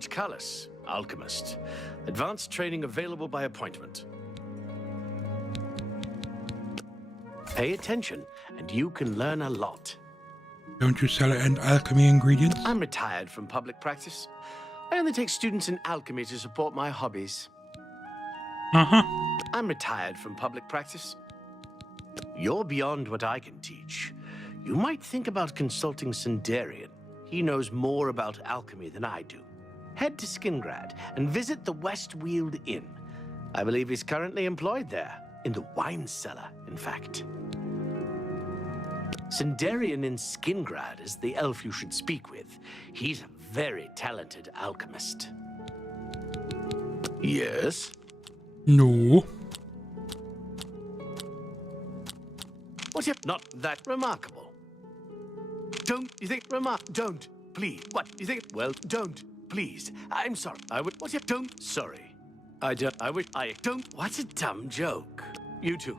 Portcullis, alchemist. Advanced training available by appointment. Pay attention, and you can learn a lot. Don't you sell alchemy ingredients? I'm retired from public practice. I only take students in alchemy to support my hobbies. Uh-huh. I'm retired from public practice. You're beyond what I can teach. You might think about consulting Sindarian. He knows more about alchemy than I do. Head to Skingrad and visit the Westweald Inn. I believe he's currently employed there, in the wine cellar, in fact. Sindarian in Skingrad is the elf you should speak with. He's a very talented alchemist. Yes? No. What's it? Not that remarkable. Don't you think don't, please. What you think? Well, don't, please. I'm sorry. I would. What's it? Don't. Sorry. I don't. I would. I don't. What's a dumb joke? You too.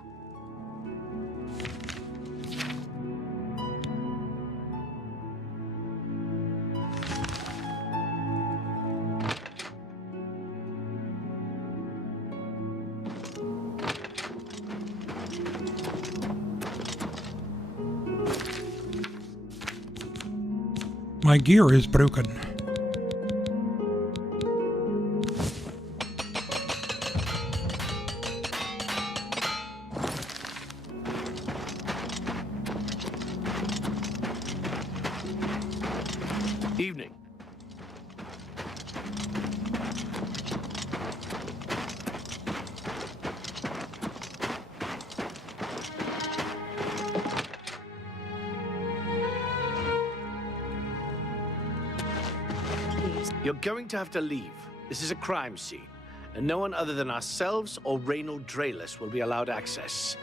My gear is broken. Evening. You're going to have to leave. This is a crime scene, and no one other than ourselves or Reynold Drayless will be allowed access.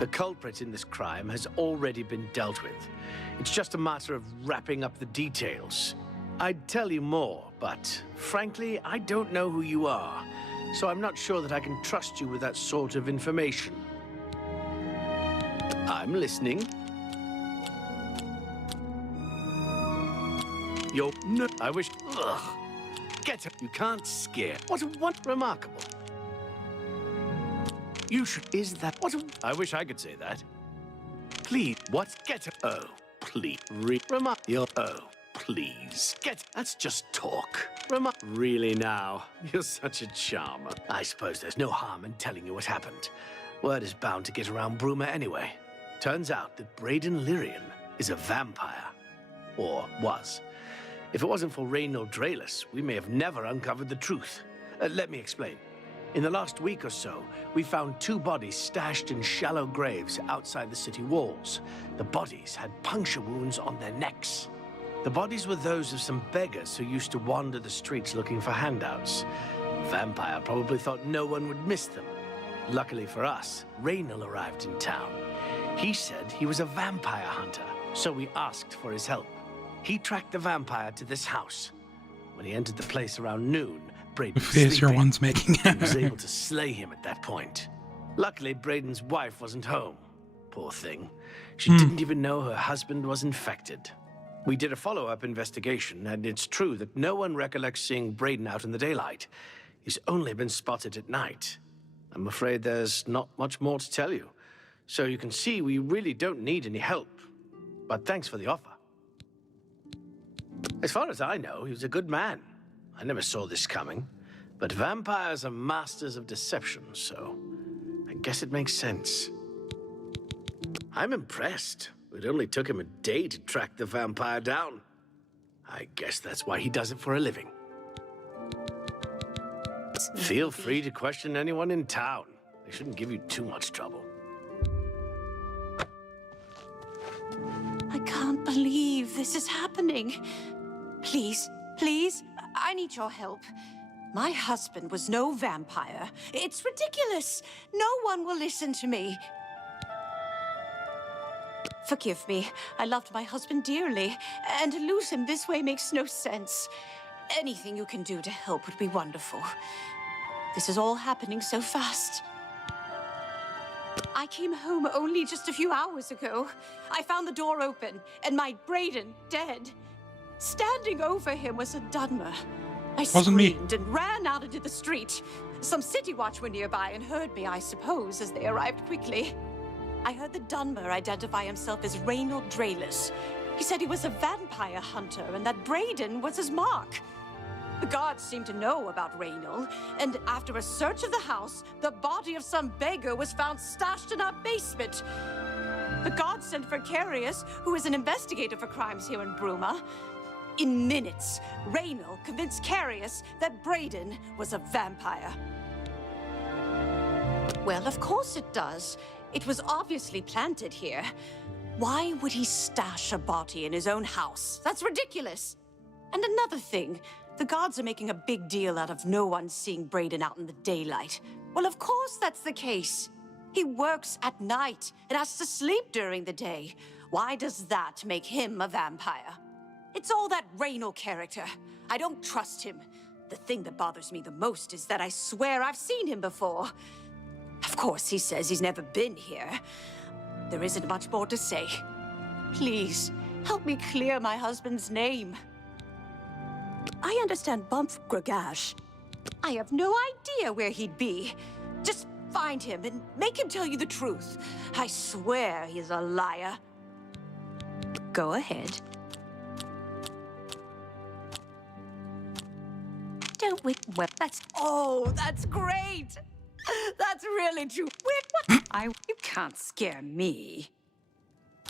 The culprit in this crime has already been dealt with. It's just a matter of wrapping up the details. I'd tell you more, but frankly, I don't know who you are, so I'm not sure that I can trust you with that sort of information. I'm listening. No, I wish. Ugh. Get it. You can't scare. What remarkable. You should. Is that what? I wish I could say that. Please. What? Get it. Oh, please. Remark. Oh, please. Get. That's just talk. Remark. Really now? You're such a charmer. I suppose there's no harm in telling you what happened. Word is bound to get around Bruma anyway. Turns out that Braden Lyrian is a vampire. Or was. If it wasn't for Reynold Drayless, we may have never uncovered the truth. Let me explain. In the last week or so, we found 2 bodies stashed in shallow graves outside the city walls. The bodies had puncture wounds on their necks. The bodies were those of some beggars who used to wander the streets looking for handouts. Vampire probably thought no one would miss them. Luckily for us, Reynold arrived in town. He said he was a vampire hunter, so we asked for his help. He tracked the vampire to this house. When he entered the place around noon, Braden was face your sleeping. one's making. He was able to slay him at that point. Luckily, Braden's wife wasn't home. Poor thing. She didn't even know her husband was infected. We did a follow-up investigation, and it's true that no one recollects seeing Braden out in the daylight. He's only been spotted at night. I'm afraid there's not much more to tell you. So you can see we really don't need any help. But thanks for the offer. As far as I know, he was a good man. I never saw this coming. But vampires are masters of deception, so I guess it makes sense. I'm impressed. It only took him a day to track the vampire down. I guess that's why he does it for a living. Feel free to question anyone in town. They shouldn't give you too much trouble. I can't believe this is happening. Please, please, I need your help. My husband was no vampire. It's ridiculous. No one will listen to me. Forgive me. I loved my husband dearly, and to lose him this way makes no sense. Anything you can do to help would be wonderful. This is all happening so fast. I came home only just a few hours ago. I found the door open, and my Braden dead. Standing over him was a Dunmer. I Wasn't me. screamed and ran out into the street. Some city watch were nearby and heard me, I suppose, as they arrived quickly. I heard the Dunmer identify himself as Reynold Drayless. He said he was a vampire hunter and that Braden was his mark. The guards seemed to know about Reynold, and after a search of the house, the body of some beggar was found stashed in our basement. The guards sent for Carius, who is an investigator for crimes here in Bruma. In minutes, Reynold convinced Carius that Braden was a vampire. Well, of course it does. It was obviously planted here. Why would he stash a body in his own house? That's ridiculous. And another thing, the guards are making a big deal out of no one seeing Braden out in the daylight. Well, of course that's the case. He works at night and has to sleep during the day. Why does that make him a vampire? It's all that Reynold character. I don't trust him. The thing that bothers me the most is that I swear I've seen him before. Of course, he says he's never been here. There isn't much more to say. Please, help me clear my husband's name. I understand Bump Gragash. I have no idea where he'd be. Just find him and make him tell you the truth. I swear he's a liar. Go ahead. Don't we? Well, that's great. That's really true. You can't scare me.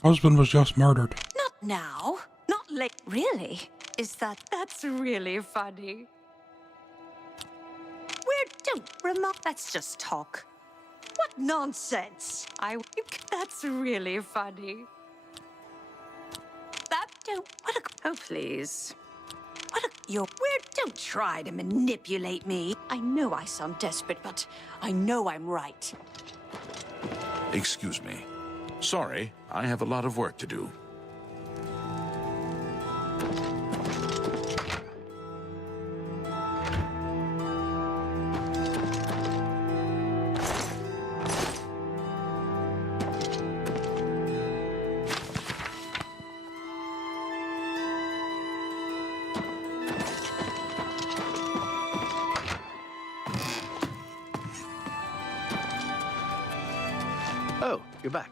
Husband was just murdered. Not now. Not late. Really? That's really funny. That's just talk. What nonsense. That's really funny. Oh, please. Don't try to manipulate me. I know I sound desperate, but I know I'm right. Excuse me. Sorry, I have a lot of work to do. Oh, you're back.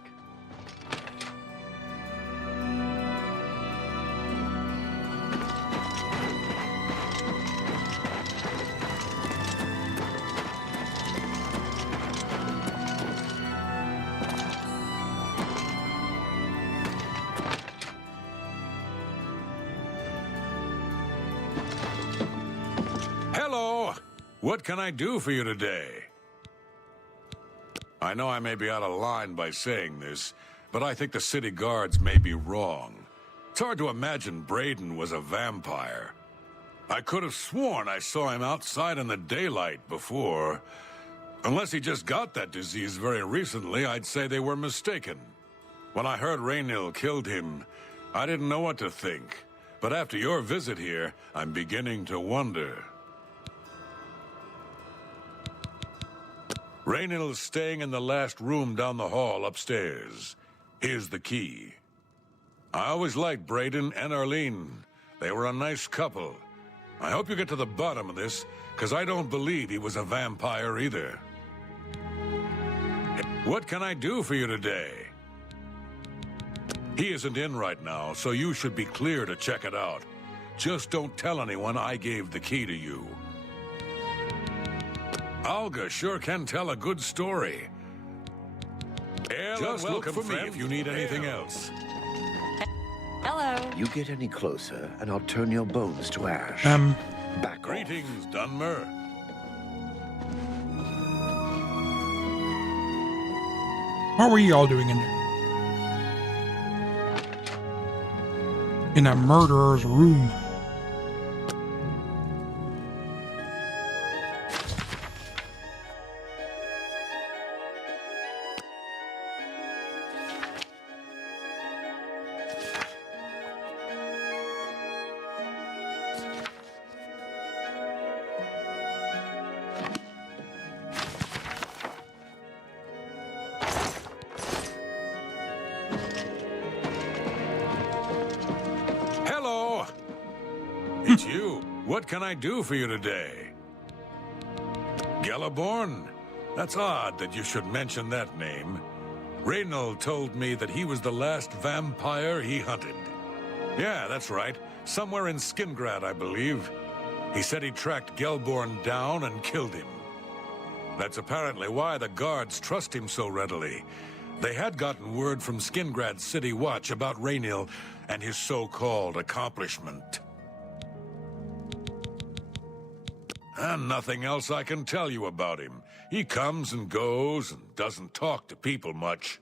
Hello! What can I do for you today? I know I may be out of line by saying this, but I think the city guards may be wrong. It's hard to imagine Braden was a vampire. I could have sworn I saw him outside in the daylight before. Unless he just got that disease very recently, I'd say they were mistaken. When I heard Raynil killed him, I didn't know what to think. But after your visit here, I'm beginning to wonder. Raynil's staying in the last room down the hall upstairs. Here's the key. I always liked Braden and Arlene. They were a nice couple. I hope you get to the bottom of this, because I don't believe he was a vampire either. What can I do for you today? He isn't in right now, so you should be clear to check it out. Just don't tell anyone I gave the key to you. Olga sure can tell a good story. Just look for me if you need anything else. Hello. You get any closer, and I'll turn your bones to ash. Back off. Greetings, Dunmer. What were you all doing in there? In a murderer's room. It's you. What can I do for you today? Galaborn? That's odd that you should mention that name. Reynald told me that he was the last vampire he hunted. Yeah, that's right. Somewhere in Skingrad, I believe. He said he tracked Gelborn down and killed him. That's apparently why the guards trust him so readily. They had gotten word from Skingrad City Watch about Raynil and his so-called accomplishment. And nothing else I can tell you about him. He comes and goes and doesn't talk to people much.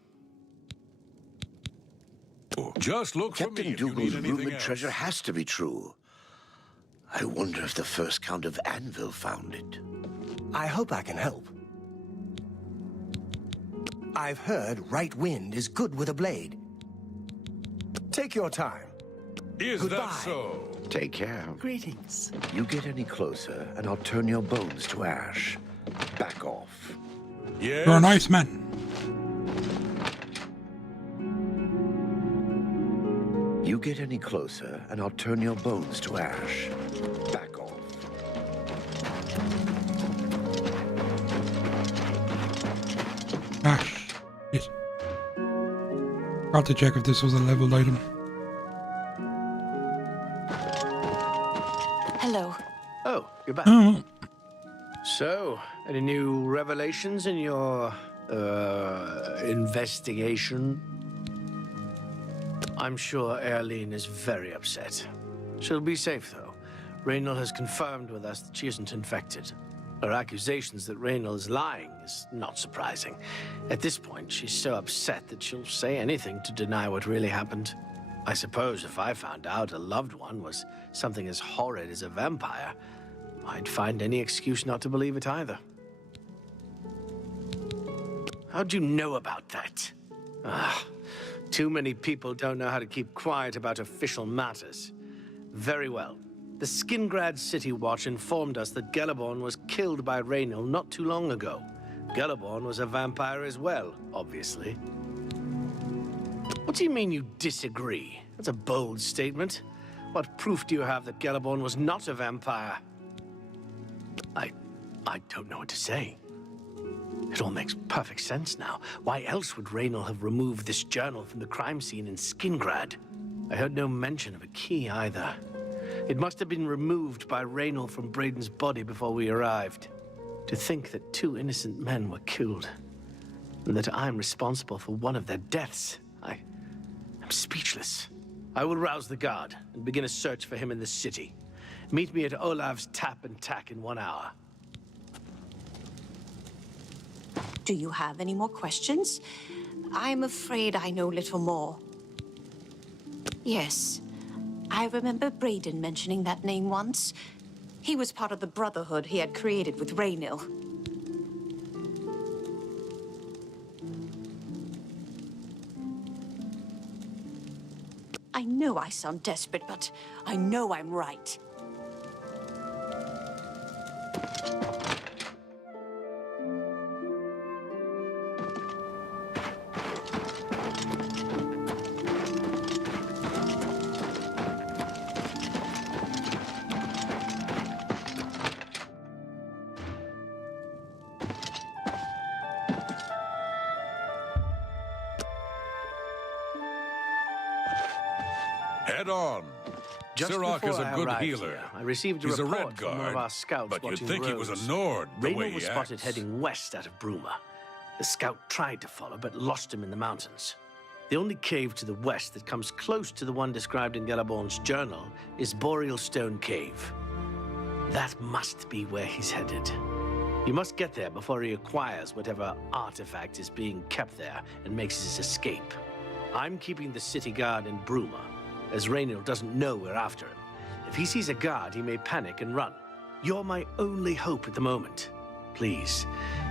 Just look for me Captain if you need Dougal's anything rumored else. treasure has to be true. I wonder if the first Count of Anvil found it. I hope I can help. I've heard right wind is good with a blade. Take your time. Is Goodbye. that so? Take care. Greetings. You get any closer, and I'll turn your bones to ash. Back off. Yes? You're a nice man. You get any closer, and I'll turn your bones to ash. Back off. Ash. Yes. Got to check if this was a leveled item. Hello. Oh, you're back. Oh, So, any new revelations in your, investigation? I'm sure Erlene is very upset. She'll be safe, though. Raynil has confirmed with us that she isn't infected. Her accusations that Raynil is lying is not surprising. At this point, she's so upset that she'll say anything to deny what really happened. I suppose if I found out a loved one was something as horrid as a vampire, I'd find any excuse not to believe it either. How'd you know about that? Ah, too many people don't know how to keep quiet about official matters. Very well. The Skingrad City Watch informed us that Galaborn was killed by Raynil not too long ago. Galaborn was a vampire as well, obviously. What do you mean you disagree? That's a bold statement. What proof do you have that Galaborn was not a vampire? I don't know what to say. It all makes perfect sense now. Why else would Raynil have removed this journal from the crime scene in Skingrad? I heard no mention of a key either. It must have been removed by Raynil from Braden's body before we arrived. To think that 2 innocent men were killed, and that I'm responsible for one of their deaths, I'm speechless. I will rouse the guard and begin a search for him in the city. Meet me at Olav's Tap and Tack in 1 hour. Do you have any more questions? I'm afraid I know little more. Yes, I remember Braden mentioning that name once. He was part of the Brotherhood he had created with Raynil. I know I sound desperate, but I know I'm right. Head on. Just Sirach before is a I good arrived healer. here, I received a He's a report red from one guard, of our scouts but you'd watching think the he was a roads. Nord the way Raynil he was spotted acts. heading west out of Bruma. The scout tried to follow, but lost him in the mountains. The only cave to the west that comes close to the one described in Galaborn's journal is Boreal Stone Cave. That must be where he's headed. He must get there before he acquires whatever artifact is being kept there and makes his escape. I'm keeping the city guard in Bruma, as Raynil doesn't know we're after him. If he sees a guard, he may panic and run. You're my only hope at the moment. Please,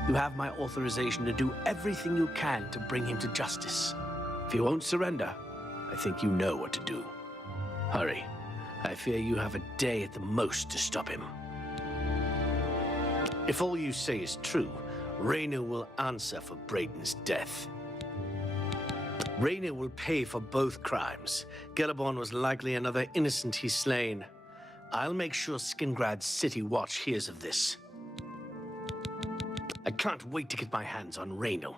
you have my authorization to do everything you can to bring him to justice. If he won't surrender, I think you know what to do. Hurry. I fear you have a day at the most to stop him. If all you say is true, Raynil will answer for Braden's death. Raynil will pay for both crimes. Galaborn was likely another innocent he's slain. I'll make sure Skingrad's City Watch hears of this. I can't wait to get my hands on Raynor.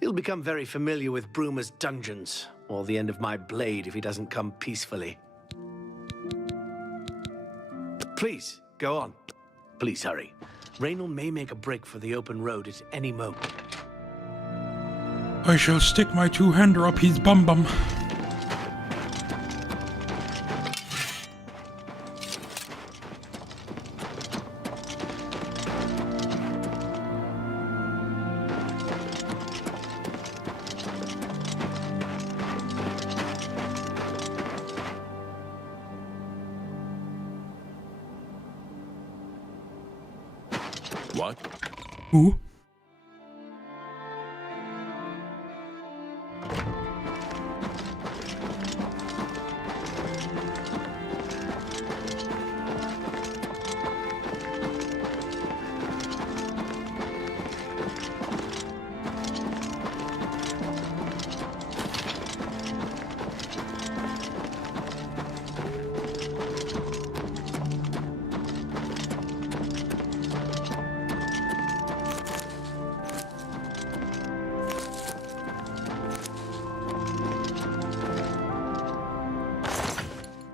He'll become very familiar with Bruma's dungeons, or the end of my blade if he doesn't come peacefully. Please, go on. Please hurry. Raynor may make a break for the open road at any moment. I shall stick my two-hander up his bum-bum. What? Who?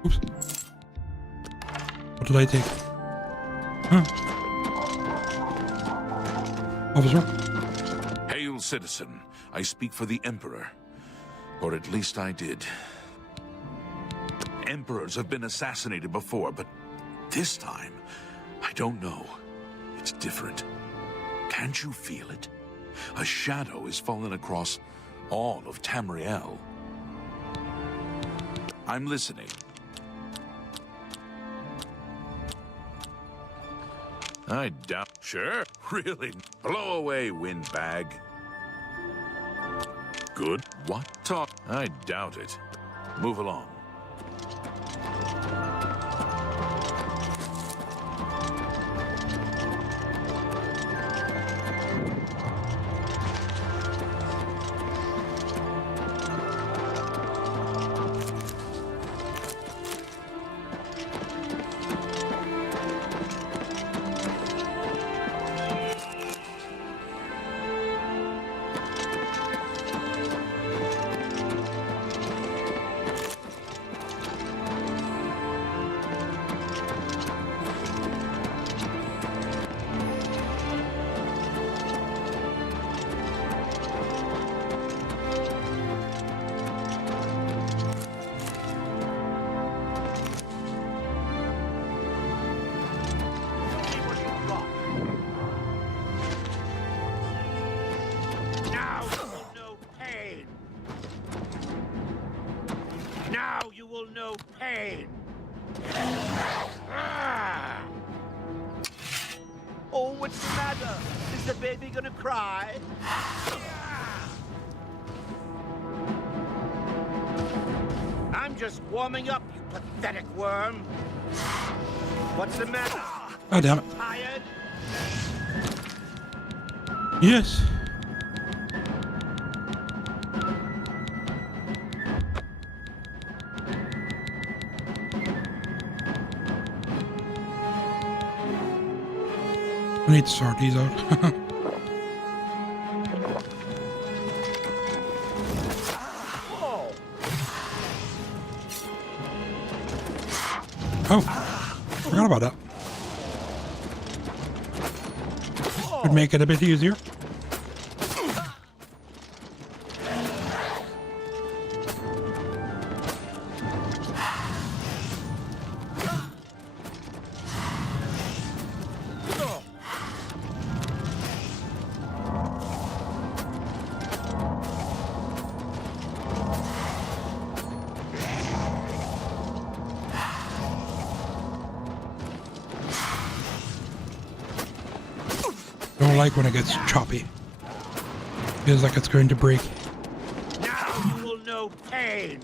Oops. What did I take? Huh. Officer? Hail, citizen. I speak for the Emperor. Or at least I did. Emperors have been assassinated before, but this time, I don't know. It's different. Can't you feel it? A shadow is fallen across all of Tamriel. I'm listening. I doubt. Sure, really. Blow away, windbag. Good. What talk? I doubt it. Move along. Now you will know pain. Oh, what's the matter? Is the baby gonna cry? I'm just warming up, you pathetic worm. What's the matter? Oh, damn it. Tired? Yes. I need to sort these out. Oh, forgot about that. Could make it a bit easier. Don't like when it gets choppy. Feels like it's going to break. Now you will know pain.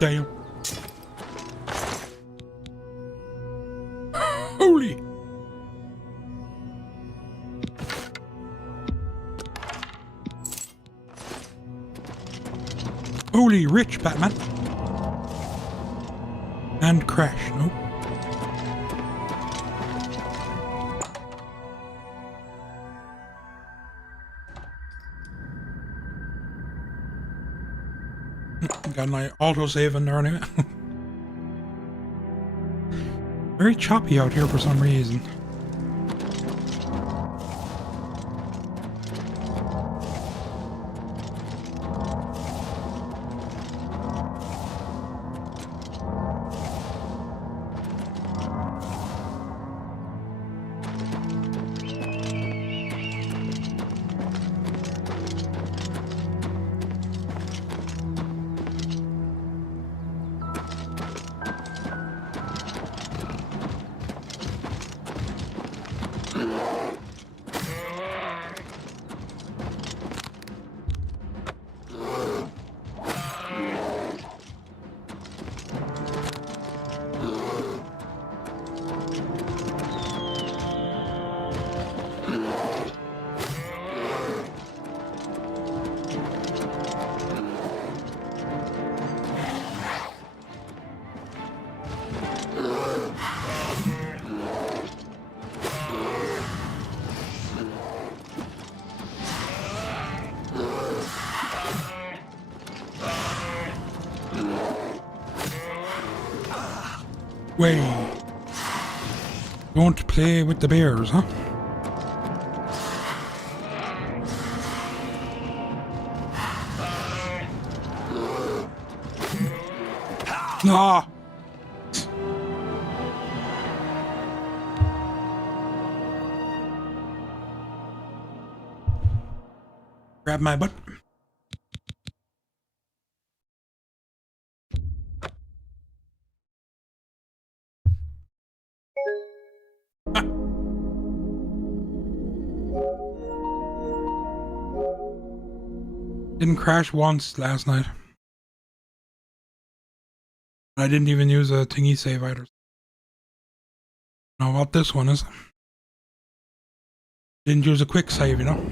Damn. Holy. Holy rich, Batman. And crash, no? Got my autosave in there anyway. Very choppy out here for some reason. Way. Don't play with the bears, huh? Ah! Grab my butt. Didn't crash once last night. I didn't even use a thingy save either. Know what this one is. Didn't use a quick save, you know.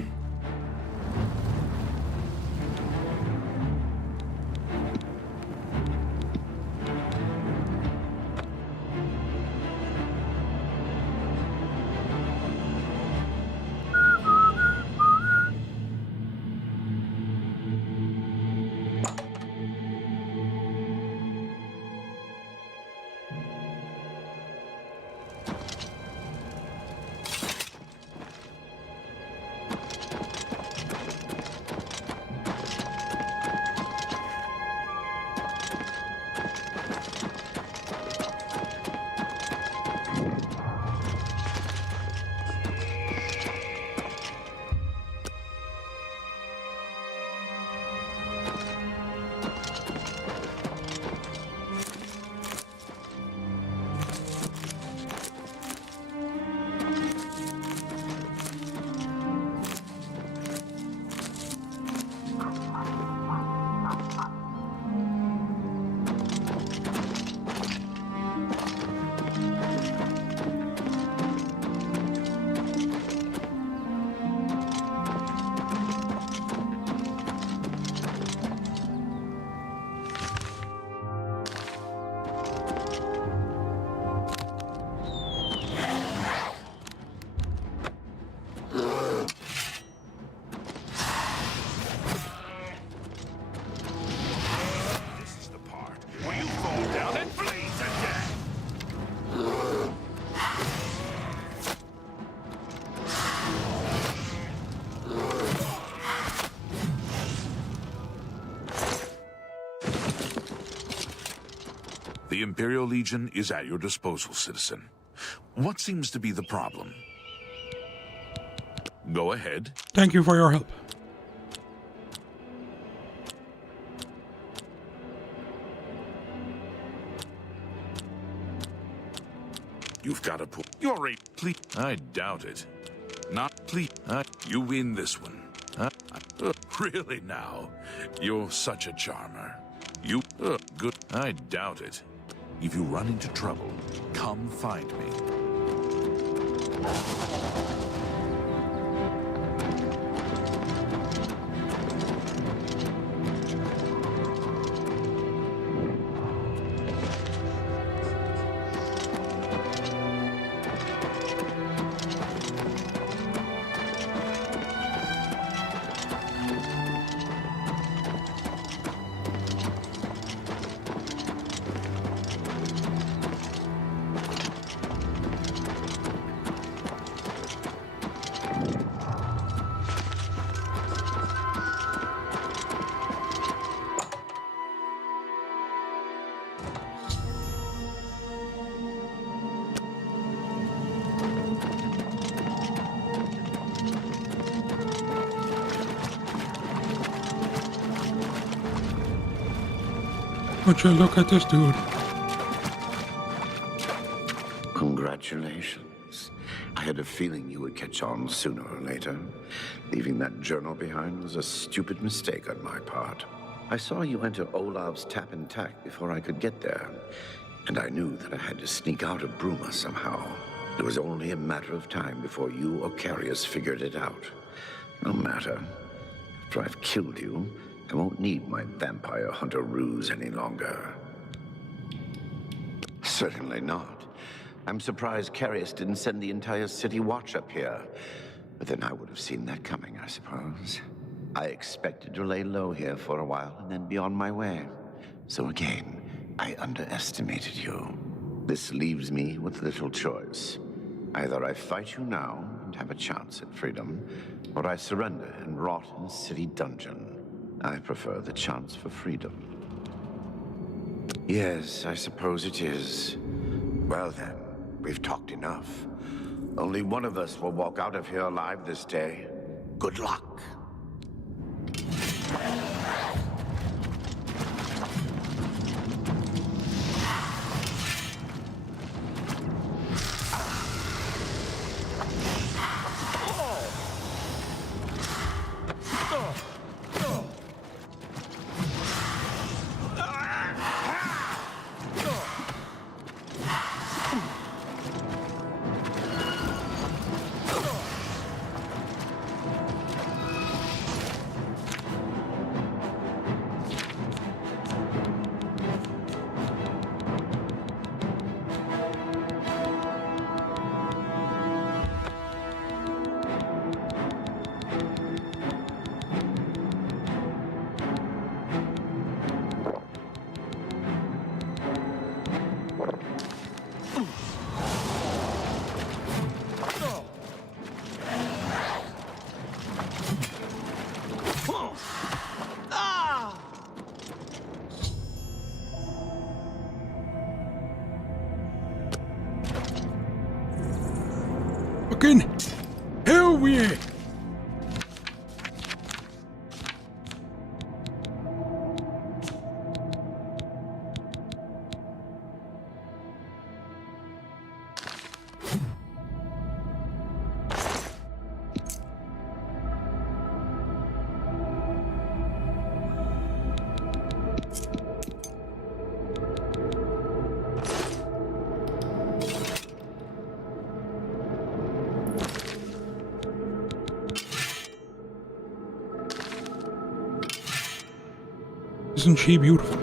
The Imperial Legion is at your disposal, citizen. What seems to be the problem? Go ahead. Thank you for your help. You've got to put your rate, please. I doubt it. Not please. You win this one. Really now? You're such a charmer. You, good. I doubt it. If you run into trouble, come find me. Would you look at this dude? Congratulations. I had a feeling you would catch on sooner or later. Leaving that journal behind was a stupid mistake on my part. I saw you enter Olav's tap and tack before I could get there, and I knew that I had to sneak out of Bruma somehow. It was only a matter of time before you or Carius figured it out. No matter. After I've killed you, I won't need my vampire hunter ruse any longer. Certainly not. I'm surprised Carius didn't send the entire city watch up here. But then I would have seen that coming, I suppose. I expected to lay low here for a while and then be on my way. So again, I underestimated you. This leaves me with little choice. Either I fight you now and have a chance at freedom, or I surrender and rot in a city dungeon. I prefer the chance for freedom. Yes, I suppose it is. Well then, we've talked enough. Only one of us will walk out of here alive this day. Good luck. Fucking hell yeah! Isn't she beautiful?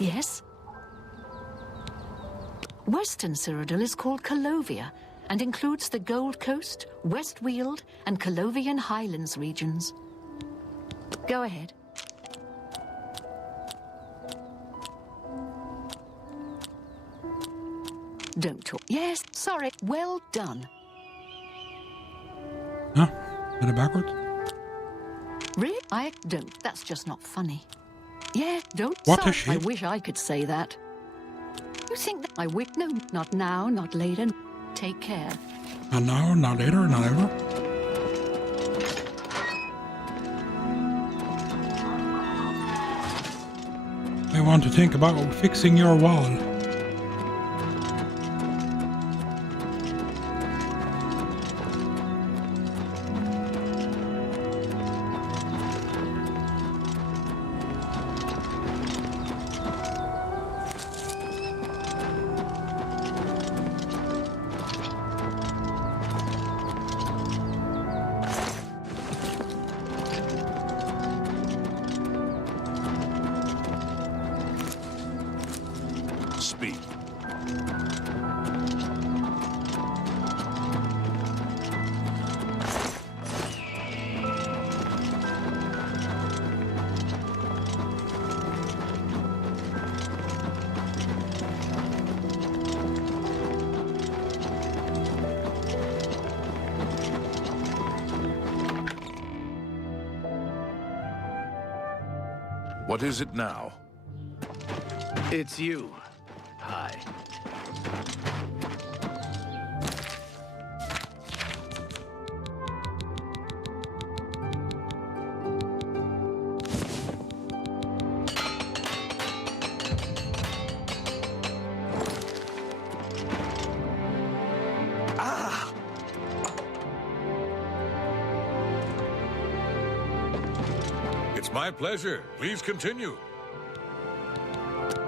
Yes? Western Cyrodiil is called Colovia and includes the Gold Coast, West Weald, and Colovian Highlands regions. Go ahead. Don't talk. Yes, sorry. Well done. Huh? Did it backwards? Really? I don't. That's just not funny. Yeah, don't. What Sorry. is she? I wish I could say that. You think that I wish? No, not now, not later. Take care. Not now, not later, not ever. I want to think about fixing your wall. Speak. What is it now? It's you. Hi. It's my pleasure. Please continue.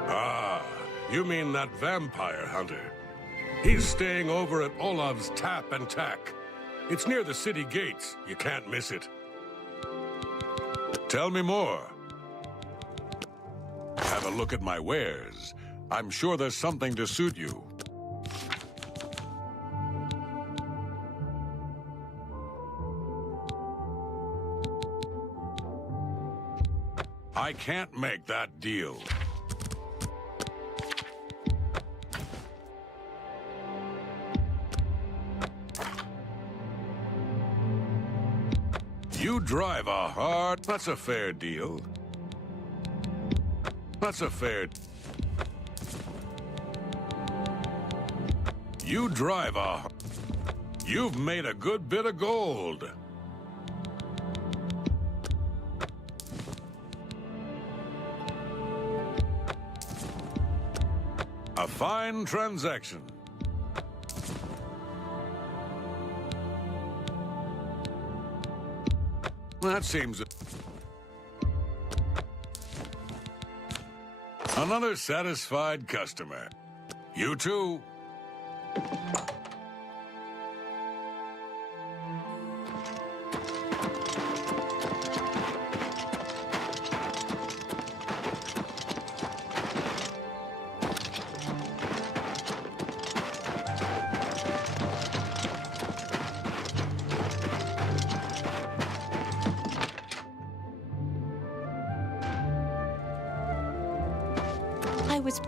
Ah, you mean that vampire hunter. He's staying over at Olav's Tap and Tack. It's near the city gates. You can't miss it. Tell me more. Have a look at my wares. I'm sure there's something to suit you. I can't make that deal. You drive a hard... That's a fair deal. That's a fair... You drive a... You've made a good bit of gold. A fine transaction. That seems... Another satisfied customer. You too.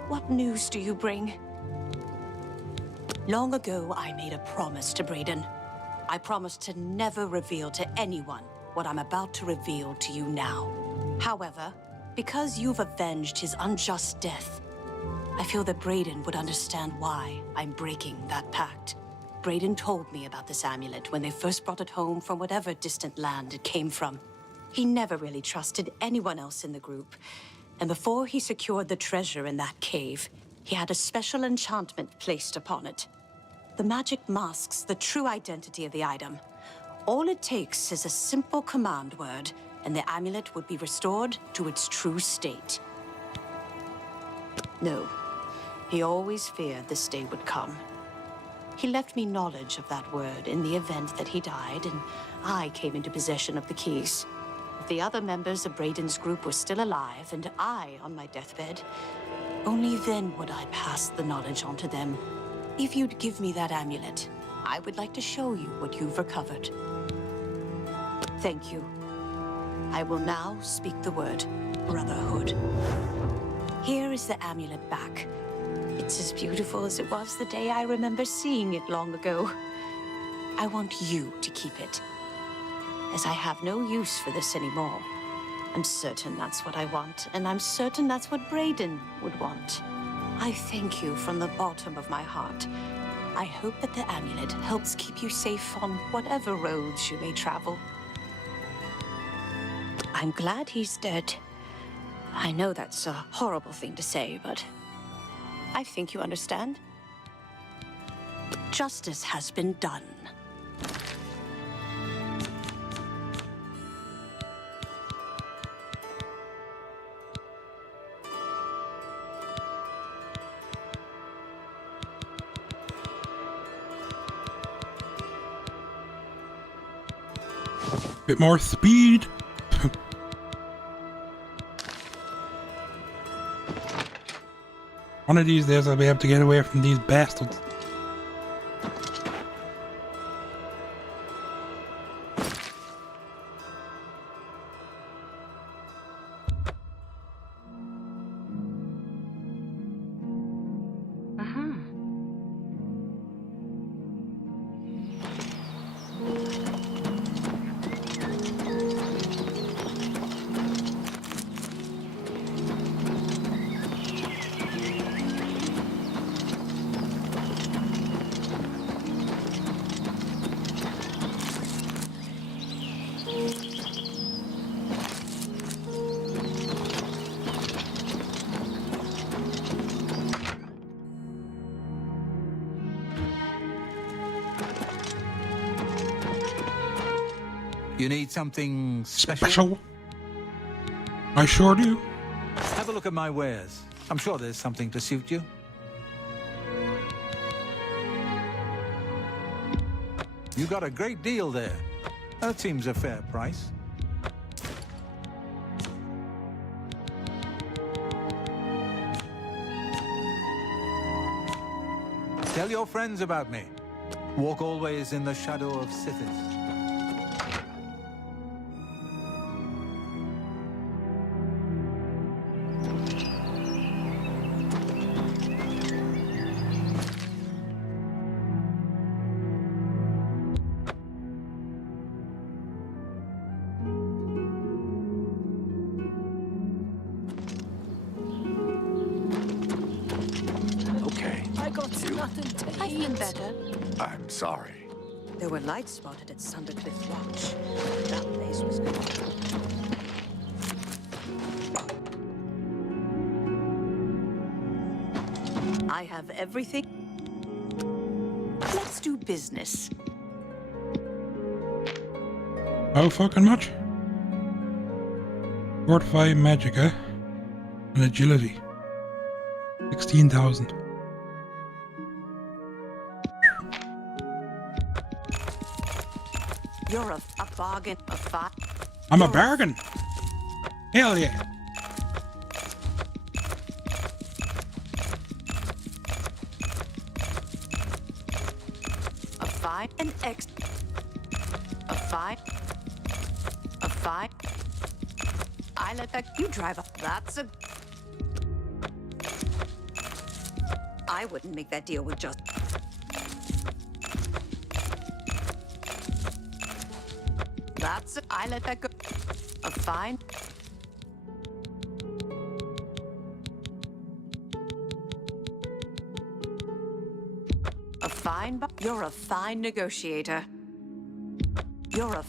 What news do you bring? Long ago, I made a promise to Brayden. I promised to never reveal to anyone what I'm about to reveal to you now. However, because you've avenged his unjust death, I feel that Brayden would understand why I'm breaking that pact. Brayden told me about this amulet when they first brought it home from whatever distant land it came from. He never really trusted anyone else in the group. And before he secured the treasure in that cave, he had a special enchantment placed upon it. The magic masks the true identity of the item. All it takes is a simple command word, and the amulet would be restored to its true state. No, he always feared this day would come. He left me knowledge of that word in the event that he died, and I came into possession of the keys. If the other members of Brayden's group were still alive, and I on my deathbed, Only then would I pass the knowledge on to them. If you'd give me that amulet, I would like to show you what you've recovered. Thank you. I will now speak the word, Brotherhood. Here is the amulet back. It's as beautiful as it was the day I remember seeing it long ago. I want you to keep it, as I have no use for this anymore. I'm certain that's what I want, and I'm certain that's what Brayden would want. I thank you from the bottom of my heart. I hope that the amulet helps keep you safe on whatever roads you may travel. I'm glad he's dead. I know that's a horrible thing to say, but I think you understand. Justice has been done. Bit more speed. One of these days I'll be able to get away from these bastards. You need something special? Special? I sure do. Have a look at my wares. I'm sure there's something to suit you. You got a great deal there. That seems a fair price. Tell your friends about me. Walk always in the shadow of Sithis. I've been better. I'm sorry. There were lights spotted at Sundercliff Watch. That place was good. I have everything. Let's do business. How fucking much? Fortify Magica and Agility. 16,000. You're a bargain, a five. I'm a bargain. Hell yeah. A five, an X. A five. A five. I let that you drive up. That's a. I wouldn't make that deal with just. That's it. I let that go. A fine. A fine. You're a fine negotiator. You're a.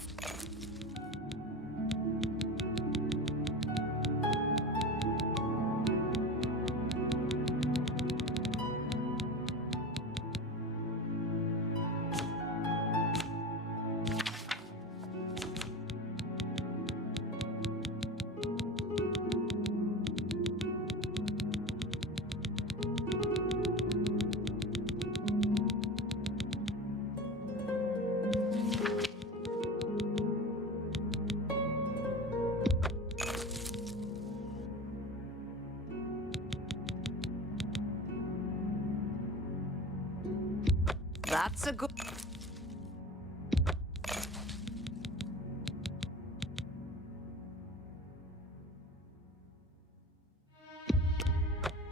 That's a good...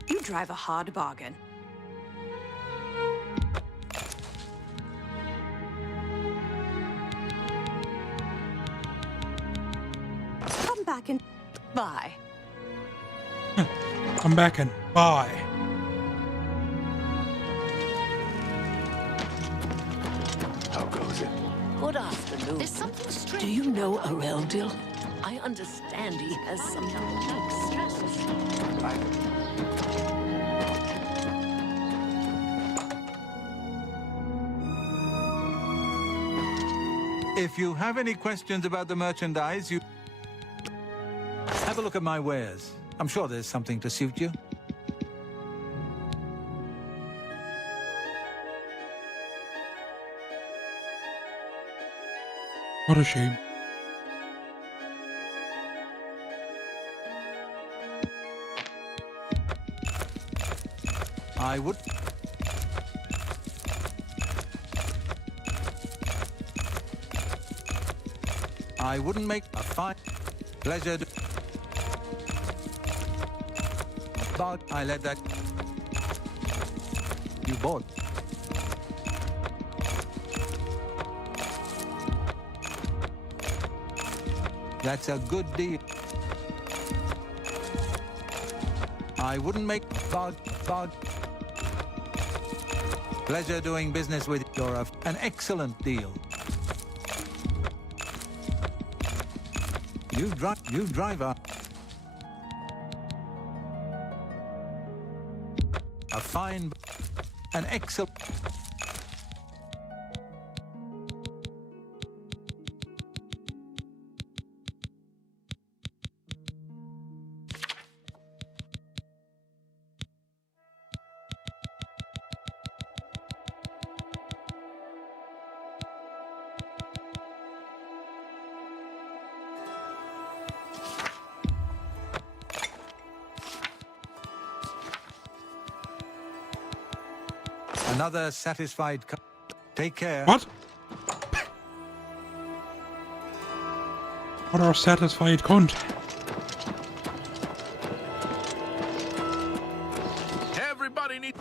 You drive a hard bargain. Come back and... Bye. Come back and buy. How goes it? Good afternoon. There's something strange. Do you know Areldil? I understand he has some unique stresses. If you have any questions about the merchandise, you have a look at my wares. I'm sure there's something to suit you. What a shame. I would... I wouldn't make a fine pleasure to... But I let that... You bought. That's a good deal. I wouldn't make bug. Pleasure doing business with you. You're an excellent deal. You drive a fine, an excellent. Another satisfied. Take care. What? What are satisfied cunt? Everybody needs...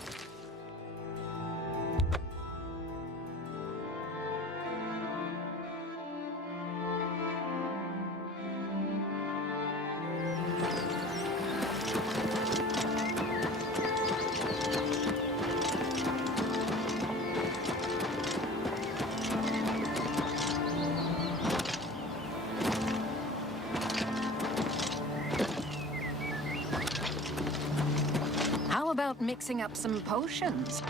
How about mixing up some potions?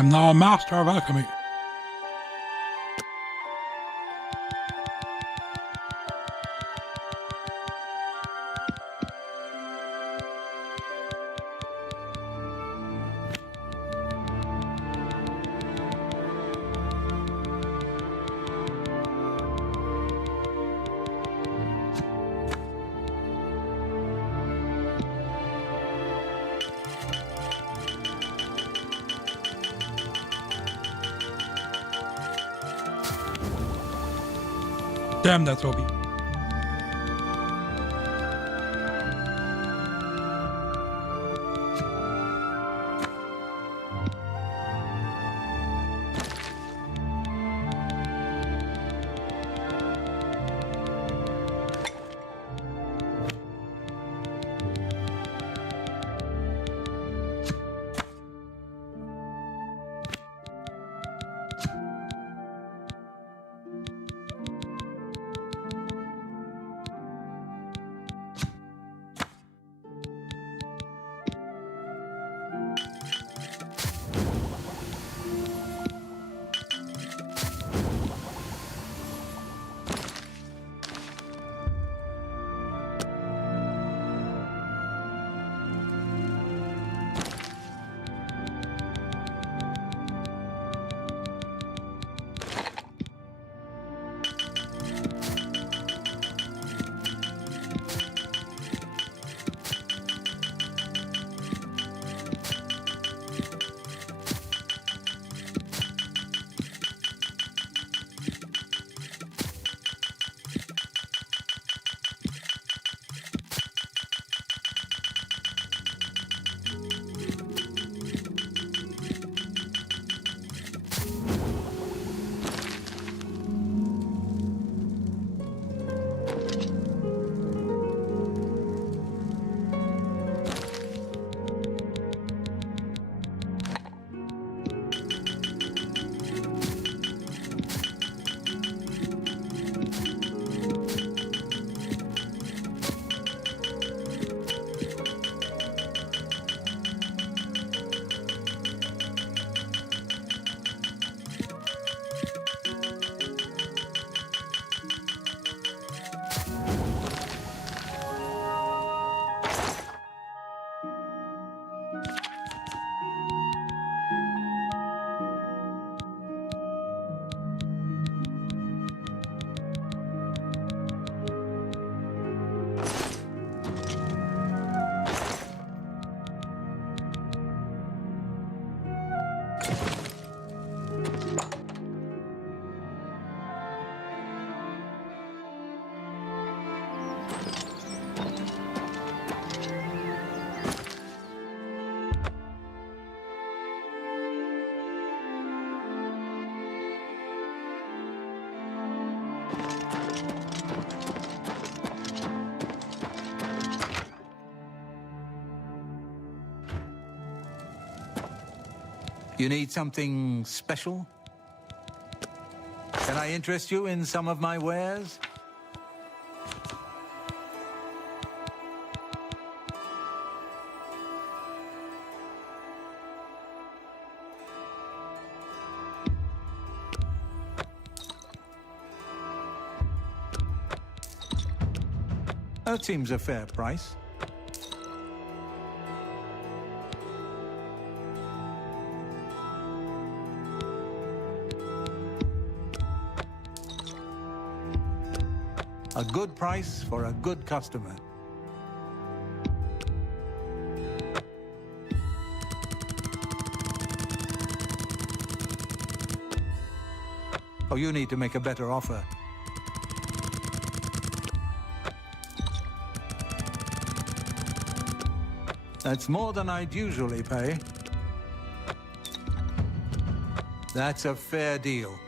am now a master of alchemy. Damn, that's Obi. You need something special? Can I interest you in some of my wares? That seems a fair price. A good price for a good customer. Oh, you need to make a better offer. That's more than I'd usually pay. That's a fair deal.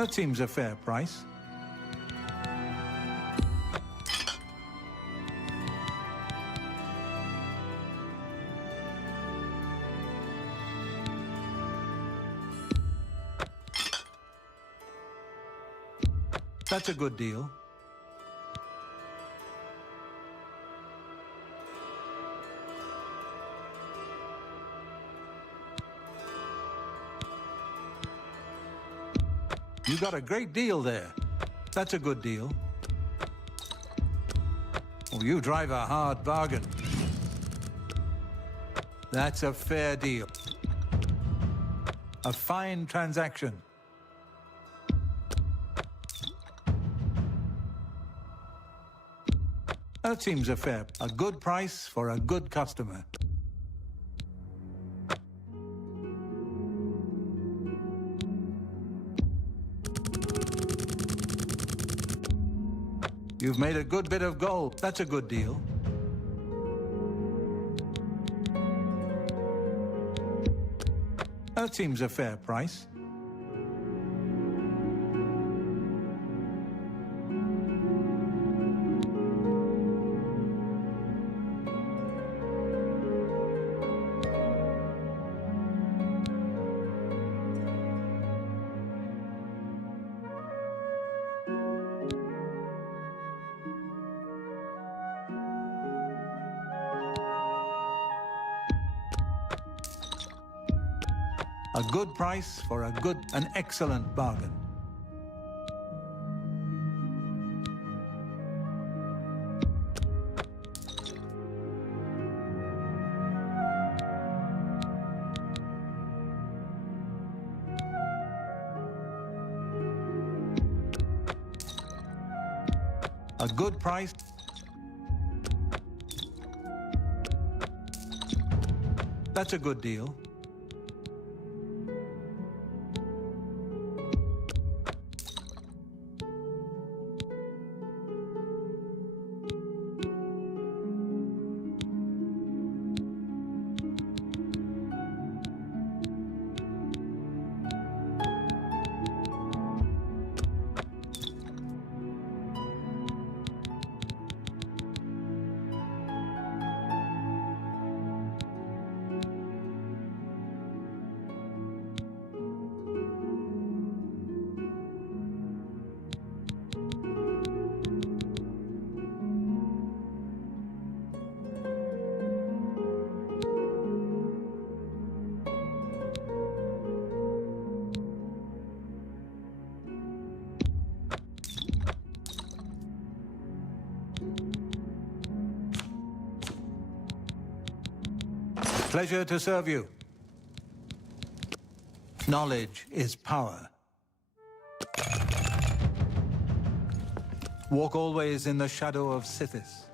That seems a fair price. That's a good deal. got a great deal there. That's a good deal. Oh, you drive a hard bargain. That's a fair deal. A fine transaction. That seems a good price for a good customer. You've made a good bit of gold. That's a good deal. That seems a fair price. A good price for an excellent bargain. A good price. That's a good deal. Pleasure to serve you. Knowledge is power. Walk always in the shadow of Sithis.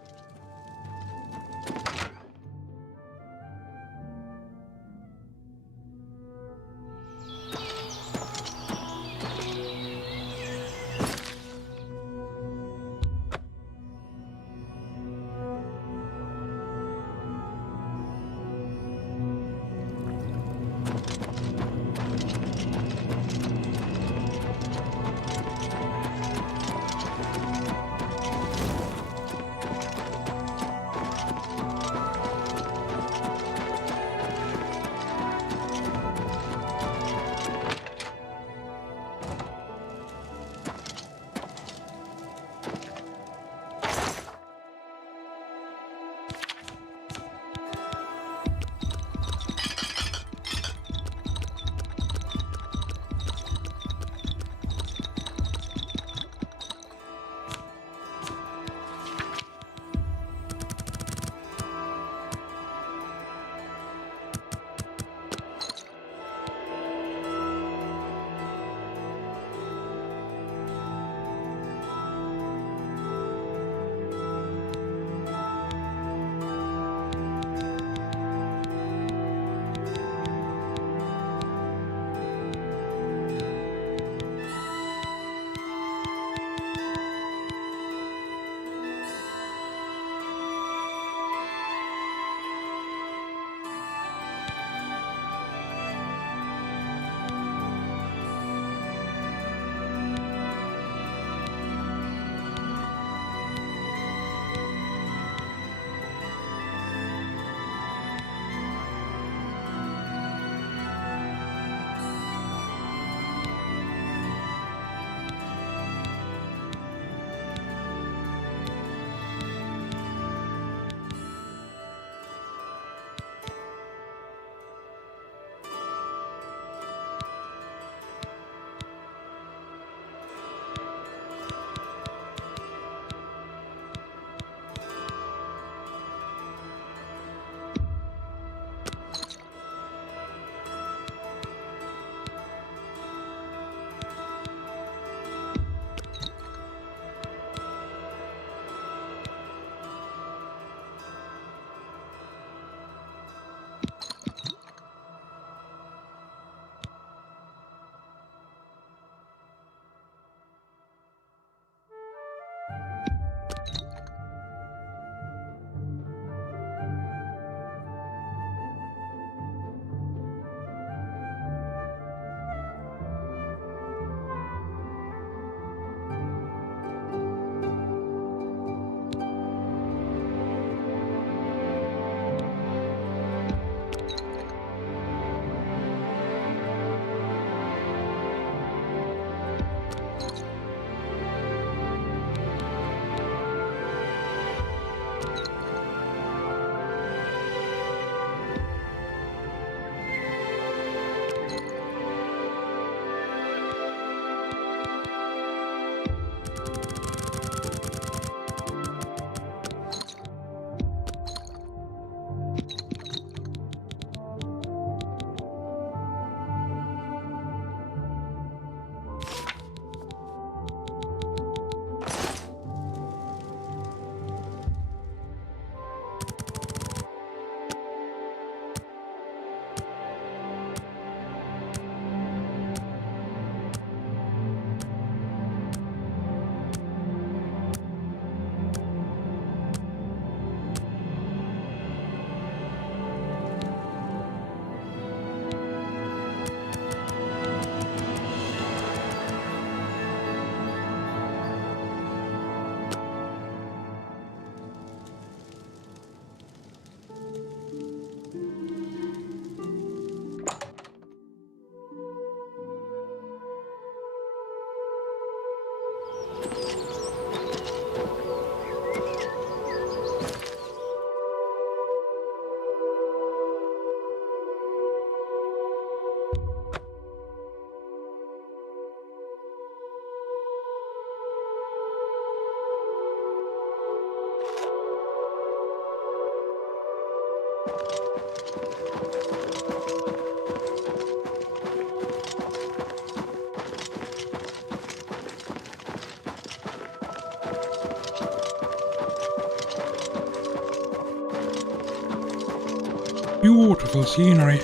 Beautiful scenery.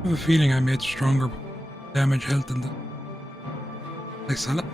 I have a feeling I made stronger damage health than the. Like sell it.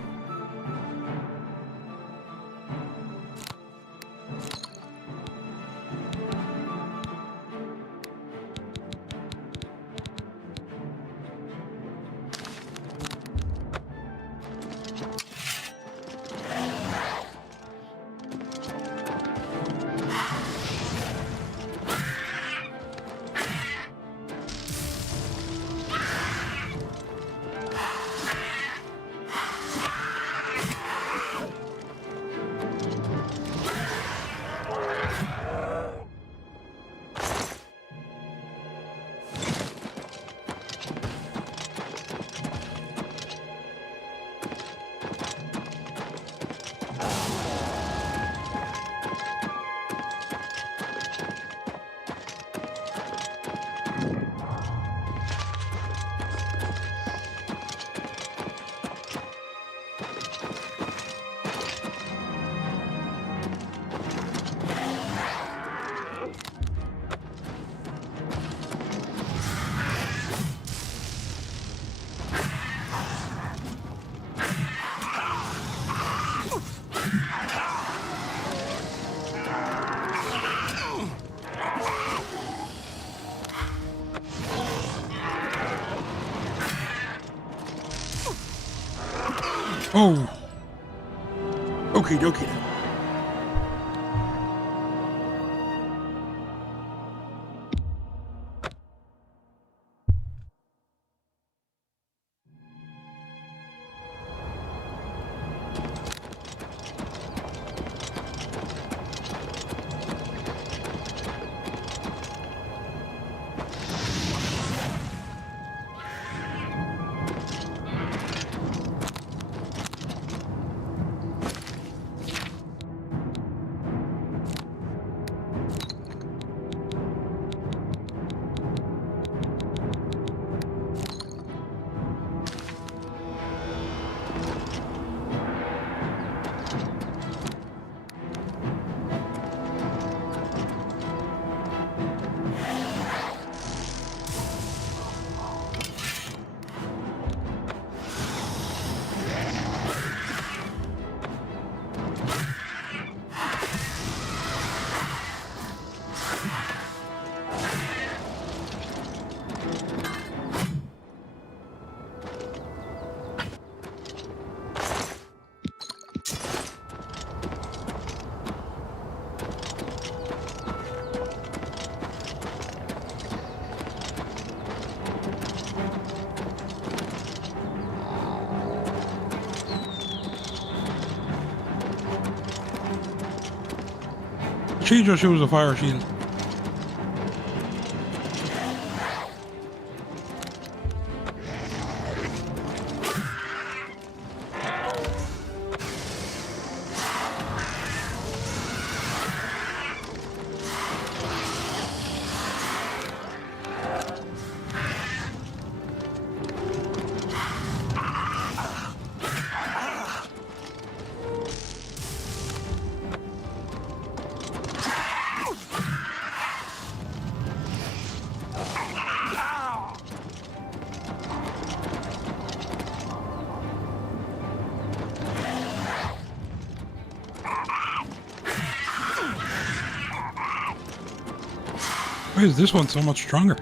Oh. Okie dokie. She just used a fire shield. Why is this one so much stronger?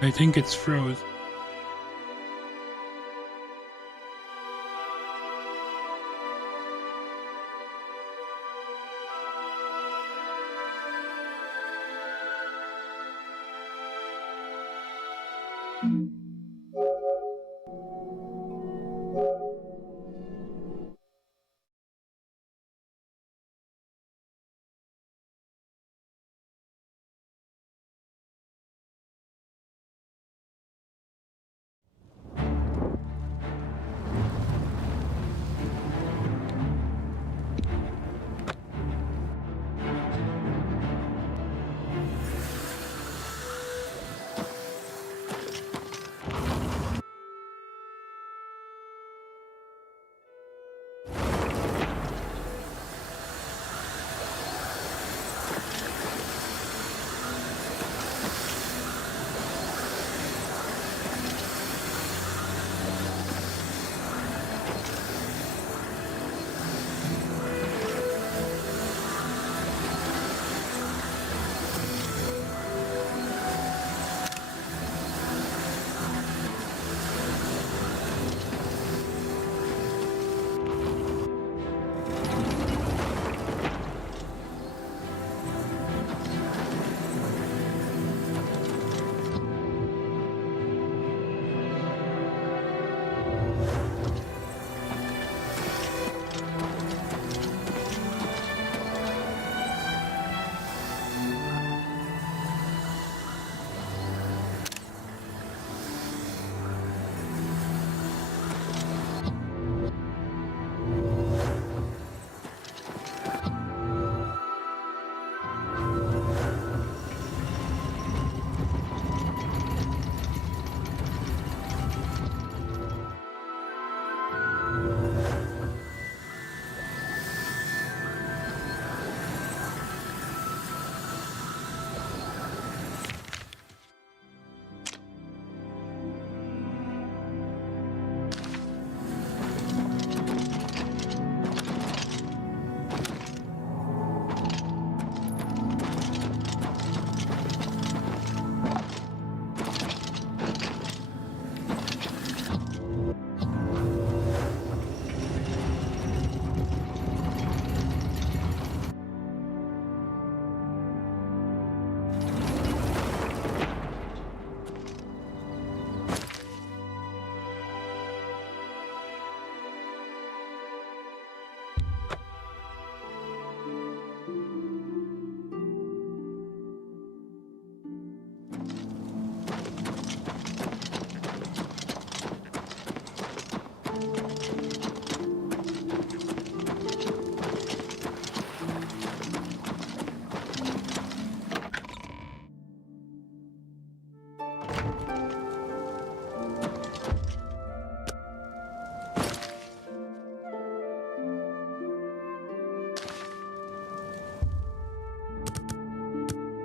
I think it's froze.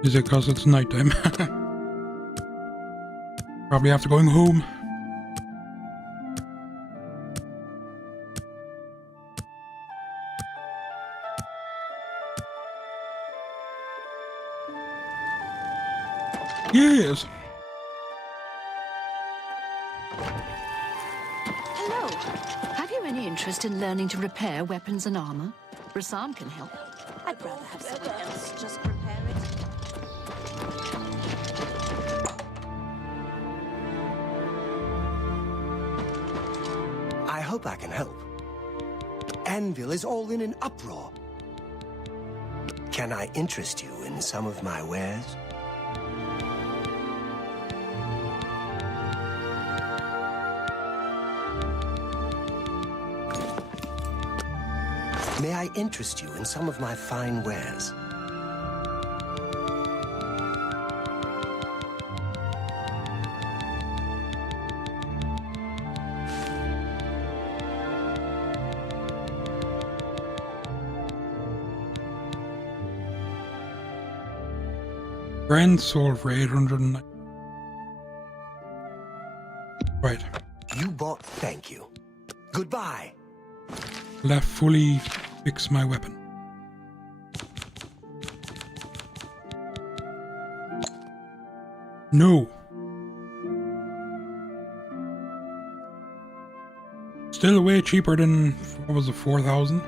Is it because it's nighttime? Probably after going home. Yes. Hello. Have you any interest in learning to repair weapons and armor? Rasam can help. I'd rather have someone else just repair it. I hope I can help. Anvil is all in an uproar. Can I interest you in some of my wares? May I interest you in some of my fine wares? Grand Soul for 809. Right. You bought... Thank you. Goodbye. Left fully fix my weapon. No. Still way cheaper than, what was it, 4,000?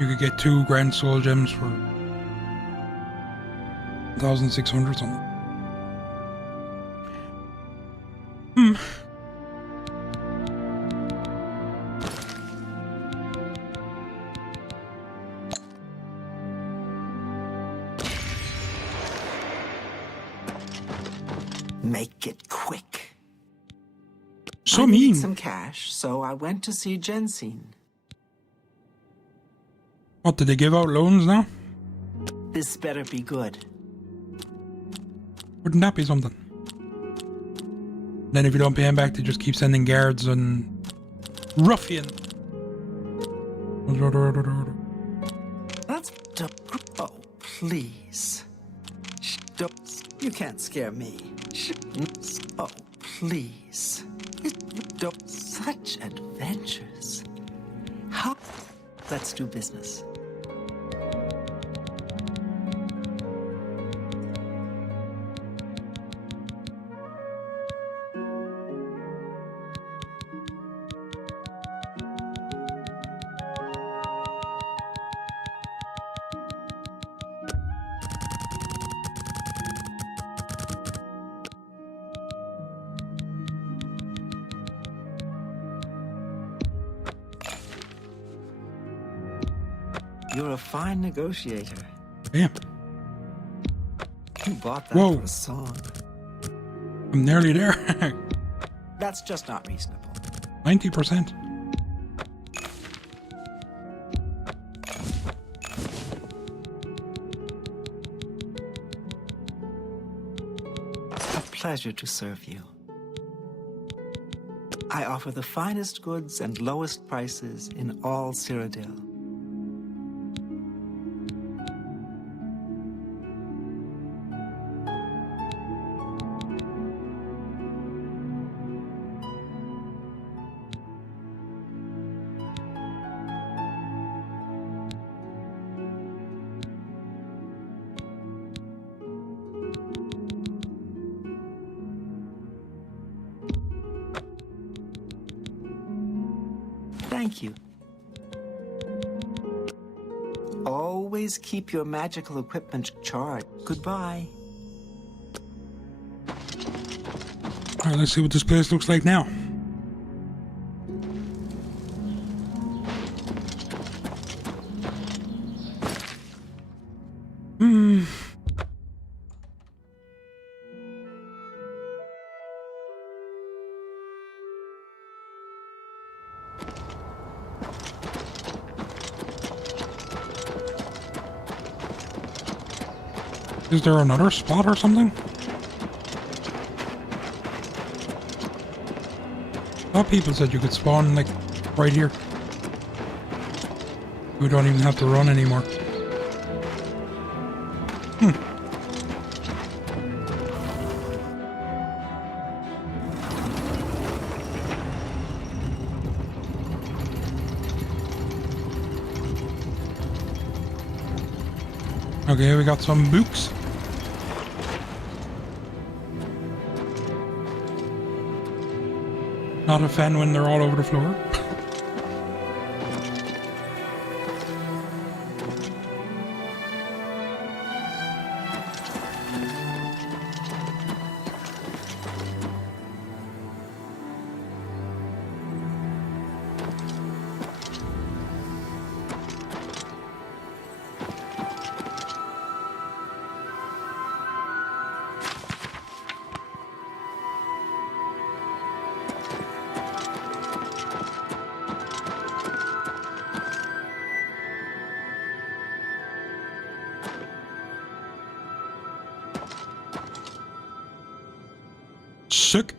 You could get 2 Grand Soul gems for 1,600 something. Make it quick. So I mean. need some cash, so I went to see Jensine. What, did they give out loans now? This better be good. Wouldn't that be something? Then if you don't pay him back, they just keep sending guards and... Ruffian! That's... Oh, please. You can't scare me. Oh, please. Such adventures. How? Let's do business. You're a fine negotiator. Damn. You bought that Whoa. for a song. I'm nearly there. That's just not reasonable. 90%. A pleasure to serve you. I offer the finest goods and lowest prices in all Cyrodiil. Thank you. Always keep your magical equipment charged. Goodbye. Alright, let's see what this place looks like now. Is there another spot or something? I thought people said you could spawn, like, right here. We don't even have to run anymore. Okay, we got some books. Not a fan when they're all over the floor. sick?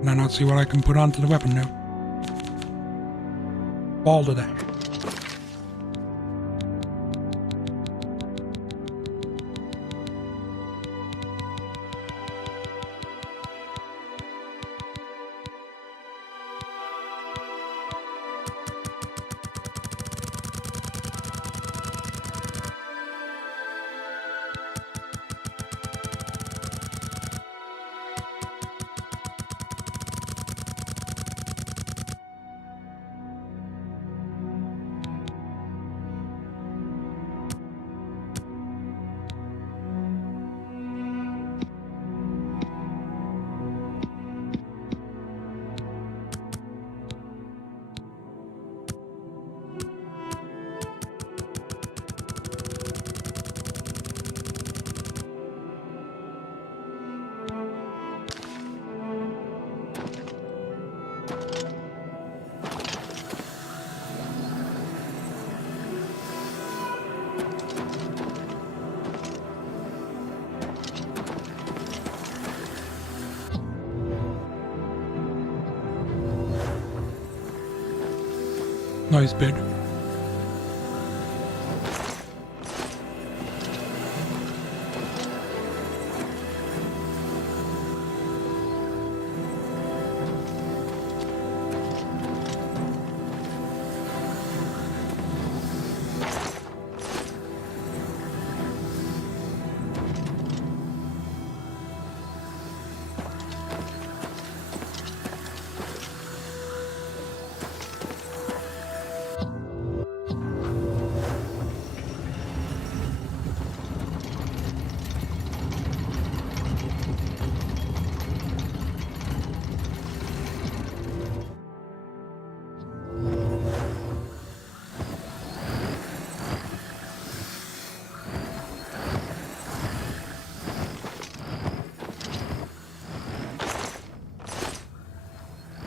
Can I not see what I can put onto the weapon now? Ball to dash. Nice bid.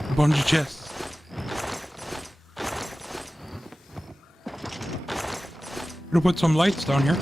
A bunch of chests. Could put some lights down here.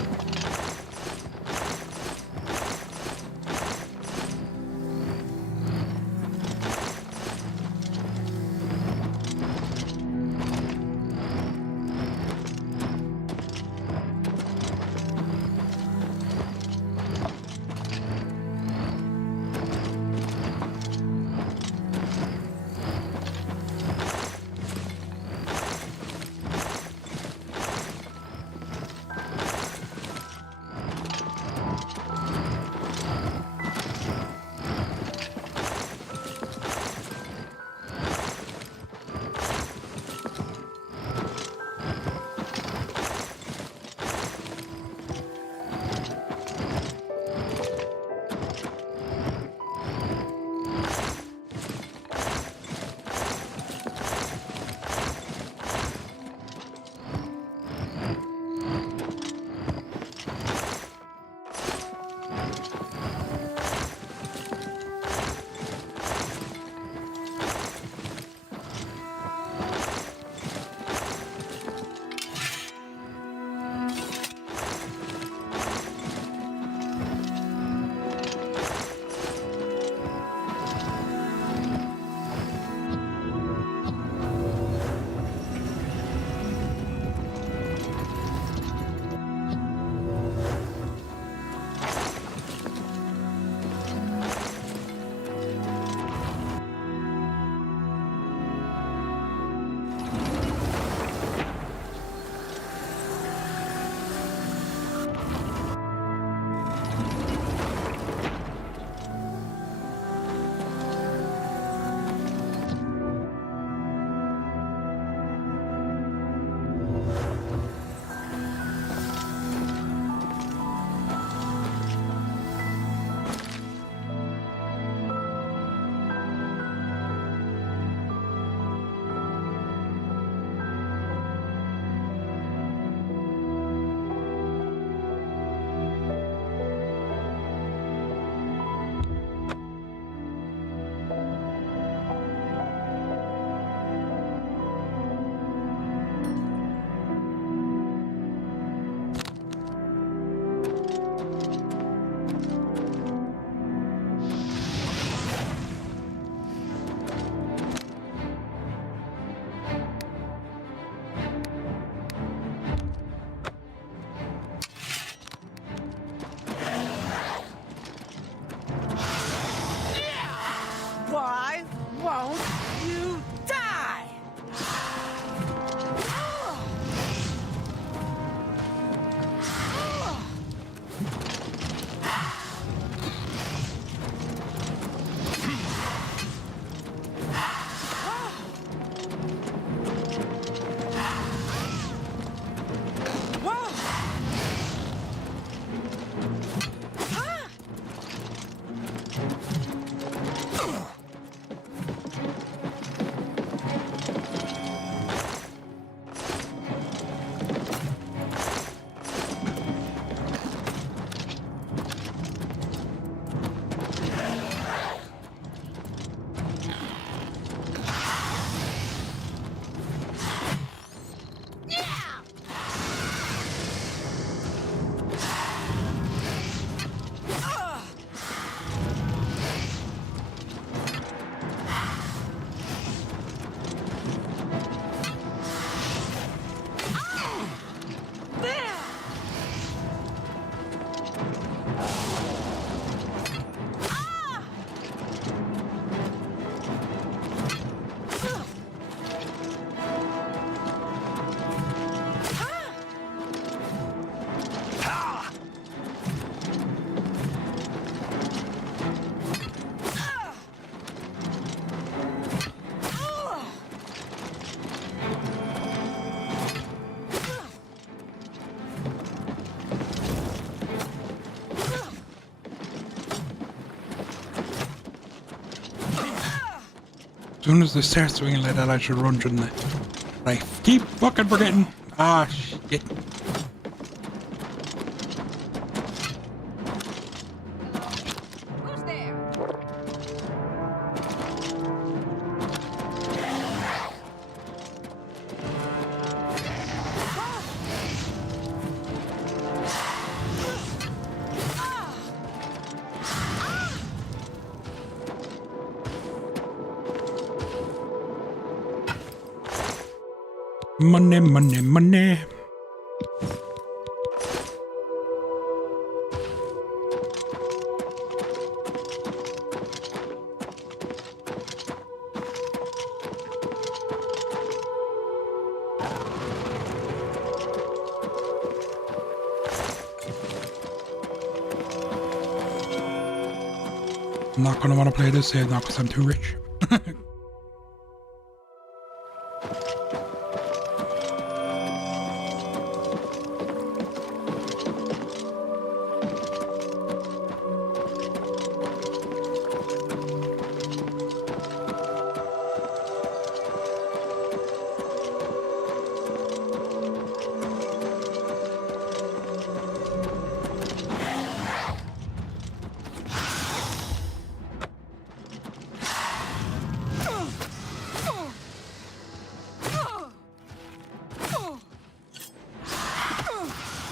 As soon as they start swinging like that, I should run, shouldn't I? Right, keep fucking forgetting. Ah, shit. Who's there? Money, money, money. I'm not gonna want to play this save now because I'm too rich.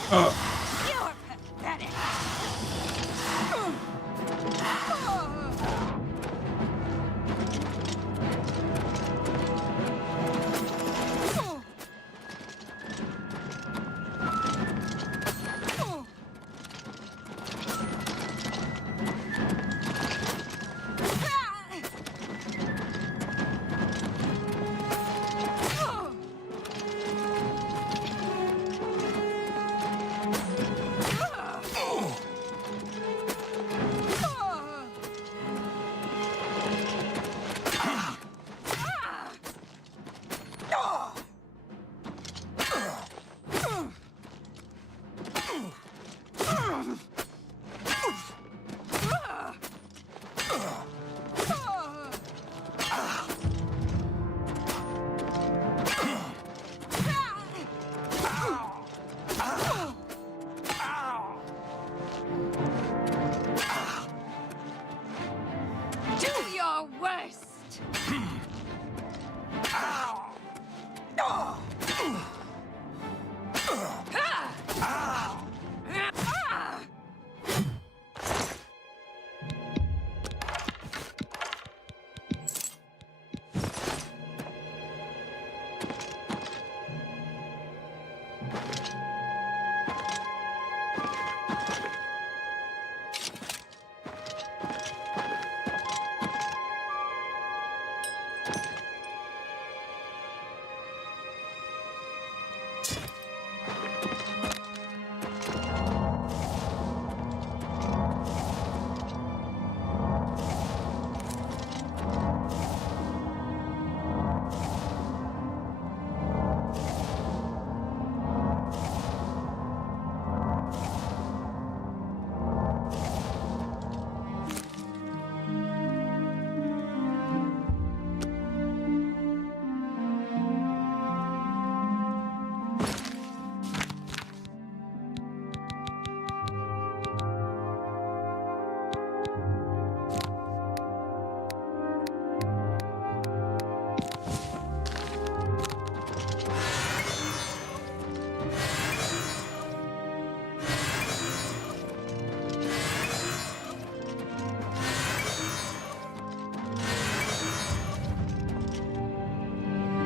You're pathetic. Do your worst.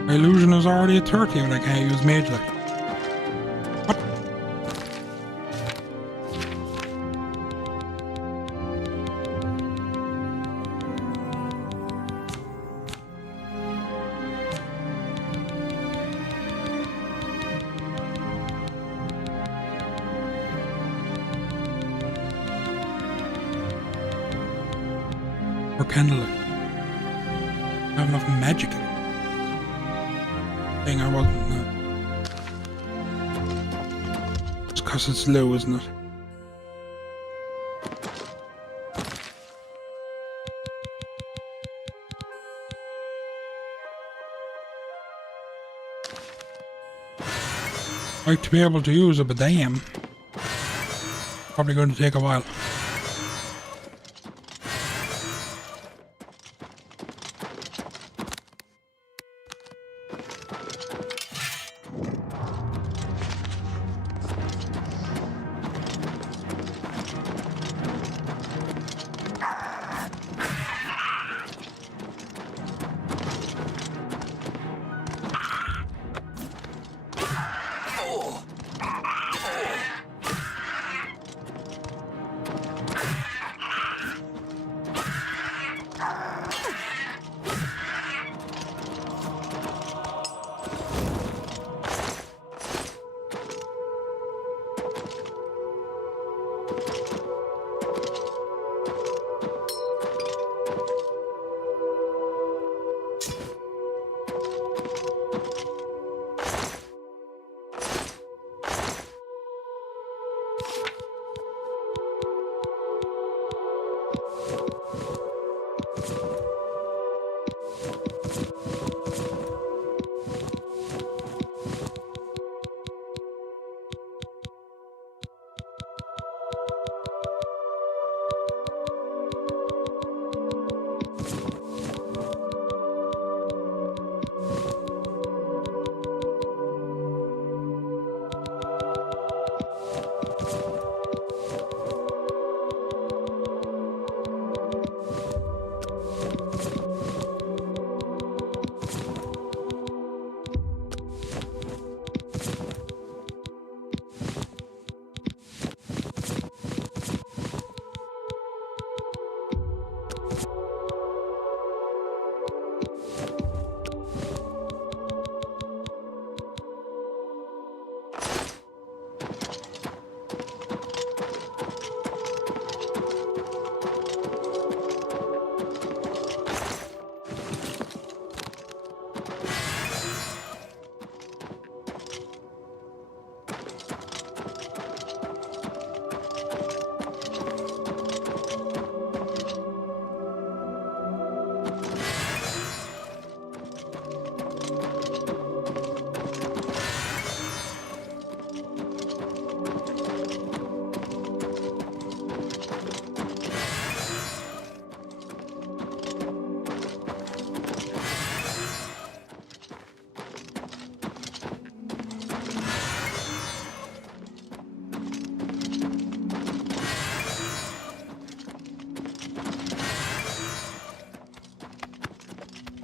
My illusion is already at 30 and I can't use mage like. What? Or candlelight. I have enough magic in it. Thing I wasn't. It's because it's low, isn't it? like to be able to use it, but damn. Probably going to take a while.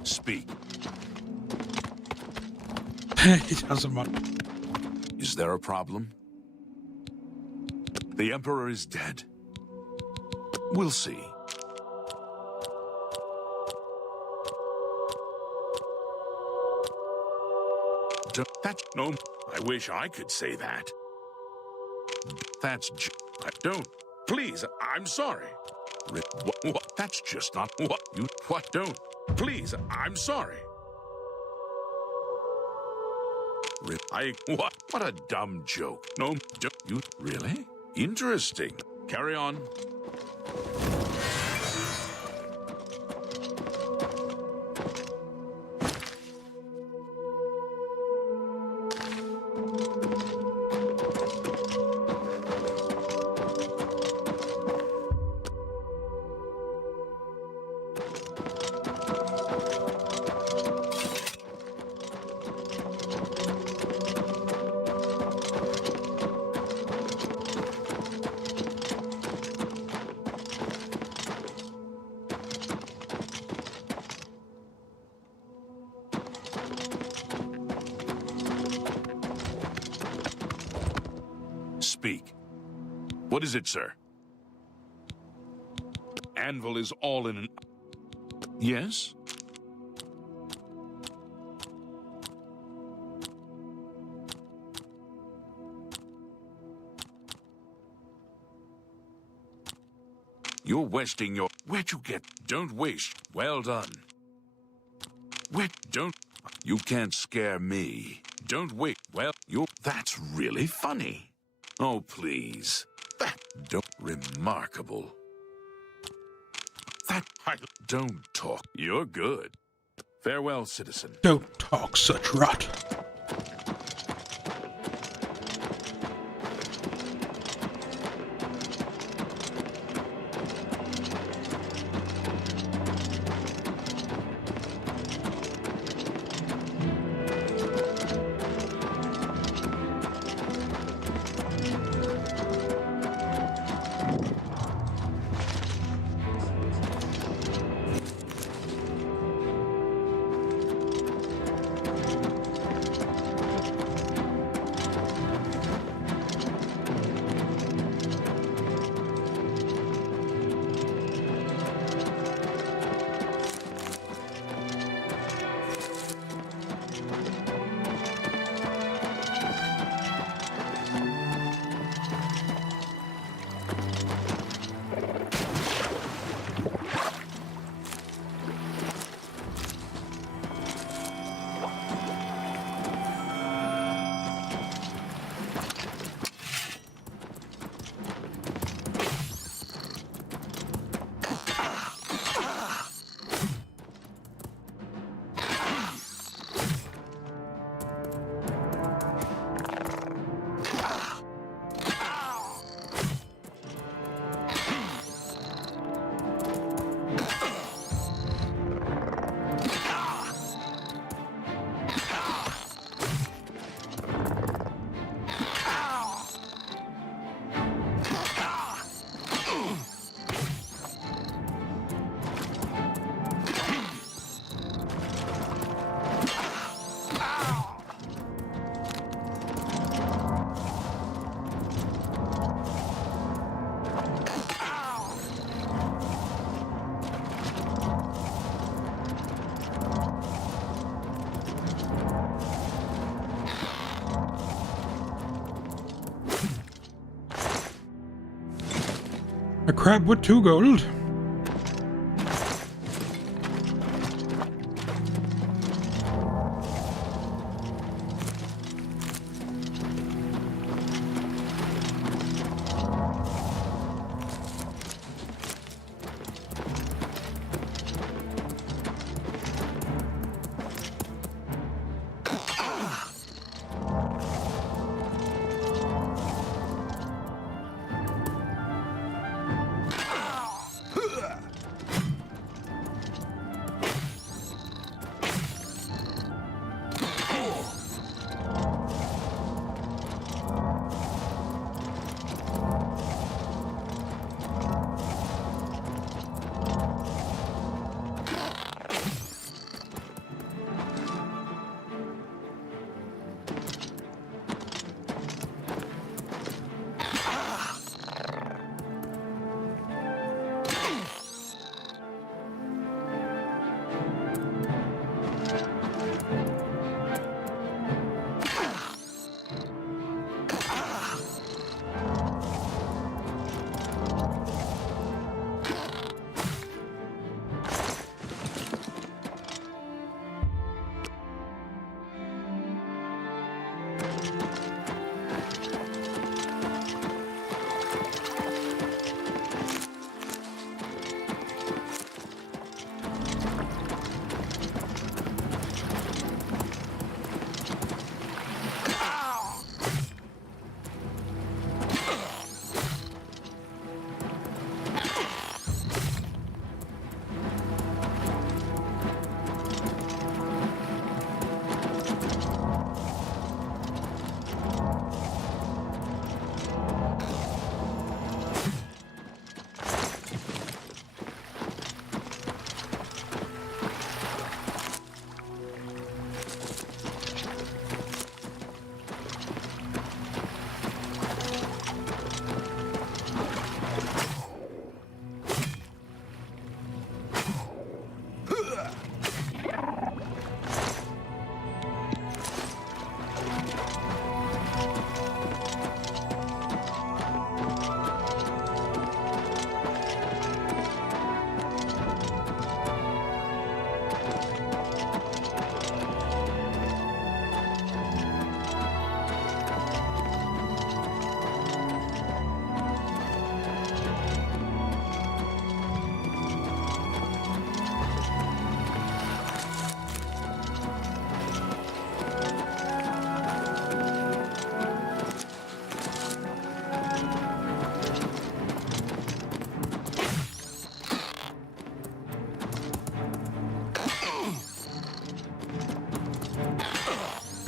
Speak. He doesn't want. Is there a problem? The Emperor is dead. We'll see. No, I wish I could say that. I don't. Please, I'm sorry. What? That's just not what you. What? Don't. Please, I'm sorry. What? What a dumb joke. No, don't you really? Interesting. Carry on. Speak. What is it, sir? Anvil is all in an... Yes? You're wasting your... Where'd you get... Don't waste. Well done. Don't... You can't scare me. Don't wait. Well, That's really funny. Oh, please. Remarkable. Don't talk. You're good. Farewell, citizen. Don't talk such rot. A crab with 2 gold.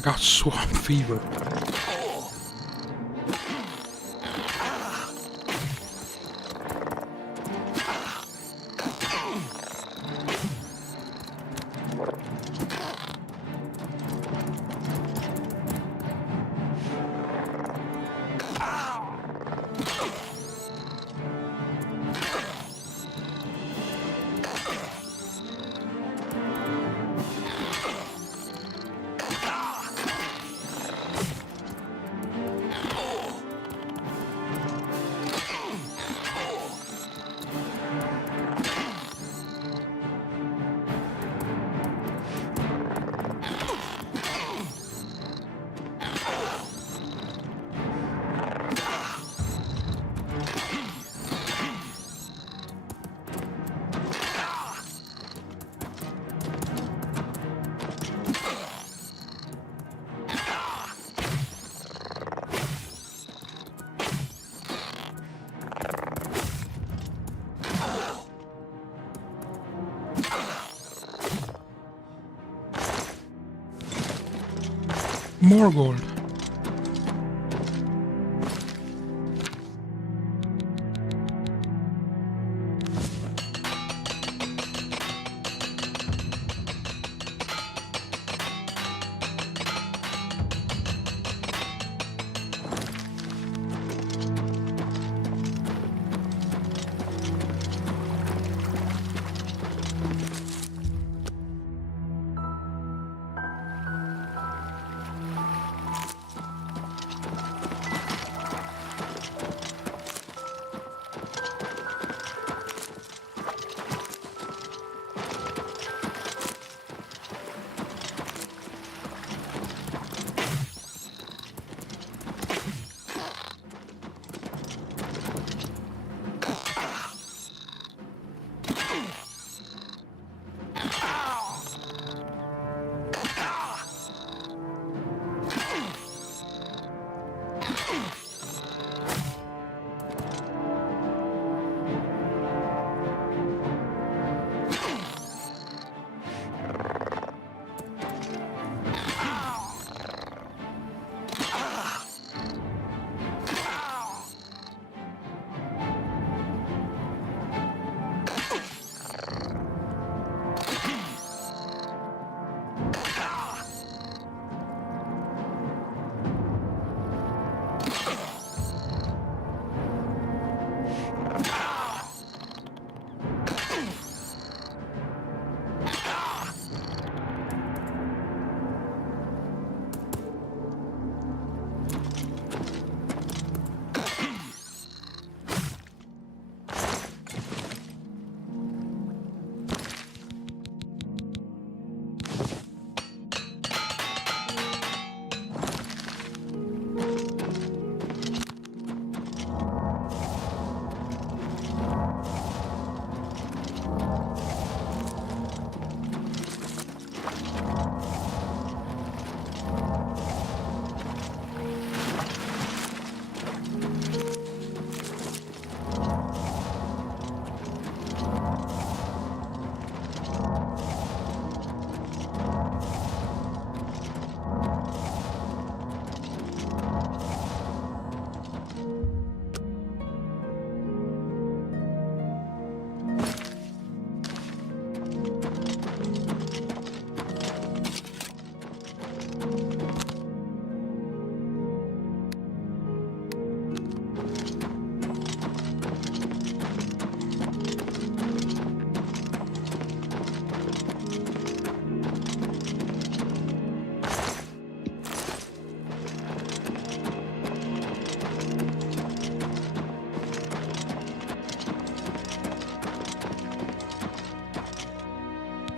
I got swamp fever. More gold.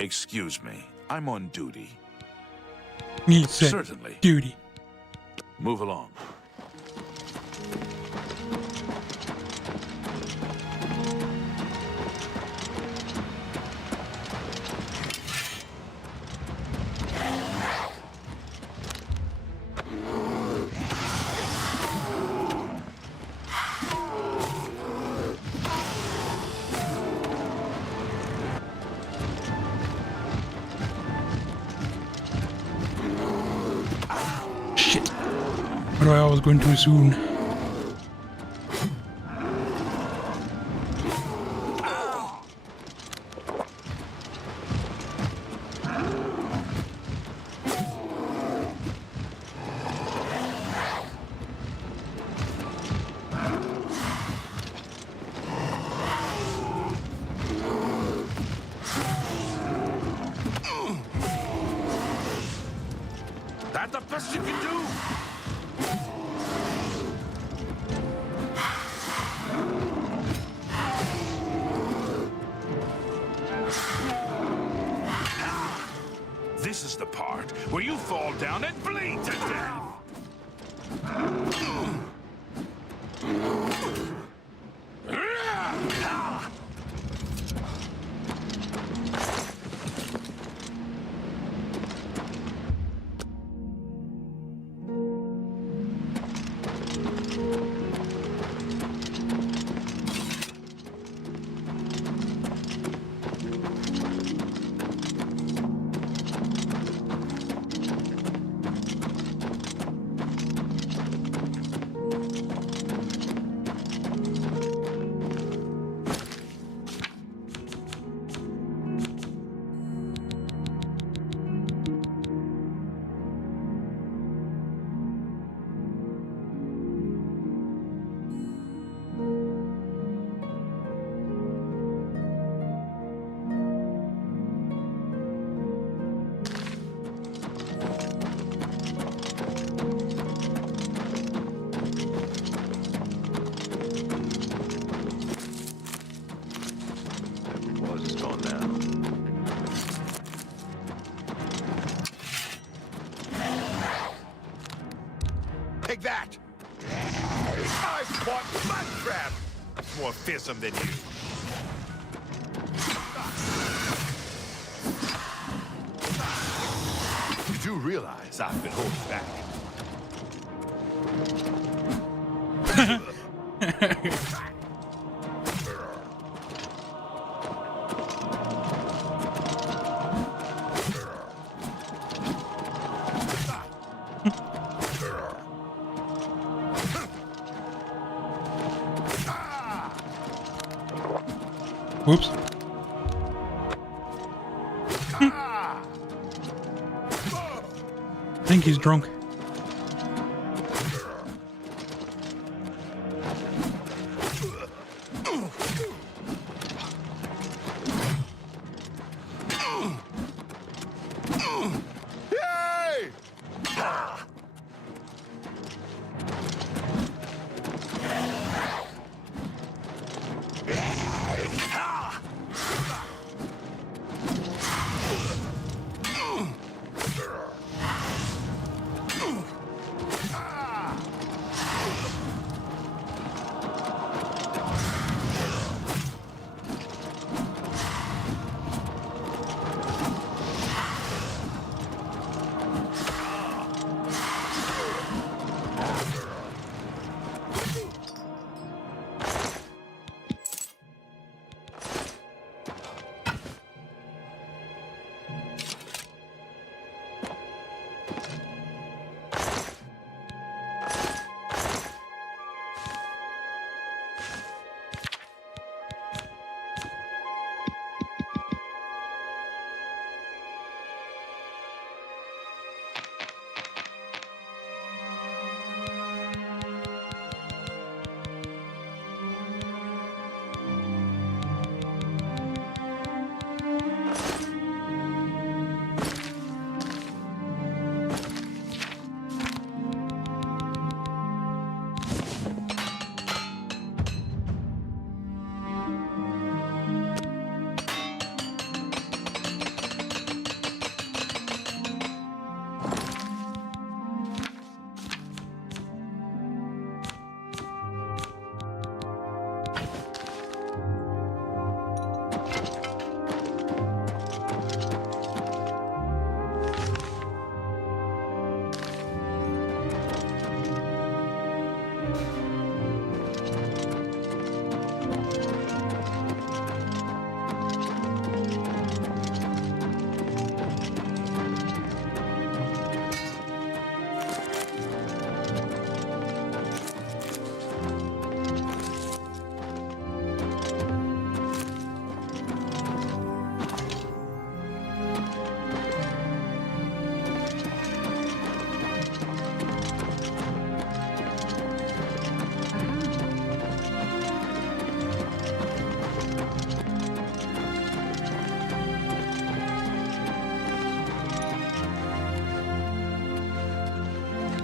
Excuse me, I'm on duty. He said Certainly. duty. Move along. Shit. Why do I always go in too soon? That the best you can do? This is the part where you fall down and bleed to death. Take that! I fought mud crab! More fearsome than you. You do realize I've been holding back. Whoops. I think he's drunk.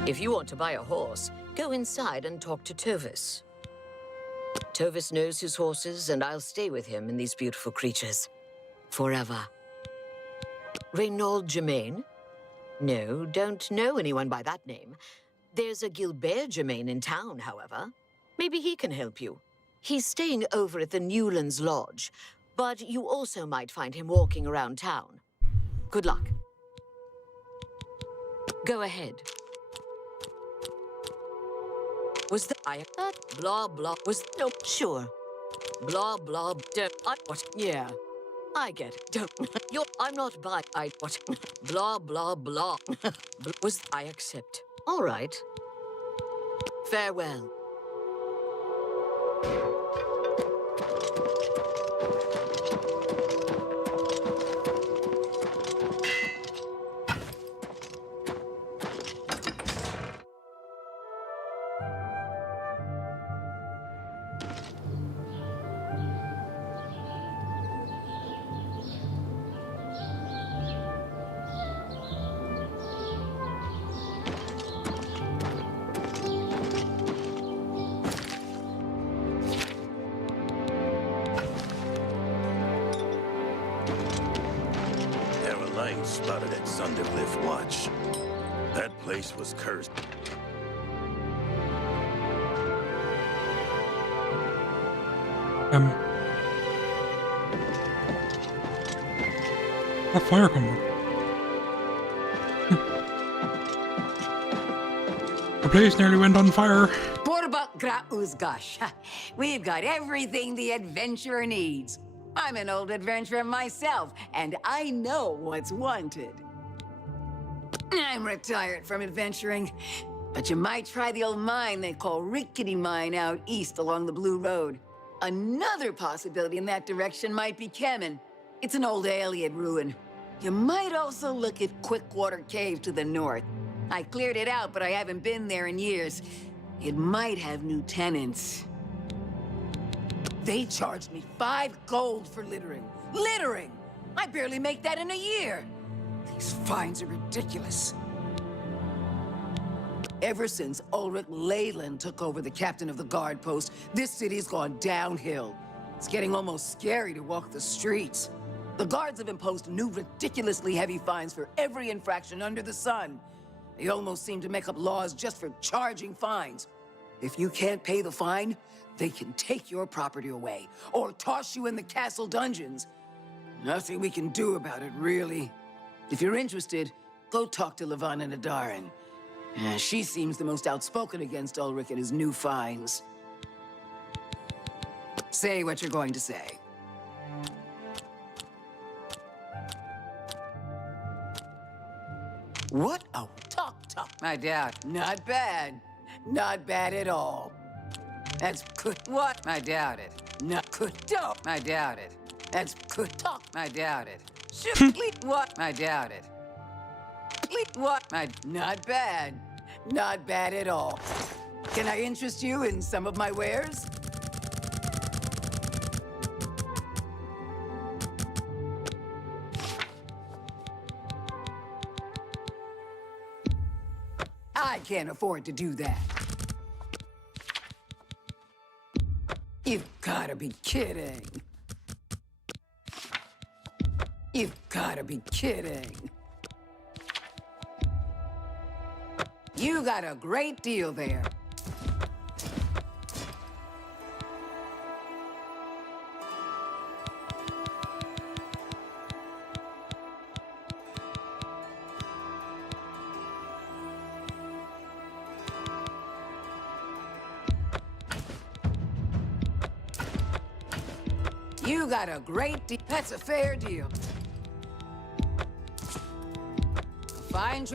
If you want to buy a horse, go inside and talk to Tovis. Tovis knows his horses, and I'll stay with him in these beautiful creatures. Forever. Reynaud Germain? No, don't know anyone by that name. There's a Gilbert Germain in town, however. Maybe he can help you. He's staying over at the Newlands Lodge, but you also might find him walking around town. Good luck. Go ahead. Was the blah blah was no sure. Blah blah don't what yeah. I get it. Don't I'm not by I what blah blah blah was I accept. All right. Farewell. Spotted at Sundercliff Watch. That place was cursed. That fire come on. The place nearly went on fire. We've got everything the adventurer needs. I'm an old adventurer myself, and I know what's wanted. I'm retired from adventuring, but you might try the old mine they call Rickety Mine out east along the Blue Road. Another possibility in that direction might be Kemen. It's an old Aliad ruin. You might also look at Quickwater Cave to the north. I cleared it out, but I haven't been there in years. It might have new tenants. They charged me 5 gold for littering. Littering! I barely make that in a year. These fines are ridiculous. Ever since Ulrich Leyland took over the captain of the guard post, this city's gone downhill. It's getting almost scary to walk the streets. The guards have imposed new ridiculously heavy fines for every infraction under the sun. They almost seem to make up laws just for charging fines. If you can't pay the fine, they can take your property away, or toss you in the castle dungeons. Nothing we can do about it, really. If you're interested, go talk to Levana Nadarin. She seems the most outspoken against Ulrich and his new fines. Say what you're going to say. What? Oh, talk. I doubt. Not bad. Not bad at all. That's good. What? I doubt it. Not good. Don't. I doubt it. That's good. Talk. I doubt it. What? I doubt it. What? Not bad. Not bad at all. Can I interest you in some of my wares? I can't afford to do that. You've gotta be kidding. You've gotta be kidding. You got a great deal there. You got a great deal. That's a fair deal. A fine.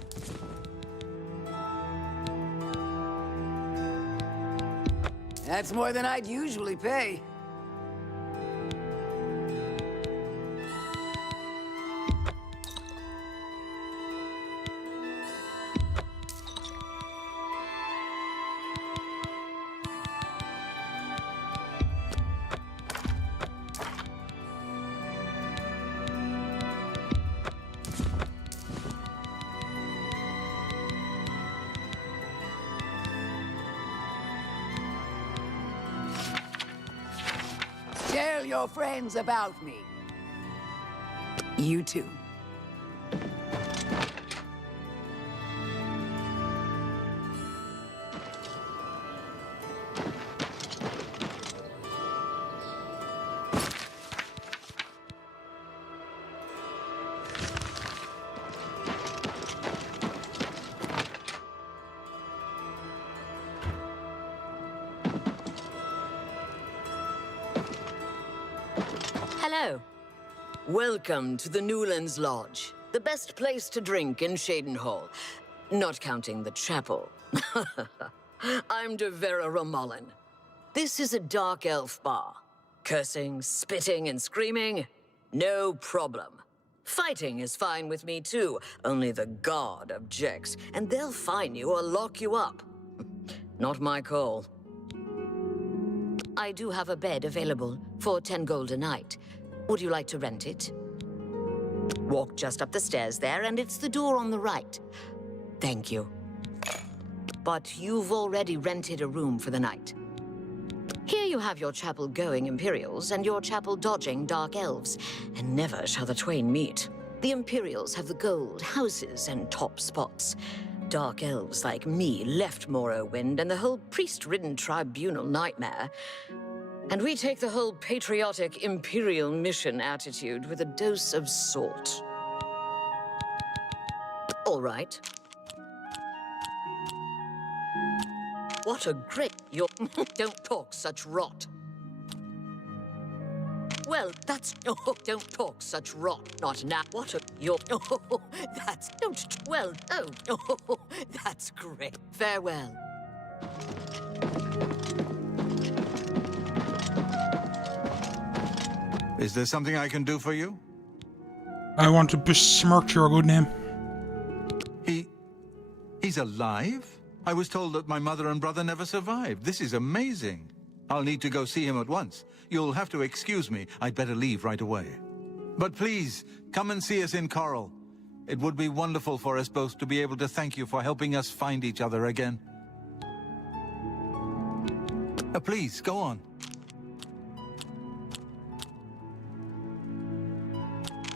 That's more than I'd usually pay. your friends about me. You too. Hello. Welcome to the Newlands Lodge, the best place to drink in Shadenhall. Not counting the chapel. I'm Devera Romulan. This is a dark elf bar. Cursing, spitting, and screaming? No problem. Fighting is fine with me too, only the god objects, and they'll fine you or lock you up. Not my call. I do have a bed available for 10 gold a night. Would you like to rent it? Walk just up the stairs there, and it's the door on the right. Thank you. But you've already rented a room for the night. Here you have your chapel-going Imperials and your chapel-dodging Dark Elves, and never shall the twain meet. The Imperials have the gold, houses, and top spots. Dark Elves like me left Morrowind and the whole priest-ridden tribunal nightmare. And we take the whole patriotic Imperial mission attitude with a dose of salt. All right. What a great... Don't talk such rot. Well, that's... Oh, don't talk such rot. Not now. What a... You're... Oh, that's... Don't... Well, oh, that's great. Farewell. Is there something I can do for you? I want to besmirch your good name. He's alive? I was told that my mother and brother never survived. This is amazing. I'll need to go see him at once. You'll have to excuse me. I'd better leave right away. But please, come and see us in Coral. It would be wonderful for us both to be able to thank you for helping us find each other again. Please, go on.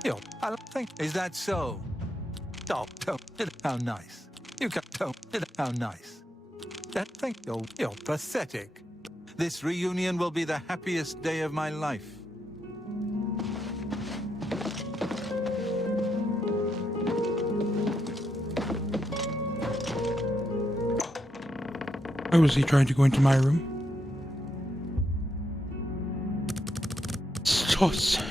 Yo, I think... Is that so? Oh, how nice. You can tell how nice. That thing, you're pathetic. This reunion will be the happiest day of my life. Why was he trying to go into my room? Sus.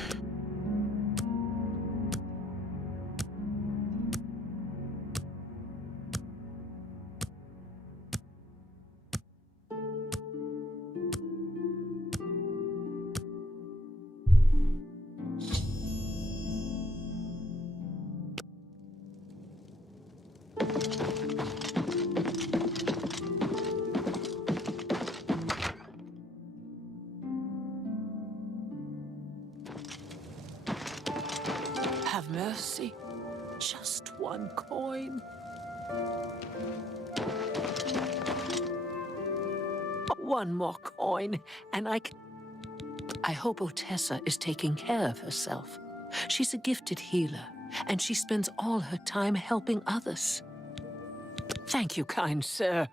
Have mercy. Just one coin. One more coin, and I hope Otessa is taking care of herself. She's a gifted healer, and she spends all her time helping others. Thank you, kind sir.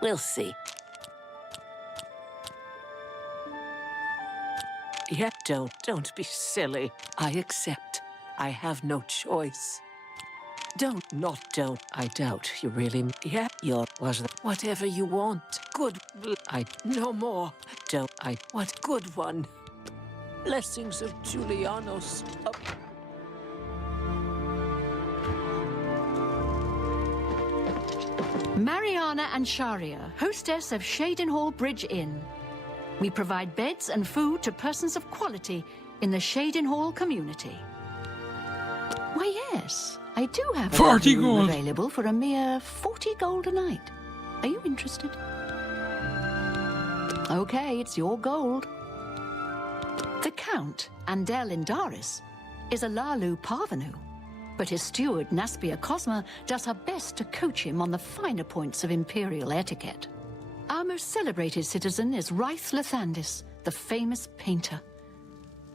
We'll see. Yeah, don't be silly. I accept. I have no choice. Don't. I doubt you really... Yeah, whatever you want. Good... No more. What good one? Blessings of Julianos. Mariana and Sharia, hostess of Shadenhall Bridge Inn. We provide beds and food to persons of quality in the Shadenhall community. Why, yes, I do have a 40 room gold available for a mere 40 gold a night. Are you interested? Okay, it's your gold. The Count, Andel Indaris, is a Lalu Parvenu, but his steward, Naspia Cosma, does her best to coach him on the finer points of Imperial etiquette. Our most celebrated citizen is Raith Lathandis, the famous painter.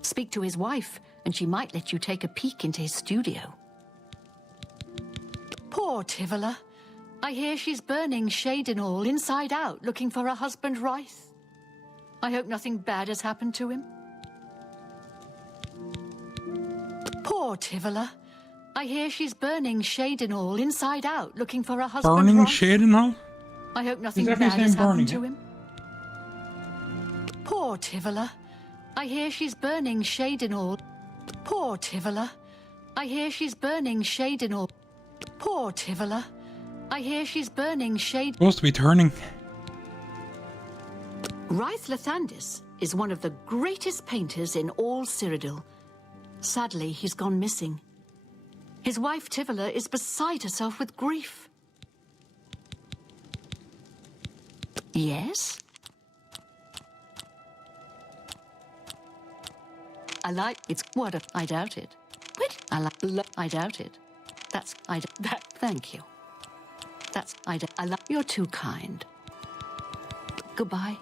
Speak to his wife, and she might let you take a peek into his studio. Poor Tivola. I hear she's burning Shadenhall inside out, looking for her husband Rice. I hope nothing bad has happened to him. Poor Tivola. I hear she's burning Shadenhall inside out, looking for her husband Burning Rice. Shadenhall? I hope nothing He's bad definitely has saying burning happened to him. Poor Tivola. I hear she's burning Shadenhall. Poor Tivola. I hear she's burning Shadenhall. Poor Tivola. I hear she's burning Shade. Supposed to be turning. Rice Lathandis is one of the greatest painters in all Cyrodiil. Sadly, he's gone missing. His wife Tivola is beside herself with grief. Yes? I like it's what a, I doubt it. What? I doubt it. That's that thank you. That's I like you're too kind. Goodbye.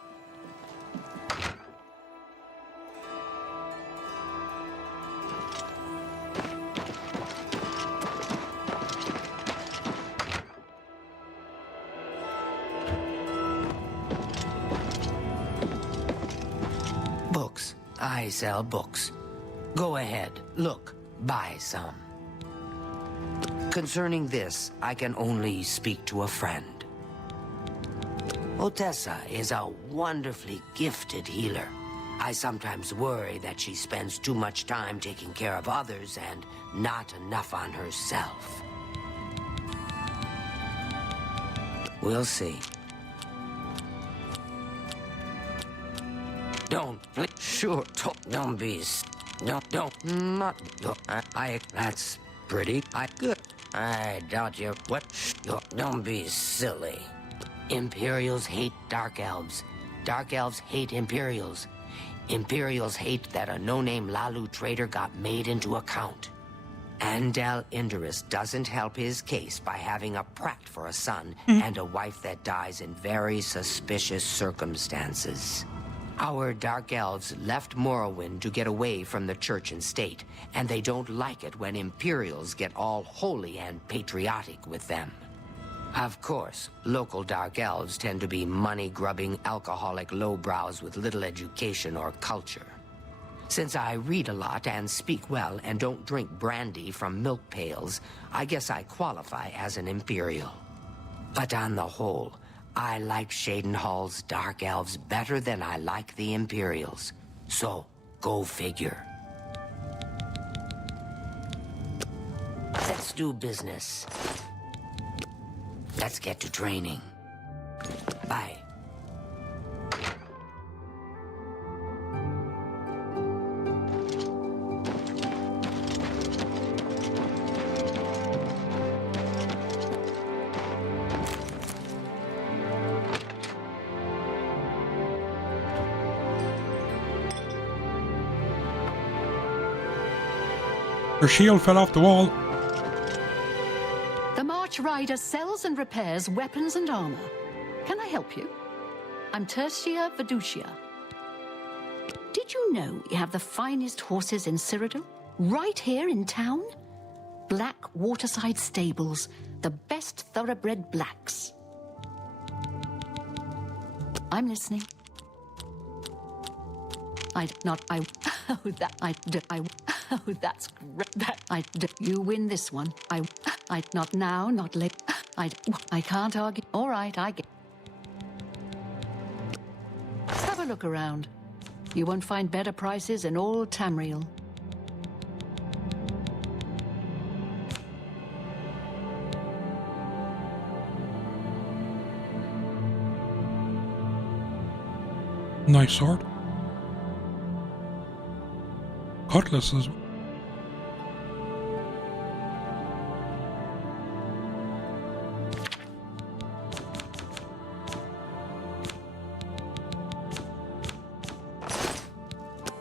Books. I sell books. Go ahead, look, buy some. Concerning this, I can only speak to a friend. Otessa is a wonderfully gifted healer. I sometimes worry that she spends too much time taking care of others and not enough on herself. We'll see. Don't, sure, don't be, don't, not, that's pretty, good. I doubt you, don't be silly. Imperials hate Dark Elves. Dark Elves hate Imperials. Imperials hate that a no-name Lalu trader got made into a count. Andal Indorus doesn't help his case by having a prat for a son and a wife that dies in very suspicious circumstances. Our Dark Elves left Morrowind to get away from the church and state, and they don't like it when Imperials get all holy and patriotic with them. Of course, local Dark Elves tend to be money-grubbing, alcoholic lowbrows with little education or culture. Since I read a lot and speak well and don't drink brandy from milk pails, I guess I qualify as an Imperial. But on the whole, I like Shadenhall's Dark Elves better than I like the Imperials. So, go figure. Let's do business. Let's get to training. Bye. Her shield fell off the wall. The March Rider sells and repairs weapons and armor. Can I help you? I'm Tertia Veducia. Did you know you have the finest horses in Cyrodiil? Right here in town? Black Waterside Stables, the best thoroughbred blacks. I'm listening. Oh, that's great. You win this one. Not now, not late. I can't argue. All right, I get. Have a look around. You won't find better prices in all Tamriel. Nice sword. Cutlasses.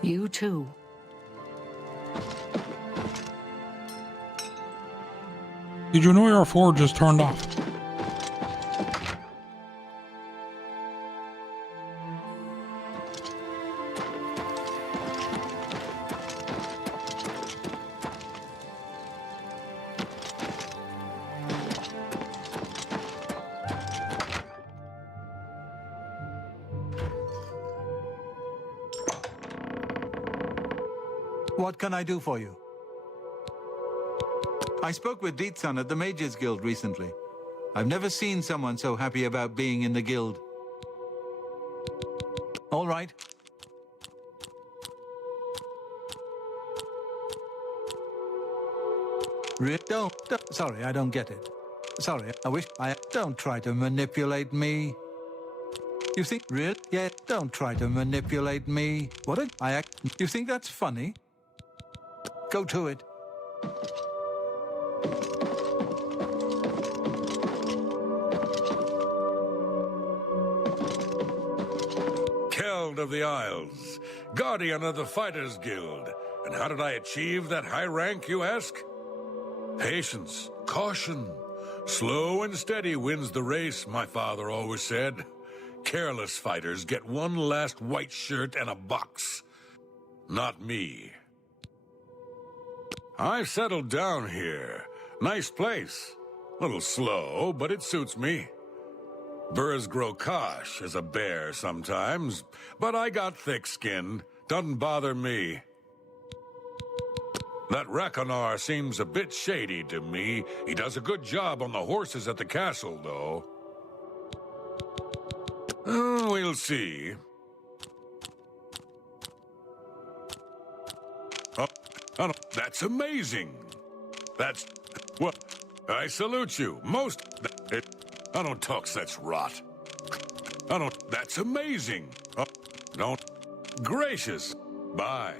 You too. Did you know your forge is turned off? What can I do for you? I spoke with Dietsan at the Mages Guild recently. I've never seen someone so happy about being in the guild. All right. Don't. Sorry, I don't get it. Sorry, I wish I... Don't try to manipulate me. You think... Real? Yeah, don't try to manipulate me. What a... You think that's funny? Go to it. Keld of the Isles, Guardian of the Fighters Guild. And how did I achieve that high rank, you ask? Patience, caution. Slow and steady wins the race, my father always said. Careless fighters get one last white shirt and a box. Not me. I've settled down here. Nice place. Little slow, but it suits me. Burrs grow kosh as a bear sometimes, but I got thick skin. Doesn't bother me. That Rakonar seems a bit shady to me. He does a good job on the horses at the castle, though. We'll see. Oh, that's amazing. That's... Well, I salute you. I don't talk such rot. That's amazing. Don't... Gracious. Bye.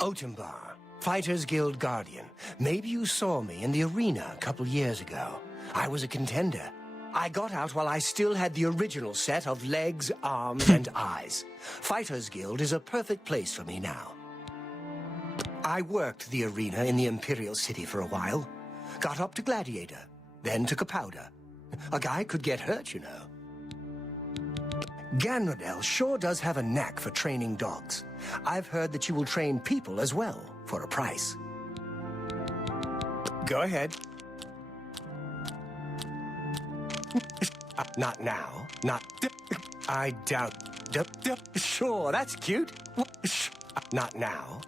Otembar, Fighters Guild Guardian. Maybe you saw me in the arena a couple years ago. I was a contender. I got out while I still had the original set of legs, arms, and eyes. Fighters Guild is a perfect place for me now. I worked the arena in the Imperial City for a while. Got up to Gladiator, then took a powder. A guy could get hurt, you know. Ganradel sure does have a knack for training dogs. I've heard that you will train people as well, for a price. Go ahead. Not now. Not... I doubt... Sure, that's cute. Not now.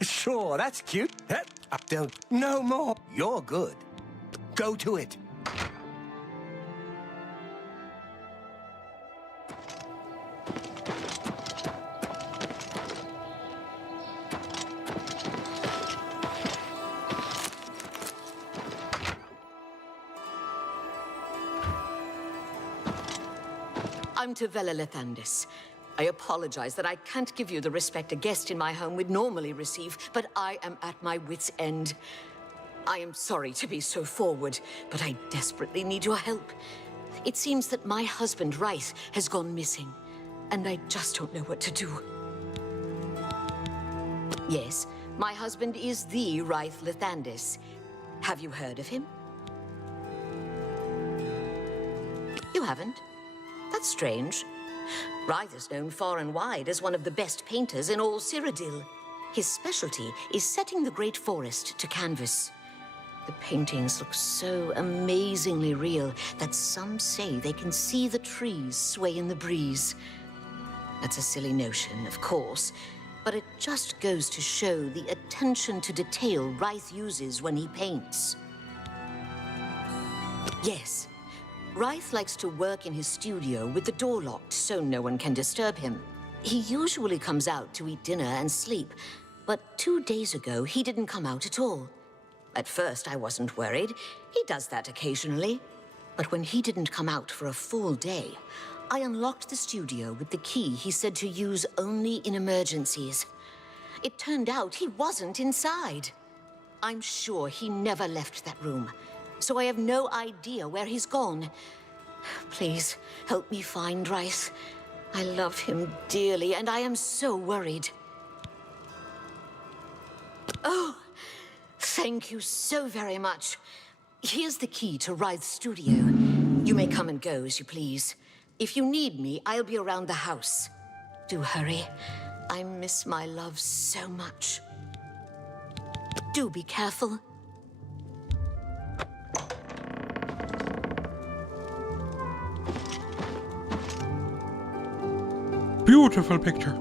Sure, that's cute. Don't... No more. You're good. Go to it. I'm Tavella Lethandis. I apologize that I can't give you the respect a guest in my home would normally receive, but I am at my wit's end. I am sorry to be so forward, but I desperately need your help. It seems that my husband, Ryth, has gone missing, and I just don't know what to do. Yes, my husband is the Ryth Lethandis. Have you heard of him? You haven't? That's strange. Ryth is known far and wide as one of the best painters in all Cyrodiil. His specialty is setting the great forest to canvas. The paintings look so amazingly real that some say they can see the trees sway in the breeze. That's a silly notion, of course, but it just goes to show the attention to detail Ryth uses when he paints. Yes. Ryth likes to work in his studio with the door locked so no one can disturb him. He usually comes out to eat dinner and sleep, but 2 days ago he didn't come out at all. At first I wasn't worried. He does that occasionally. But when he didn't come out for a full day, I unlocked the studio with the key he said to use only in emergencies. It turned out he wasn't inside. I'm sure he never left that room. So I have no idea where he's gone. Please, help me find Rice. I love him dearly, and I am so worried. Oh, thank you so very much. Here's the key to Rice's studio. You may come and go as you please. If you need me, I'll be around the house. Do hurry. I miss my love so much. Do be careful. Beautiful picture.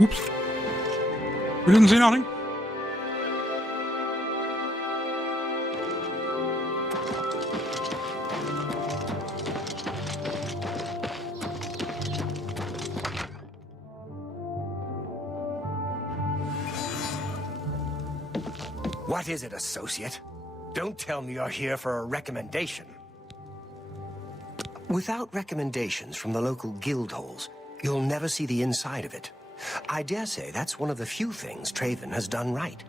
Oops. We didn't see nothing. What is it, associate? Don't tell me you're here for a recommendation. Without recommendations from the local guild halls, you'll never see the inside of it. I dare say that's one of the few things Traven has done right.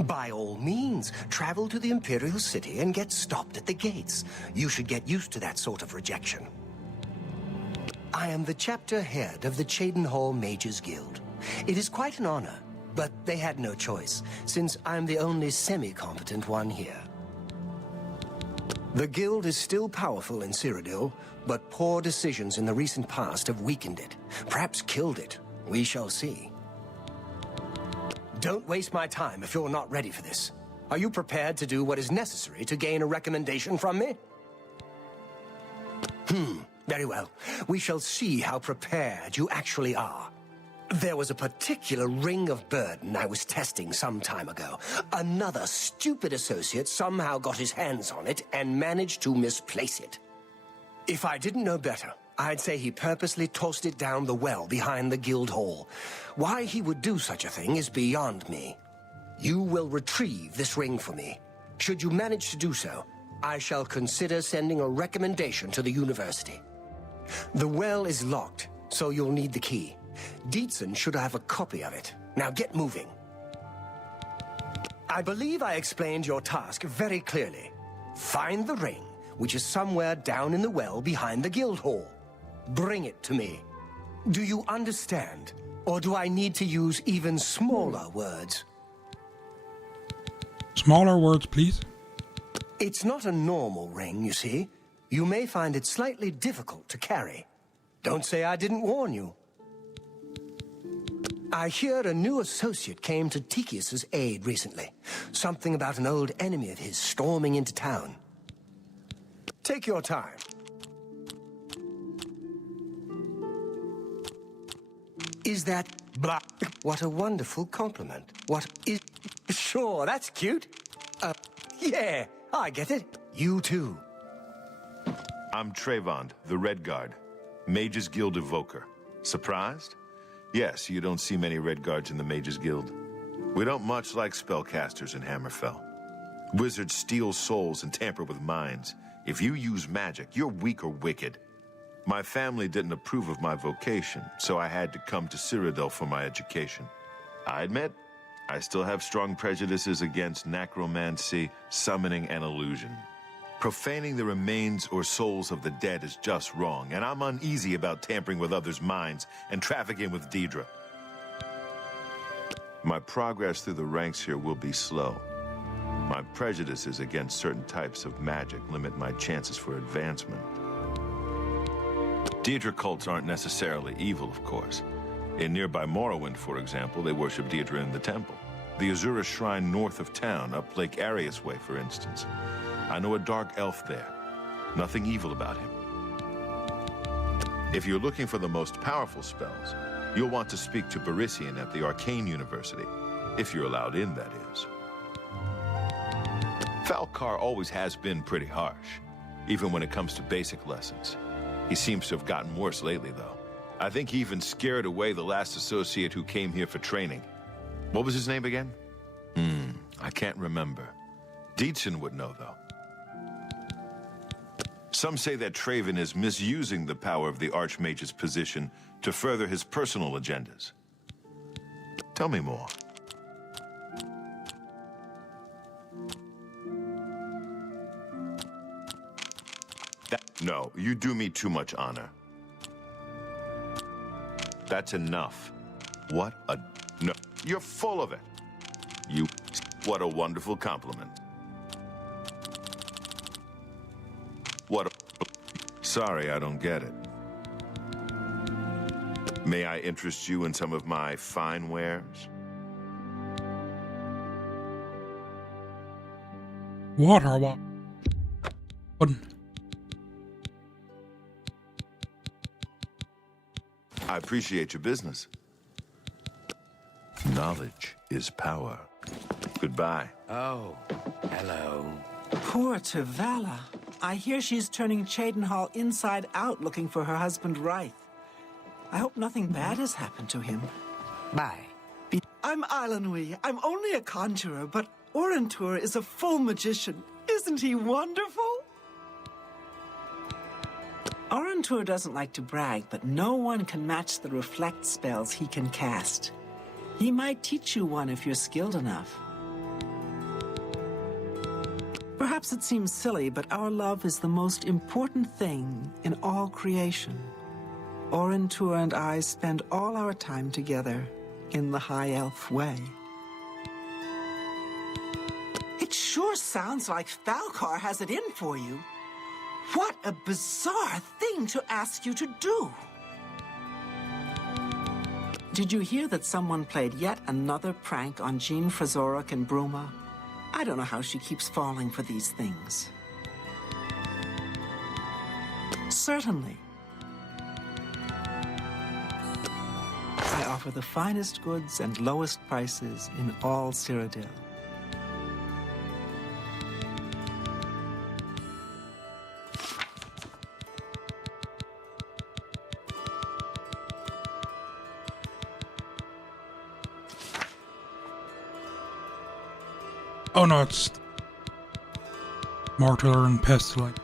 By all means, travel to the Imperial City and get stopped at the gates. You should get used to that sort of rejection. I am the chapter head of the Cheydinhal Mages Guild. It is quite an honor, but they had no choice, since I'm the only semi-competent one here. The guild is still powerful in Cyrodiil, but poor decisions in the recent past have weakened it, perhaps killed it. We shall see. Don't waste my time if you're not ready for this. Are you prepared to do what is necessary to gain a recommendation from me? Very well. We shall see how prepared you actually are. There was a particular ring of burden I was testing some time ago. Another stupid associate somehow got his hands on it and managed to misplace it. If I didn't know better, I'd say he purposely tossed it down the well behind the guild hall. Why he would do such a thing is beyond me. You will retrieve this ring for me. Should you manage to do so, I shall consider sending a recommendation to the university. The well is locked, so you'll need the key. Dietzen should have a copy of it. Now get moving. I believe I explained your task very clearly. Find the ring, which is somewhere down in the well behind the guild hall. Bring it to me. Do you understand? Or do I need to use even smaller words? Smaller words, please. It's not a normal ring, you see. You may find it slightly difficult to carry. Don't say I didn't warn you. I hear a new associate came to Tychius's aid recently. Something about an old enemy of his storming into town. Take your time. Is that blah? What a wonderful compliment. What is... Sure, that's cute. Yeah, I get it. You too. I'm Trevand, the Red Guard, Mages Guild Evoker. Surprised? Yes, you don't see many Red Guards in the Mages Guild. We don't much like spellcasters in Hammerfell. Wizards steal souls and tamper with minds. If you use magic, you're weak or wicked. My family didn't approve of my vocation, so I had to come to Cyrodiil for my education. I admit, I still have strong prejudices against necromancy, summoning, and illusion. Profaning the remains or souls of the dead is just wrong, and I'm uneasy about tampering with others' minds and trafficking with Daedra. My progress through the ranks here will be slow. My prejudices against certain types of magic limit my chances for advancement. Daedra cults aren't necessarily evil, of course. In nearby Morrowind, for example, they worship Daedra in the temple. The Azura Shrine north of town, up Lake Arius Way, for instance. I know a dark elf there. Nothing evil about him. If you're looking for the most powerful spells, you'll want to speak to Barisian at the Arcane University. If you're allowed in, that is. Falcar always has been pretty harsh, even when it comes to basic lessons. He seems to have gotten worse lately, though. I think he even scared away the last associate who came here for training. What was his name again? I can't remember. Dietzen would know, though. Some say that Traven is misusing the power of the Archmage's position to further his personal agendas. Tell me more. No, you do me too much honor. That's enough. What a... No, you're full of it. You... What a wonderful compliment. What a... Sorry, I don't get it. May I interest you in some of my fine wares? Water, what? I appreciate your business. Knowledge is power. Goodbye. Oh, hello. Poor Tavala. I hear she's turning Cheydinhal inside out looking for her husband Reith. I hope nothing bad has happened to him. Bye. I'm Islandwy. I'm only a conjurer, but Orentur is a full magician. Isn't he wonderful? Orentur doesn't like to brag, but no one can match the reflect spells he can cast. He might teach you one if you're skilled enough. Perhaps it seems silly, but our love is the most important thing in all creation. Orentur and I spend all our time together in the High Elf way. It sure sounds like Falcar has it in for you. What a bizarre thing to ask you to do! Did you hear that someone played yet another prank on Jean Frazorok and Bruma? I don't know how she keeps falling for these things. Certainly. I offer the finest goods and lowest prices in all Cyrodiil. Oh no, it's Mortar and Pestilite.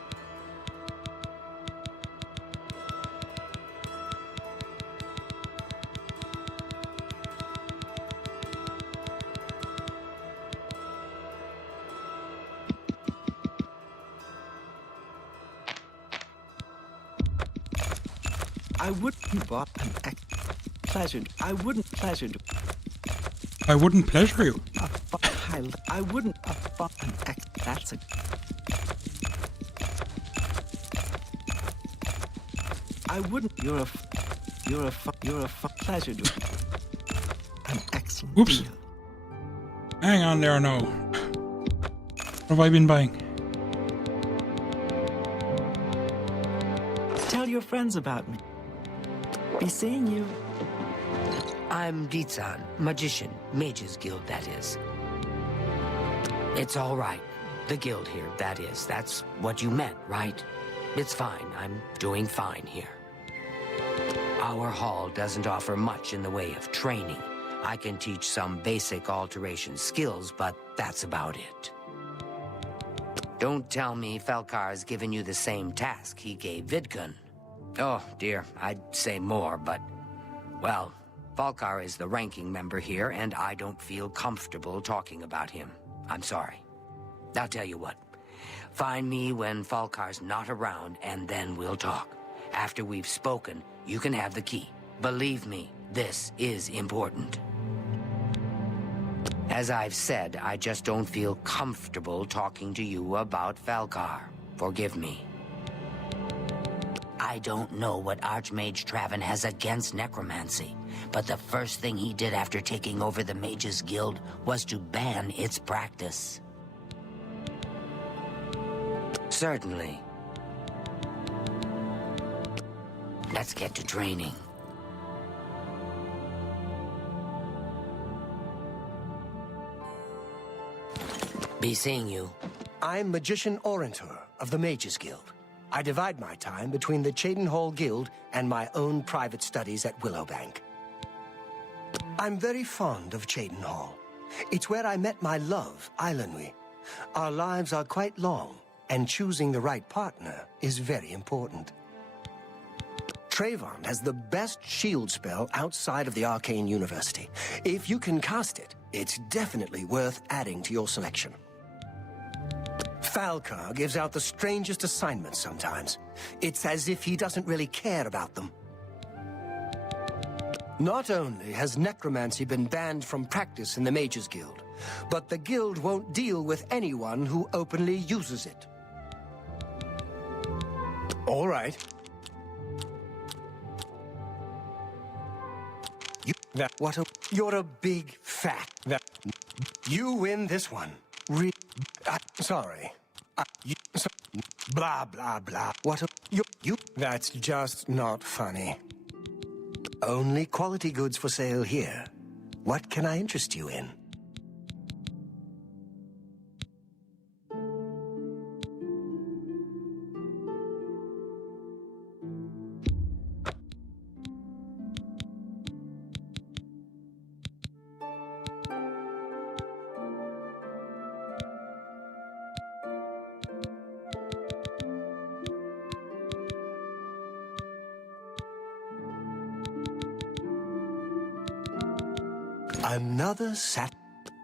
I wouldn't bought an pleasure. I wouldn't pleasure. I wouldn't pleasure you. I wouldn't that's a... I wouldn't... You're a pleasure to... An excellent Oops. deal. Hang on there now. What have I been buying? Tell your friends about me. Be seeing you. I'm Dietzen, magician, Mages Guild, that is. It's all right. The guild here, that is. That's what you meant, right? It's fine. I'm doing fine here. Our hall doesn't offer much in the way of training. I can teach some basic alteration skills, but that's about it. Don't tell me Falcar's given you the same task he gave Vidkun. Oh, dear, I'd say more, but... Well, Falcar is the ranking member here, and I don't feel comfortable talking about him. I'm sorry. I'll tell you what. Find me when Falcar's not around, and then we'll talk. After we've spoken, you can have the key. Believe me, this is important. As I've said, I just don't feel comfortable talking to you about Falcar. Forgive me. I don't know what Archmage Traven has against necromancy, but the first thing he did after taking over the Mages Guild was to ban its practice. Certainly. Let's get to training. Be seeing you. I'm Magician Orentur of the Mages Guild. I divide my time between the Cheydinhal Guild and my own private studies at Willowbank. I'm very fond of Cheydinhal. It's where I met my love, Eilenwy. Our lives are quite long, and choosing the right partner is very important. Trayvon has the best shield spell outside of the Arcane University. If you can cast it, it's definitely worth adding to your selection. Falcar gives out the strangest assignments sometimes. It's as if he doesn't really care about them. Not only has necromancy been banned from practice in the Mages Guild, but the guild won't deal with anyone who openly uses it. All right. You're a big fat. You win this one. Sorry. Blah, blah, blah. That's just not funny. Only quality goods for sale here. What can I interest you in? Another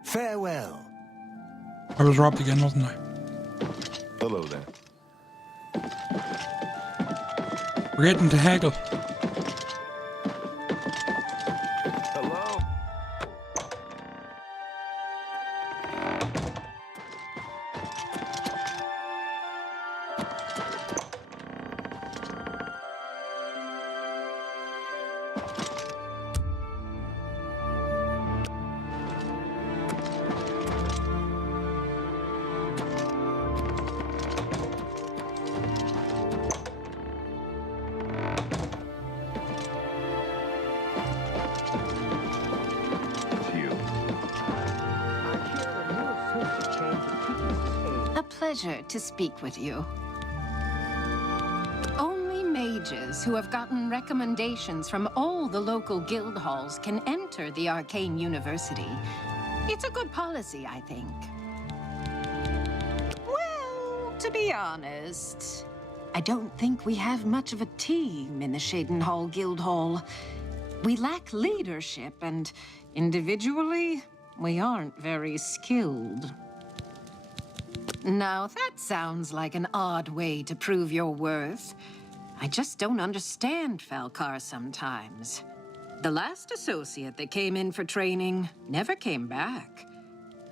farewell. I was robbed again, wasn't I? Hello there. We're getting to haggle. Hello? A pleasure to speak with you. Only mages who have gotten recommendations from all the local guild halls can enter the Arcane University. It's a good policy, I think. Well, to be honest, I don't think we have much of a team in the Shadenhall Guild Hall. We lack leadership, and individually, we aren't very skilled. Now, that sounds like an odd way to prove your worth. I just don't understand Falcar sometimes. The last associate that came in for training never came back.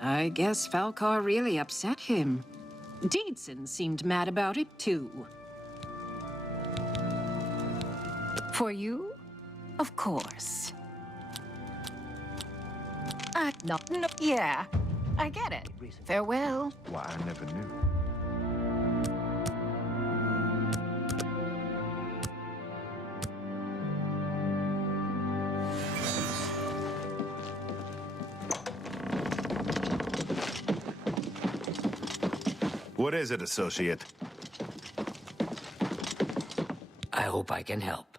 I guess Falcar really upset him. Deedson seemed mad about it, too. For you? Of course. No, yeah. I get it. Farewell. Why, I never knew. What is it, associate? I hope I can help.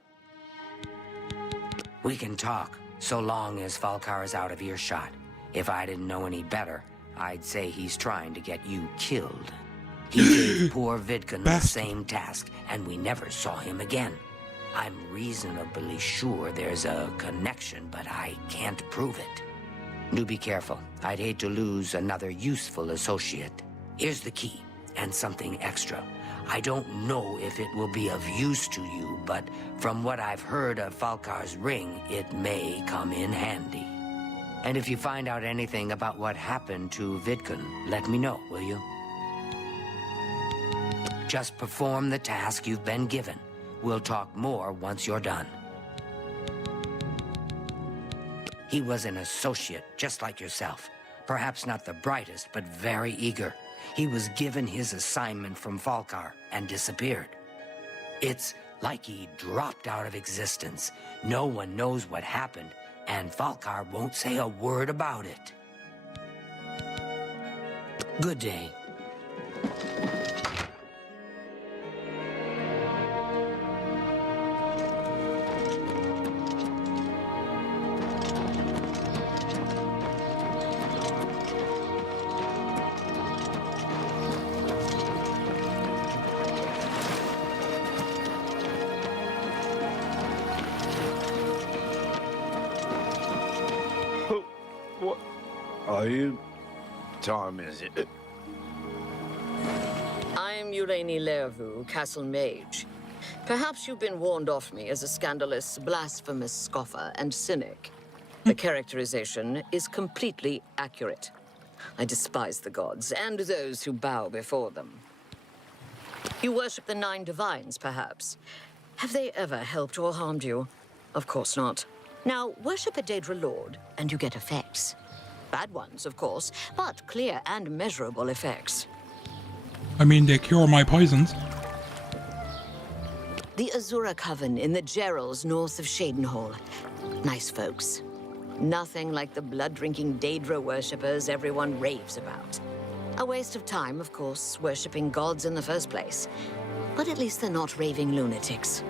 We can talk, so long as Falcar is out of earshot. If I didn't know any better, I'd say he's trying to get you killed. He gave poor Vidkun the same task, and we never saw him again. I'm reasonably sure there's a connection, but I can't prove it. Do be careful. I'd hate to lose another useful associate. Here's the key, and something extra. I don't know if it will be of use to you, but from what I've heard of Falcar's ring, it may come in handy. And if you find out anything about what happened to Vidkun, let me know, will you? Just perform the task you've been given. We'll talk more once you're done. He was an associate, just like yourself. Perhaps not the brightest, but very eager. He was given his assignment from Falcar and disappeared. It's like he dropped out of existence. No one knows what happened, and Falcar won't say a word about it. Good day. are you? Time is it? I'm Urani Lervu, Castle Mage. Perhaps you've been warned off me as a scandalous, blasphemous scoffer and cynic. The characterization is completely accurate. I despise the gods and those who bow before them. You worship the 9 divines, perhaps. Have they ever helped or harmed you? Of course not. Now, worship a Daedra Lord, and you get effects. Bad ones, of course, but clear and measurable effects. I mean, they cure my poisons. The Azura Coven in the Gerals north of Shadenhall. Nice folks. Nothing like the blood-drinking Daedra worshippers everyone raves about. A waste of time, of course, worshipping gods in the first place. But at least they're not raving lunatics.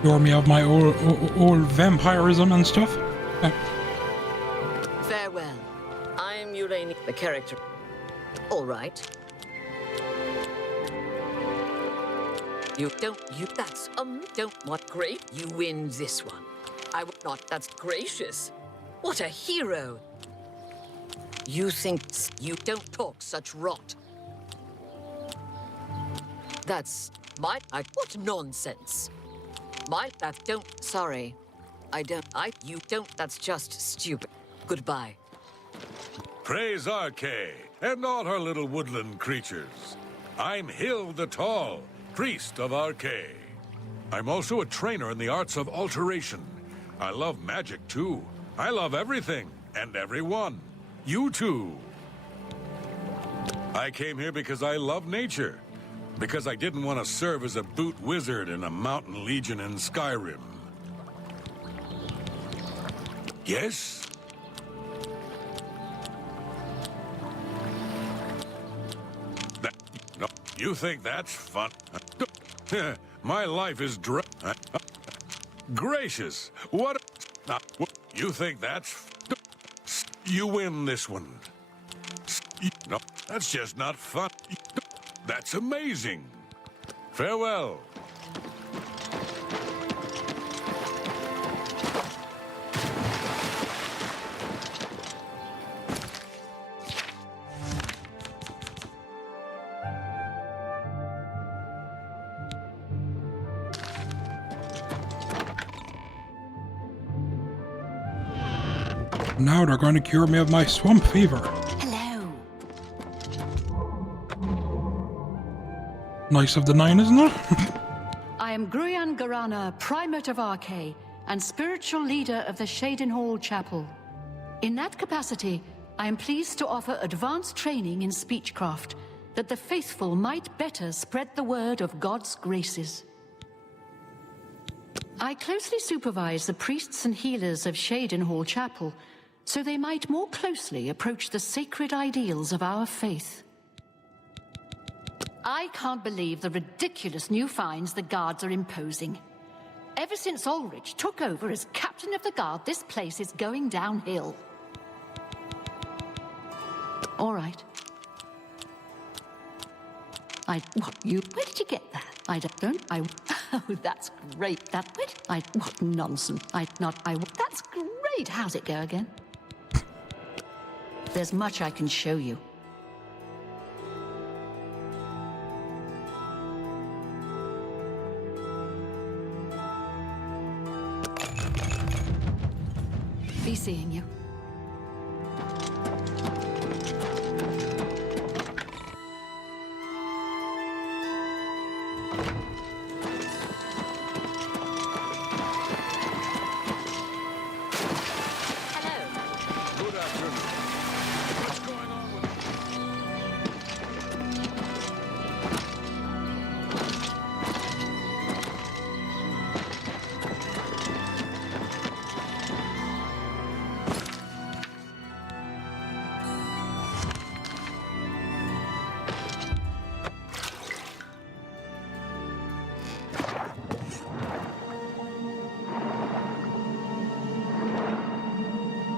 Cure me of my old vampirism and stuff. Farewell. I'm Urani, the character. All right. Don't what great? You win this one. I would not, that's gracious. What a hero. You think you don't talk such rot. That's what nonsense. Sorry. You don't, that's just stupid. Goodbye. Praise Arche and all her little woodland creatures. I'm Hill the Tall, priest of Arche. I'm also a trainer in the arts of alteration. I love magic, too. I love everything and everyone. You too. I came here because I love nature. Because I didn't want to serve as a boot wizard in a mountain legion in Skyrim. Yes? No, you think that's fun? My life is gracious. What? You think that's? You win this one. No, that's just not fun. That's amazing. Farewell. Now they're going to cure me of my swamp fever. Hello. Nice of the 9, isn't it? I am Gruyan Garana, Primate of Arche, and spiritual leader of the Shadenhall Chapel. In that capacity, I am pleased to offer advanced training in speechcraft, that the faithful might better spread the word of God's graces. I closely supervise the priests and healers of Shadenhall Chapel, so they might more closely approach the sacred ideals of our faith. I can't believe the ridiculous new fines the guards are imposing. Ever since Ulrich took over as captain of the guard, this place is going downhill. All right. Where did you get that? Oh, that's great. What nonsense. That's great. How's it go again? There's much I can show you. Be seeing you.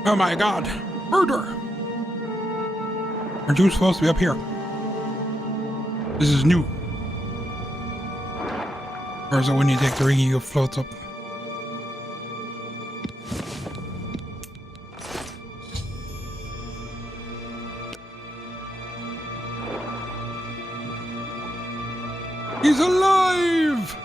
Oh my god! Murder! Aren't you supposed to be up here? This is new. Or is it when you take the ring you float up? He's alive!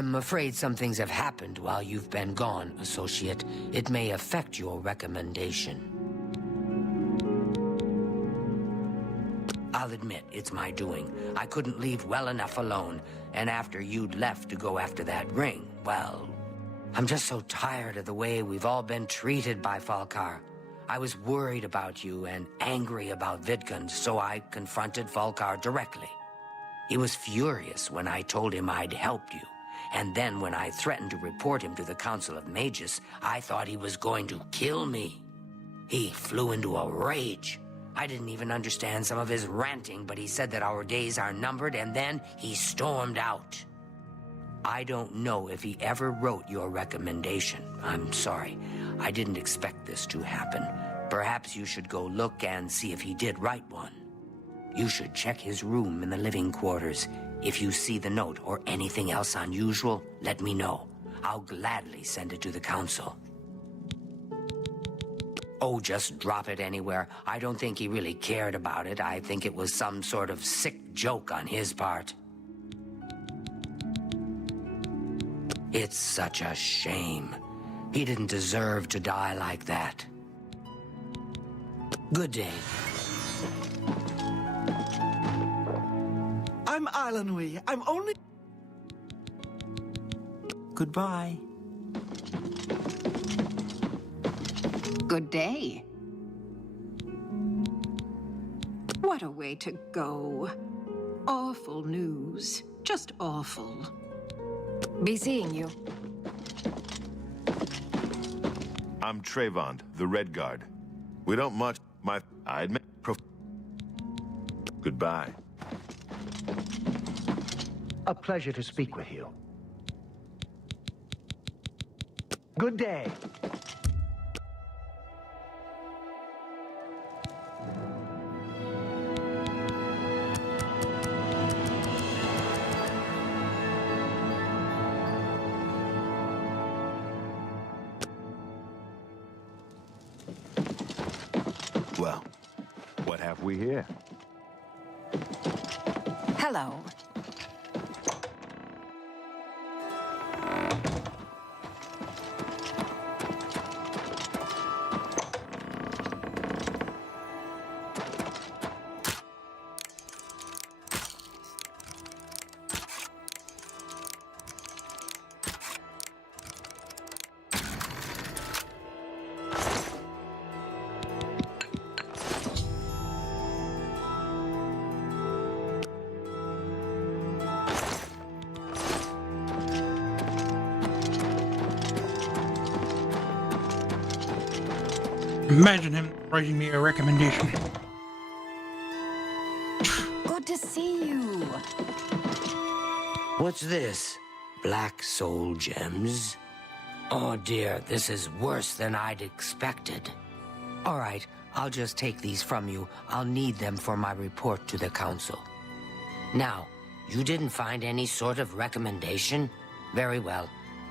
I'm afraid some things have happened while you've been gone, Associate. It may affect your recommendation. I'll admit, it's my doing. I couldn't leave well enough alone, and after you'd left to go after that ring, well... I'm just so tired of the way we've all been treated by Falkar. I was worried about you and angry about Vidkund, so I confronted Falkar directly. He was furious when I told him I'd helped you. And then when I threatened to report him to the Council of Mages, I thought he was going to kill me. He flew into a rage. I didn't even understand some of his ranting, but he said that our days are numbered, and then he stormed out. I don't know if he ever wrote your recommendation. I'm sorry. I didn't expect this to happen. Perhaps you should go look and see if he did write one. You should check his room in the living quarters. If you see the note or anything else unusual, let me know. I'll gladly send it to the council. Oh, just drop it anywhere. I don't think he really cared about it. I think it was some sort of sick joke on his part. It's such a shame. He didn't deserve to die like that. Good day. I'm Islandwy. I'm only... Goodbye. Good day. What a way to go. Awful news. Just awful. Be seeing you. I'm Trevand, the Red Guard. We don't much... I admit... Goodbye. A pleasure to speak with you. Good day. Well, what have we here? Hello. Imagine him writing me a recommendation. Good to see you. What's this? Black soul gems? Oh dear, this is worse than I'd expected. All right, I'll just take these from you. I'll need them for my report to the council. Now, you didn't find any sort of recommendation? Very well.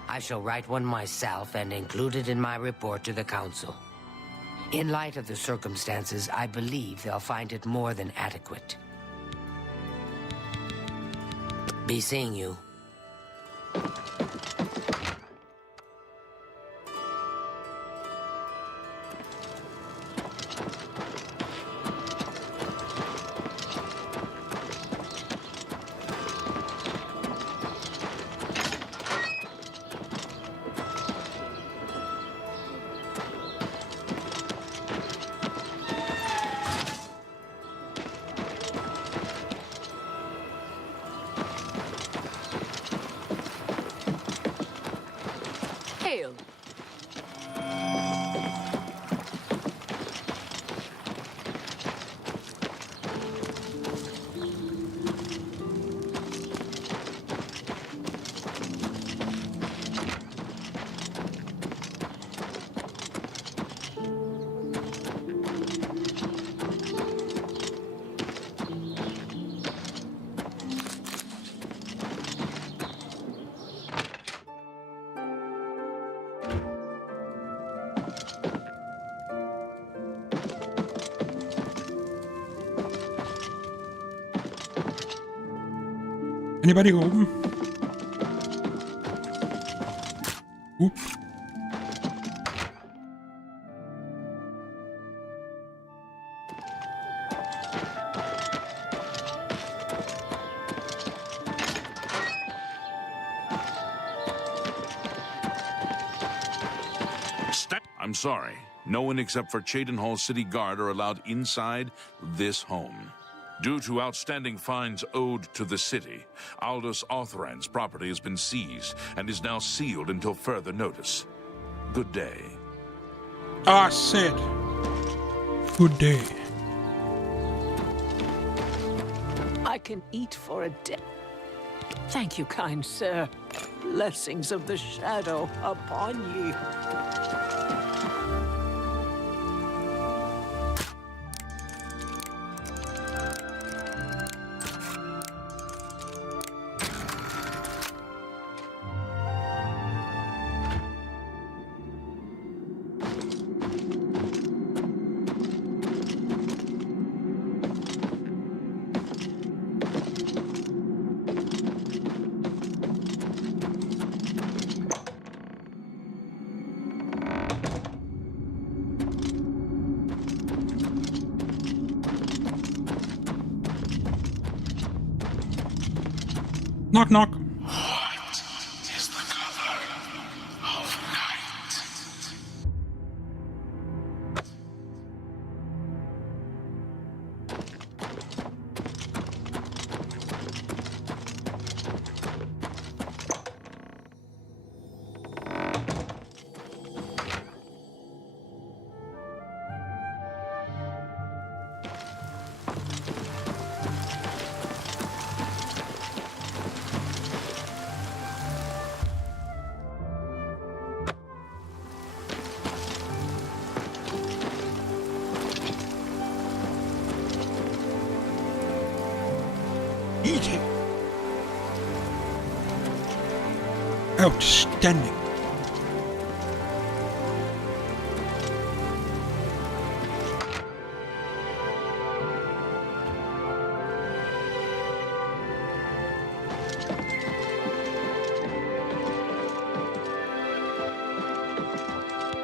I shall write one myself and include it in my report to the council. In light of the circumstances, I believe they'll find it more than adequate. Be seeing you. Hail! Anybody home? Oops. I'm sorry. No one except for Cheydinhall City Guard are allowed inside this home. Due to outstanding fines owed to the city, Aldous Orthrand's property has been seized and is now sealed until further notice. Good day. Ah, Sid. Good day. I can eat for a day. Thank you, kind sir. Blessings of the shadow upon ye. Knock, knock. What is the color of night? Eat it. Outstanding.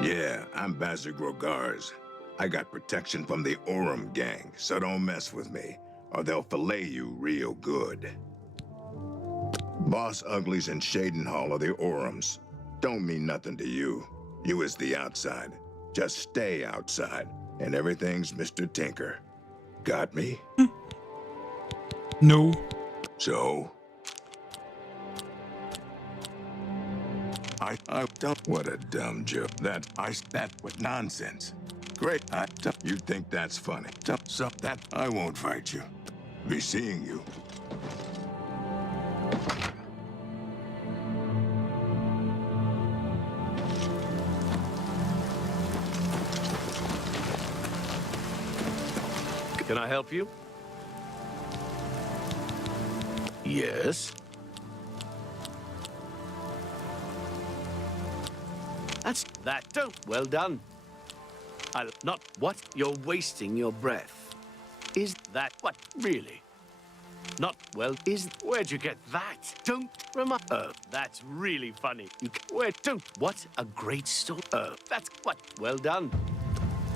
Yeah, I'm Basil Grogars. I got protection from the Orem gang, so don't mess with me, or they'll fillet you real good. Boss Uglies and Cheydinhall are the Orems. Don't mean nothing to you. You is the outside. Just stay outside, and everything's Mr. Tinker. Got me? No. So? I don't. What a dumb joke. That was nonsense. Great. You think that's funny? So that I won't fight you. Be seeing you. Can I help you? Yes. Don't. Well done. I'll not. What? You're wasting your breath. Is that what? Really? Not well. Is where'd you get that? Don't remind. Oh, that's really funny. Where? Don't. What a great story. Oh, that's what. Well done.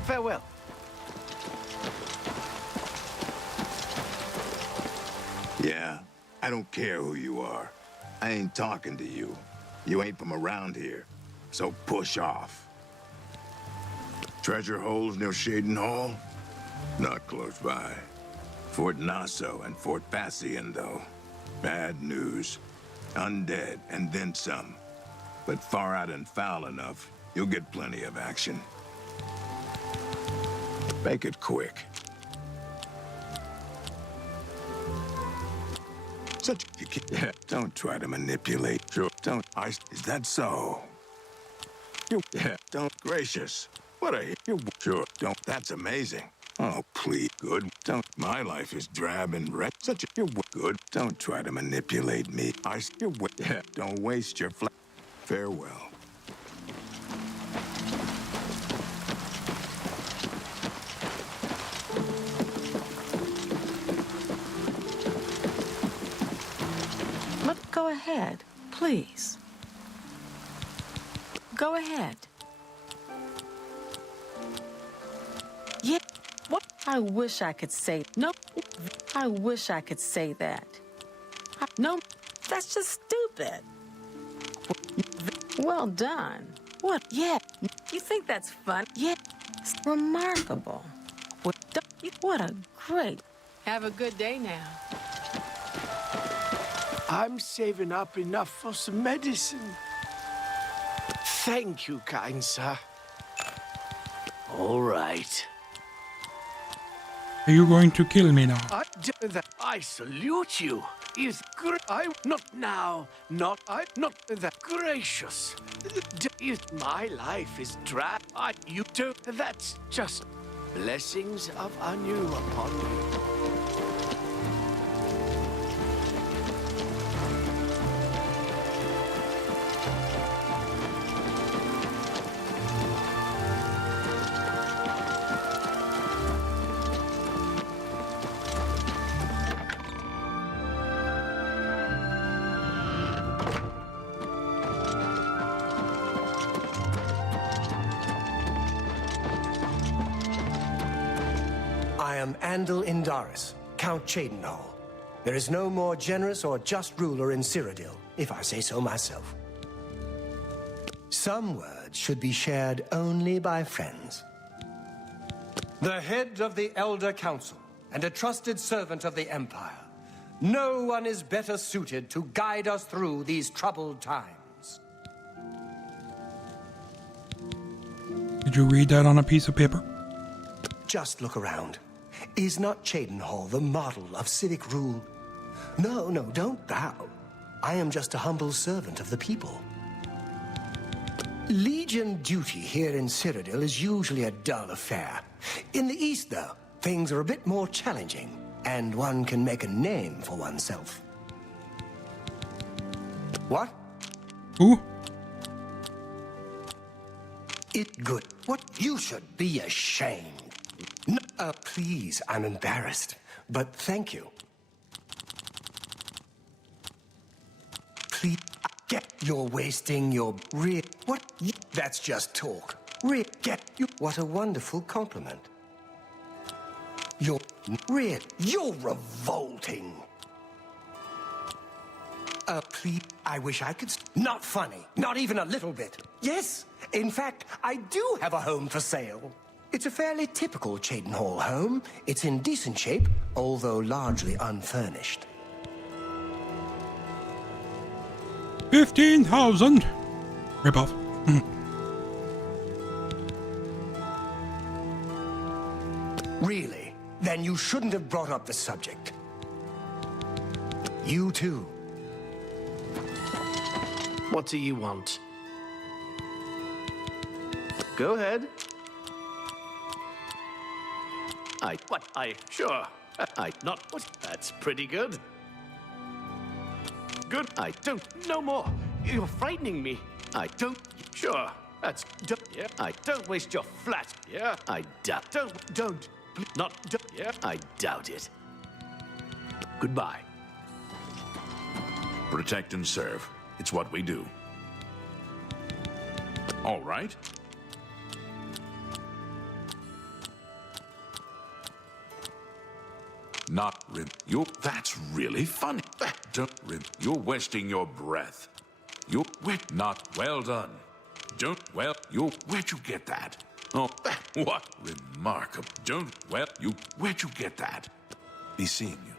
Farewell. Yeah, I don't care who you are. I ain't talking to you. You ain't from around here, so push off. Treasure holes near Cheydinhall? Not close by. Fort Nassau and Fort Bassian, though. Bad news. Undead, and then some. but far out and foul enough. You'll get plenty of action. Make it quick. Such yeah, don't try to manipulate. Sure, don't. Is that so? You don't. Gracious. What a you sure don't. That's amazing. Oh please, good. Don't. My life is drab and red. Such a you good. Don't try to manipulate me. You don't waste your farewell. But go ahead, please. Go ahead. Yeah. What? I wish I could say no. I wish I could say that. No, that's just stupid. Well done. What? Yeah. You think that's fun? Yeah. It's remarkable. What a great. Have a good day now. I'm saving up enough for some medicine. Thank you, kind sir. All right. Are you going to kill me now? I salute you. Is not now. Not that gracious. My life is drab. You do. That's just blessings of Anu upon me. I am Andal Indaris, Count Cheydinhal. There is no more generous or just ruler in Cyrodiil, if I say so myself. Some words should be shared only by friends. The head of the Elder Council and a trusted servant of the Empire. No one is better suited to guide us through these troubled times. Did you read that on a piece of paper? Just look around. Is not Cheydinhal the model of civic rule? No, don't bow. I am just a humble servant of the people. Legion duty here in Cyrodiil is usually a dull affair. In the East, though, things are a bit more challenging, and one can make a name for oneself. What? Who? It good. What? You should be ashamed. No, please, I'm embarrassed, but thank you. Please, you're wasting your what? That's just talk. What a wonderful compliment. You're revolting. Please, I wish I could. Not funny, not even a little bit. Yes, in fact, I do have a home for sale. It's a fairly typical Cheydinhal home. It's in decent shape, although largely unfurnished. 15,000. Rip off. Really? Then you shouldn't have brought up the subject. You too. What do you want? Go ahead. Sure. That's pretty good. Good. I don't. No more. You're frightening me. Sure. Yeah. Don't waste your flat. Yeah. Don't. Yeah. I doubt it. Goodbye. Protect and serve. It's what we do. All right. Not rip. That's really funny. Don't rip. You're wasting your breath. You're wet. Not well done. Don't. Well. Where'd you get that? Oh, what remarkable. Don't. Well. Where'd you get that? Be seeing you.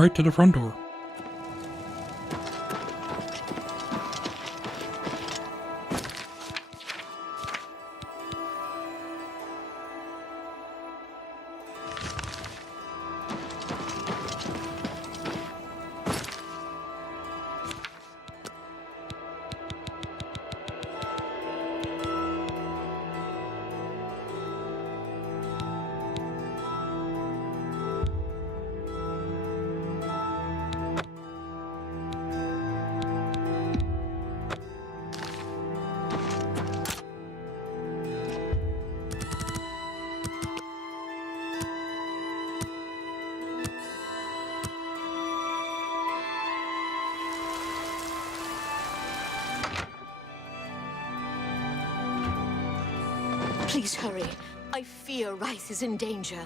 Right to the front door. Please hurry. I fear Rice is in danger.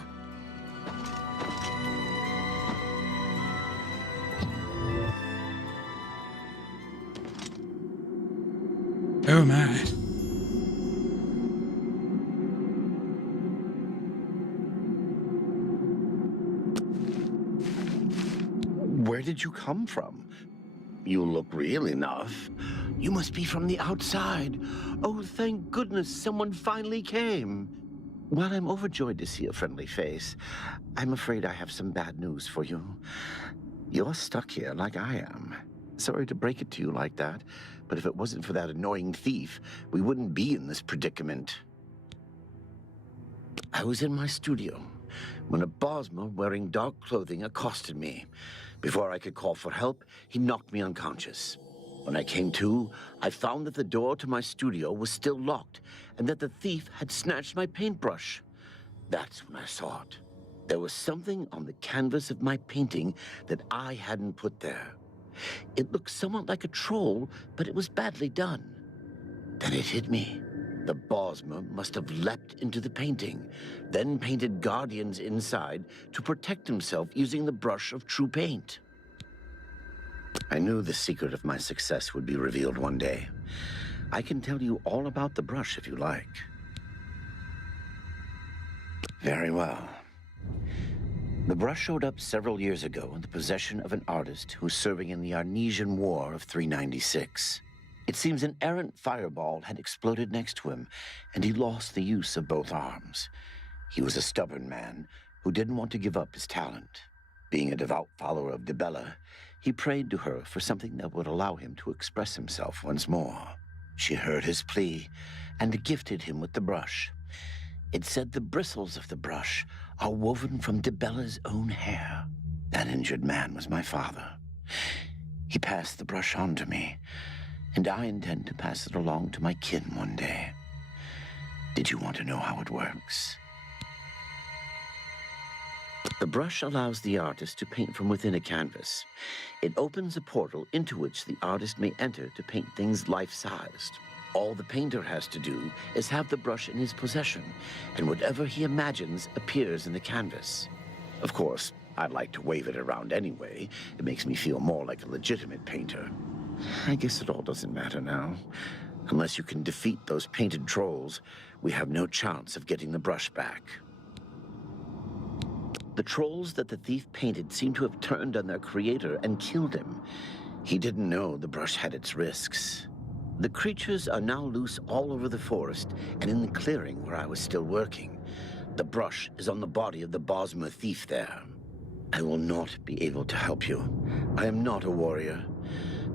Oh my. Where did you come from? You look real enough. You must be from the outside. Oh, thank goodness someone finally came. While I'm overjoyed to see a friendly face, I'm afraid I have some bad news for you. You're stuck here like I am. Sorry to break it to you like that, but if it wasn't for that annoying thief, we wouldn't be in this predicament. I was in my studio when a Bosmer wearing dark clothing accosted me. Before I could call for help, he knocked me unconscious. When I came to, I found that the door to my studio was still locked and that the thief had snatched my paintbrush. That's when I saw it. There was something on the canvas of my painting that I hadn't put there. It looked somewhat like a troll, but it was badly done. Then it hit me. The Bosmer must have leapt into the painting, then painted guardians inside to protect himself using the brush of true paint. I knew the secret of my success would be revealed one day. I can tell you all about the brush if you like. Very well. The brush showed up several years ago in the possession of an artist who was serving in the Arnesian War of 396. It seems an errant fireball had exploded next to him, and he lost the use of both arms. He was a stubborn man who didn't want to give up his talent. Being a devout follower of Dibella, he prayed to her for something that would allow him to express himself once more. She heard his plea and gifted him with the brush. It said the bristles of the brush are woven from Dibella's own hair. That injured man was my father. He passed the brush on to me, and I intend to pass it along to my kin one day. Did you want to know how it works? The brush allows the artist to paint from within a canvas. It opens a portal into which the artist may enter to paint things life-sized. All the painter has to do is have the brush in his possession, and whatever he imagines appears in the canvas. Of course, I'd like to wave it around anyway. It makes me feel more like a legitimate painter. I guess it all doesn't matter now. Unless you can defeat those painted trolls, we have no chance of getting the brush back. The trolls that the thief painted seem to have turned on their creator and killed him. He didn't know the brush had its risks. The creatures are now loose all over the forest and in the clearing where I was still working. The brush is on the body of the Bosmer thief there. I will not be able to help you. I am not a warrior.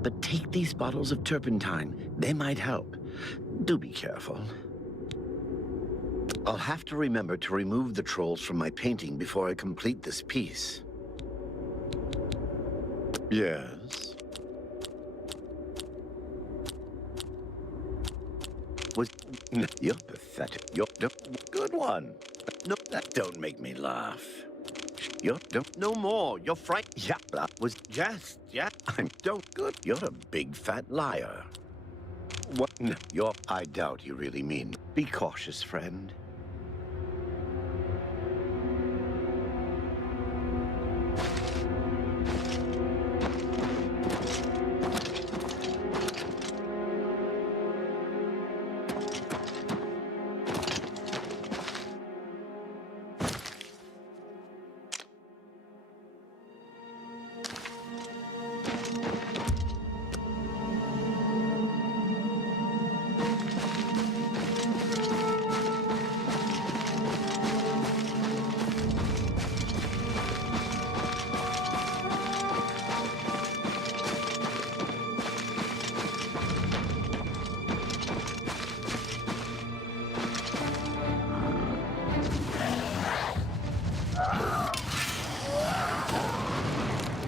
But take these bottles of turpentine. They might help. Do be careful. I'll have to remember to remove the trolls from my painting before I complete this piece. Yes? You're pathetic. You're good one. No, that don't make me laugh. No more. You're frightened. Yeah, that was just, yeah. Don't good. You're a big fat liar. What? No, I doubt you really mean. Be cautious, friend.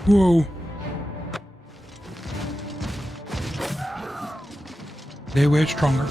Whoa. They were stronger.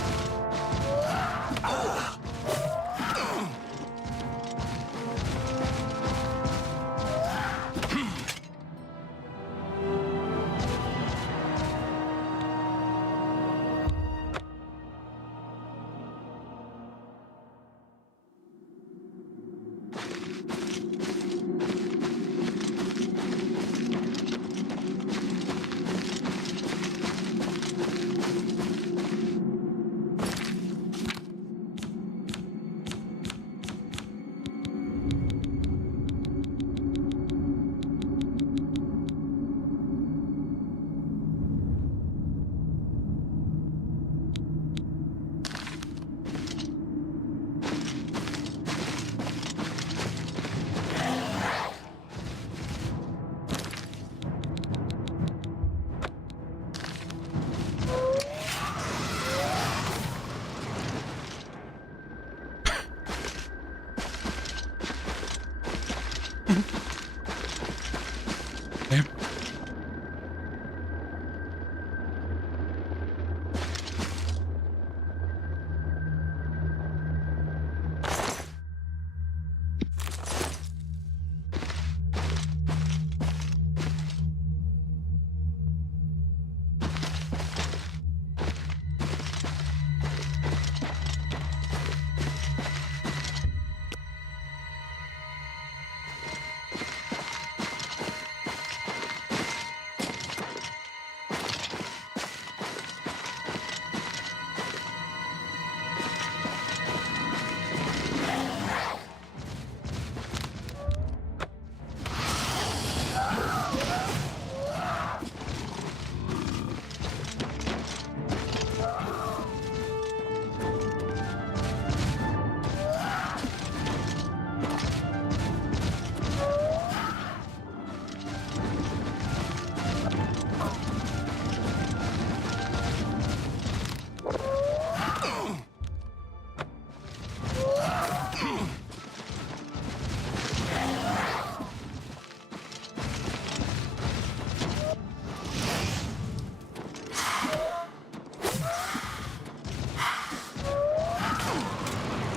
Okay.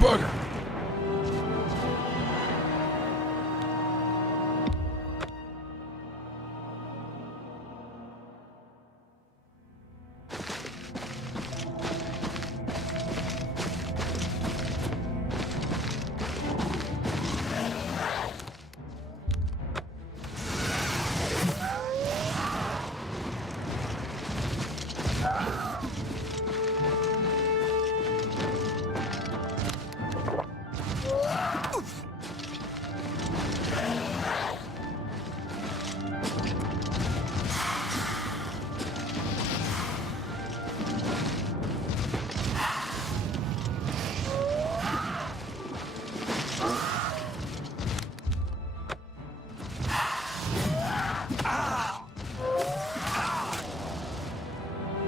Bugger.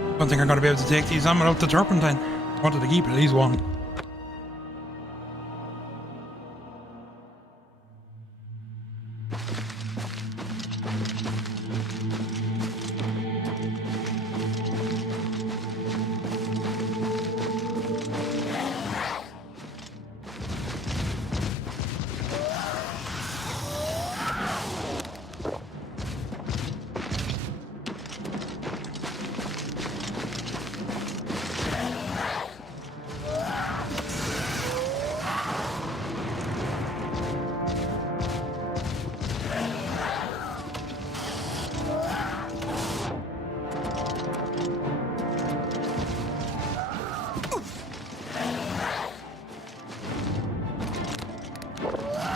I don't think I'm going to be able to take these on without the turpentine. I wanted to keep at least one.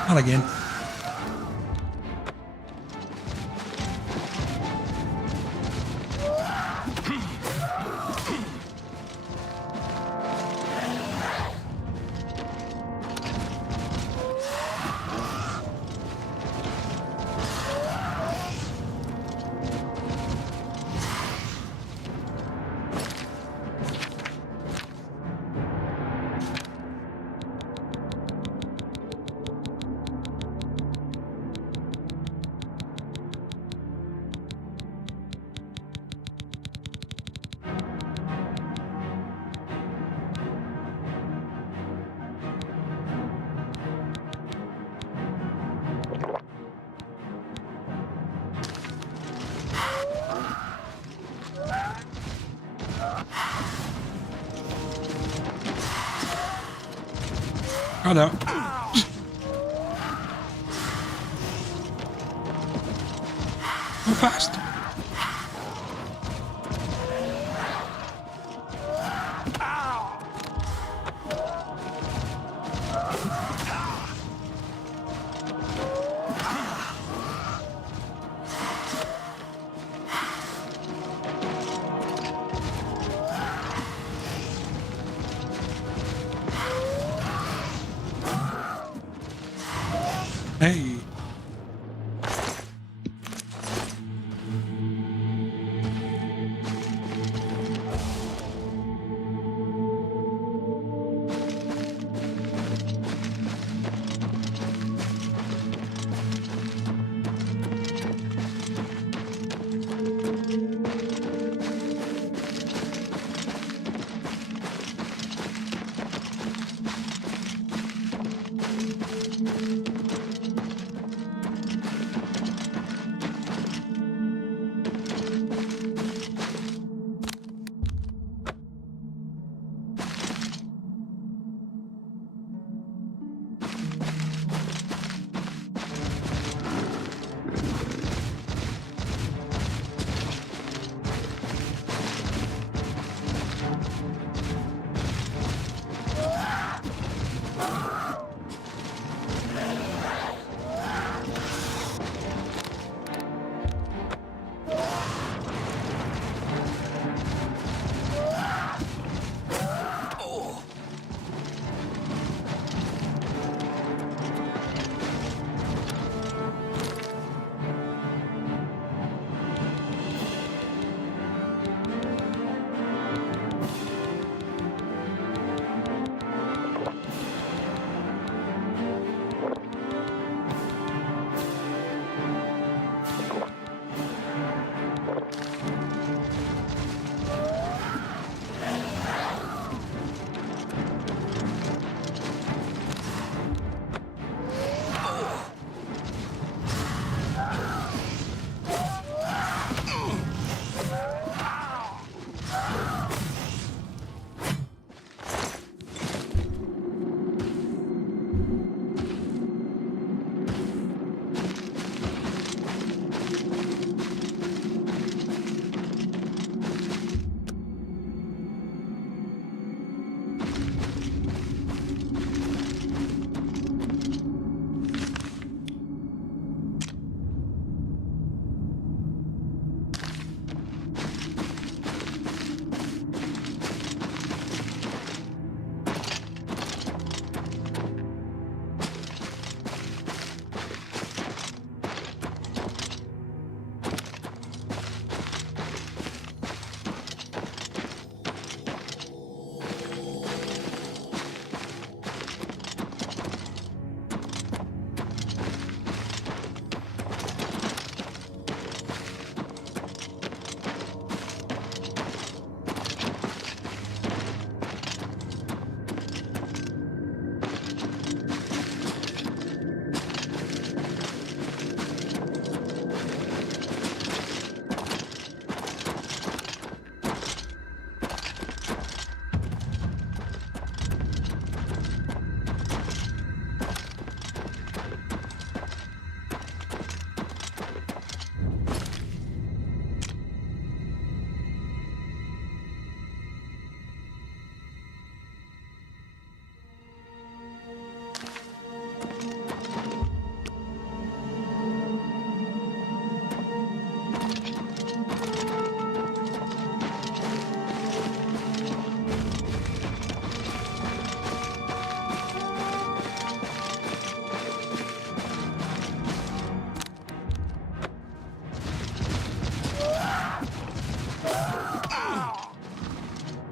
Not again. Oh no. Go fast. Hey.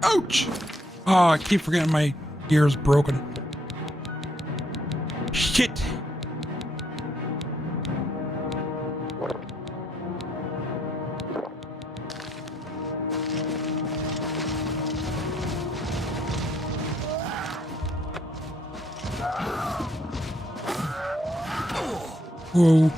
Ouch! Oh, I keep forgetting my gear's broken. Shit! Whoa.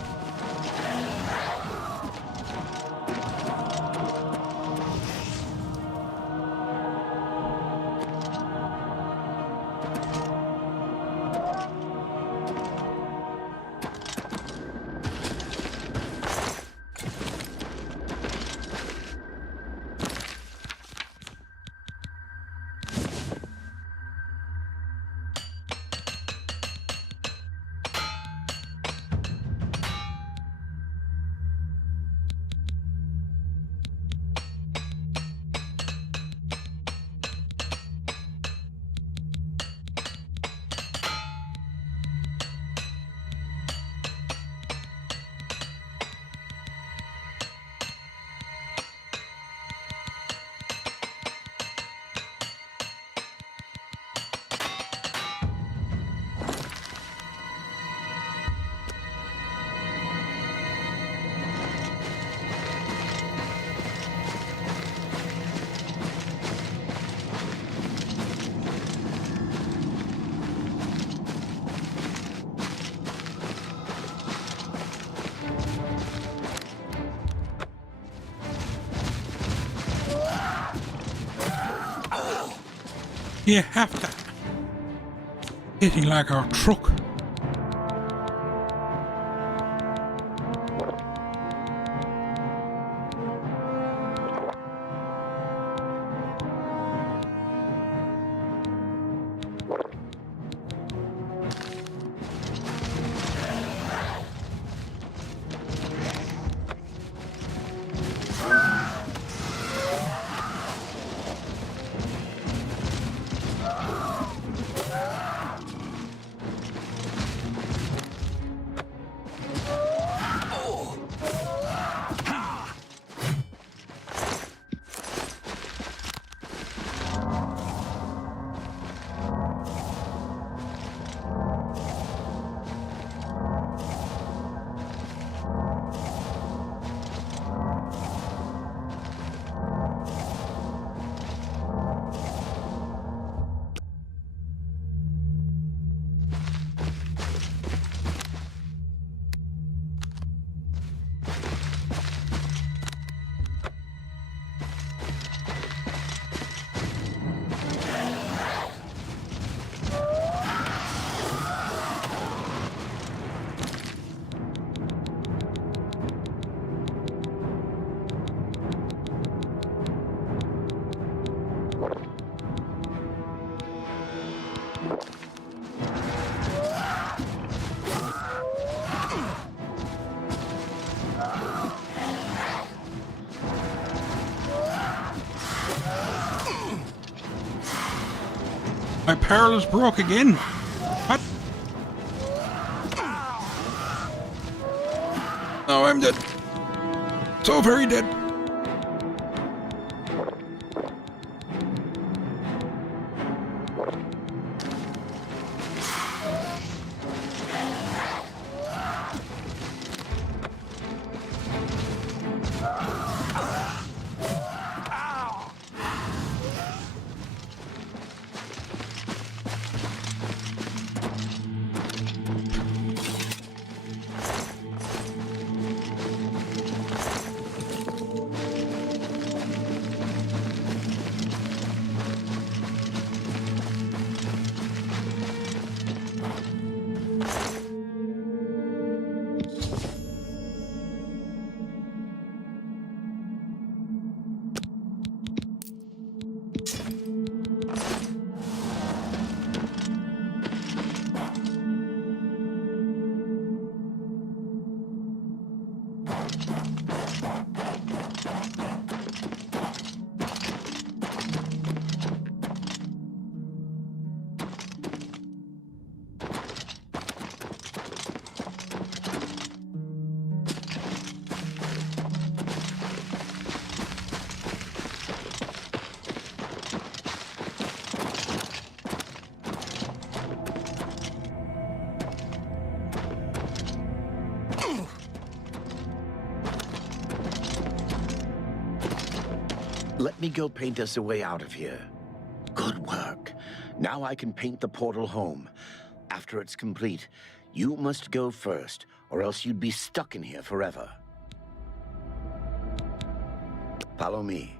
You have to. Hitting like a truck. My perilous broke again. What? Oh, I'm dead. So very dead. Let me go paint us a way out of here. Good work. Now I can paint the portal home. After it's complete, you must go first, or else you'd be stuck in here forever. Follow me.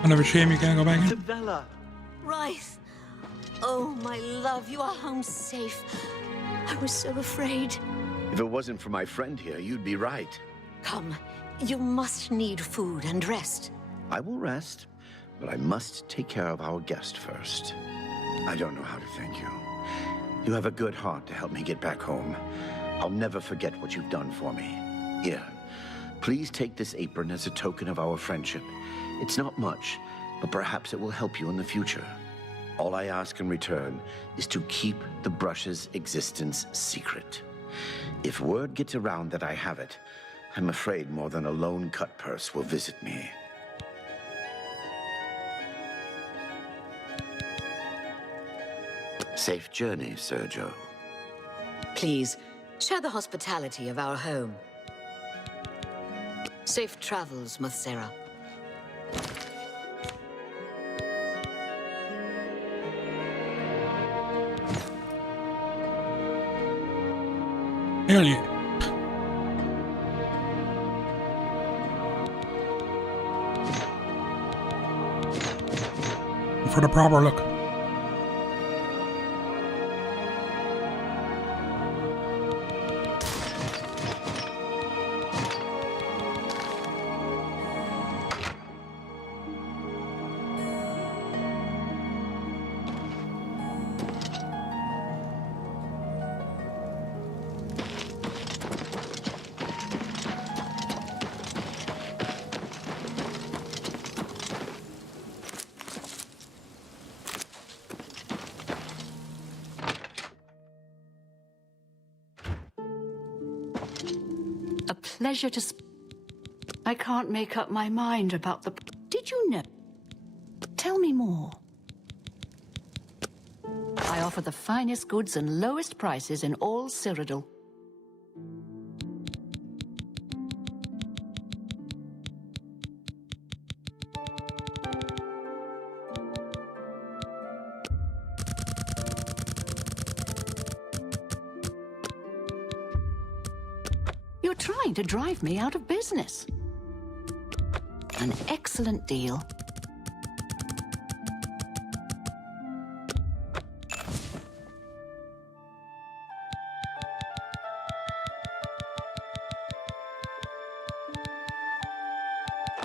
Kind of a shame you can't go back in. Bella. Rice. Oh, my love, you are home safe. I was so afraid. If it wasn't for my friend here, you'd be right. Come, you must need food and rest. I will rest, but I must take care of our guest first. I don't know how to thank you. You have a good heart to help me get back home. I'll never forget what you've done for me. Here, please take this apron as a token of our friendship. It's not much, but perhaps it will help you in the future. All I ask in return is to keep the brush's existence secret. If word gets around that I have it, I'm afraid more than a lone cut purse will visit me. Safe journey, Sergio. Please, share the hospitality of our home. Safe travels, Mathera. Alien. For the proper look. A pleasure to I can't make up my mind about the... Did you know? Tell me more. I offer the finest goods and lowest prices in all Cyrodiil. You're trying to drive me out of business. An excellent deal.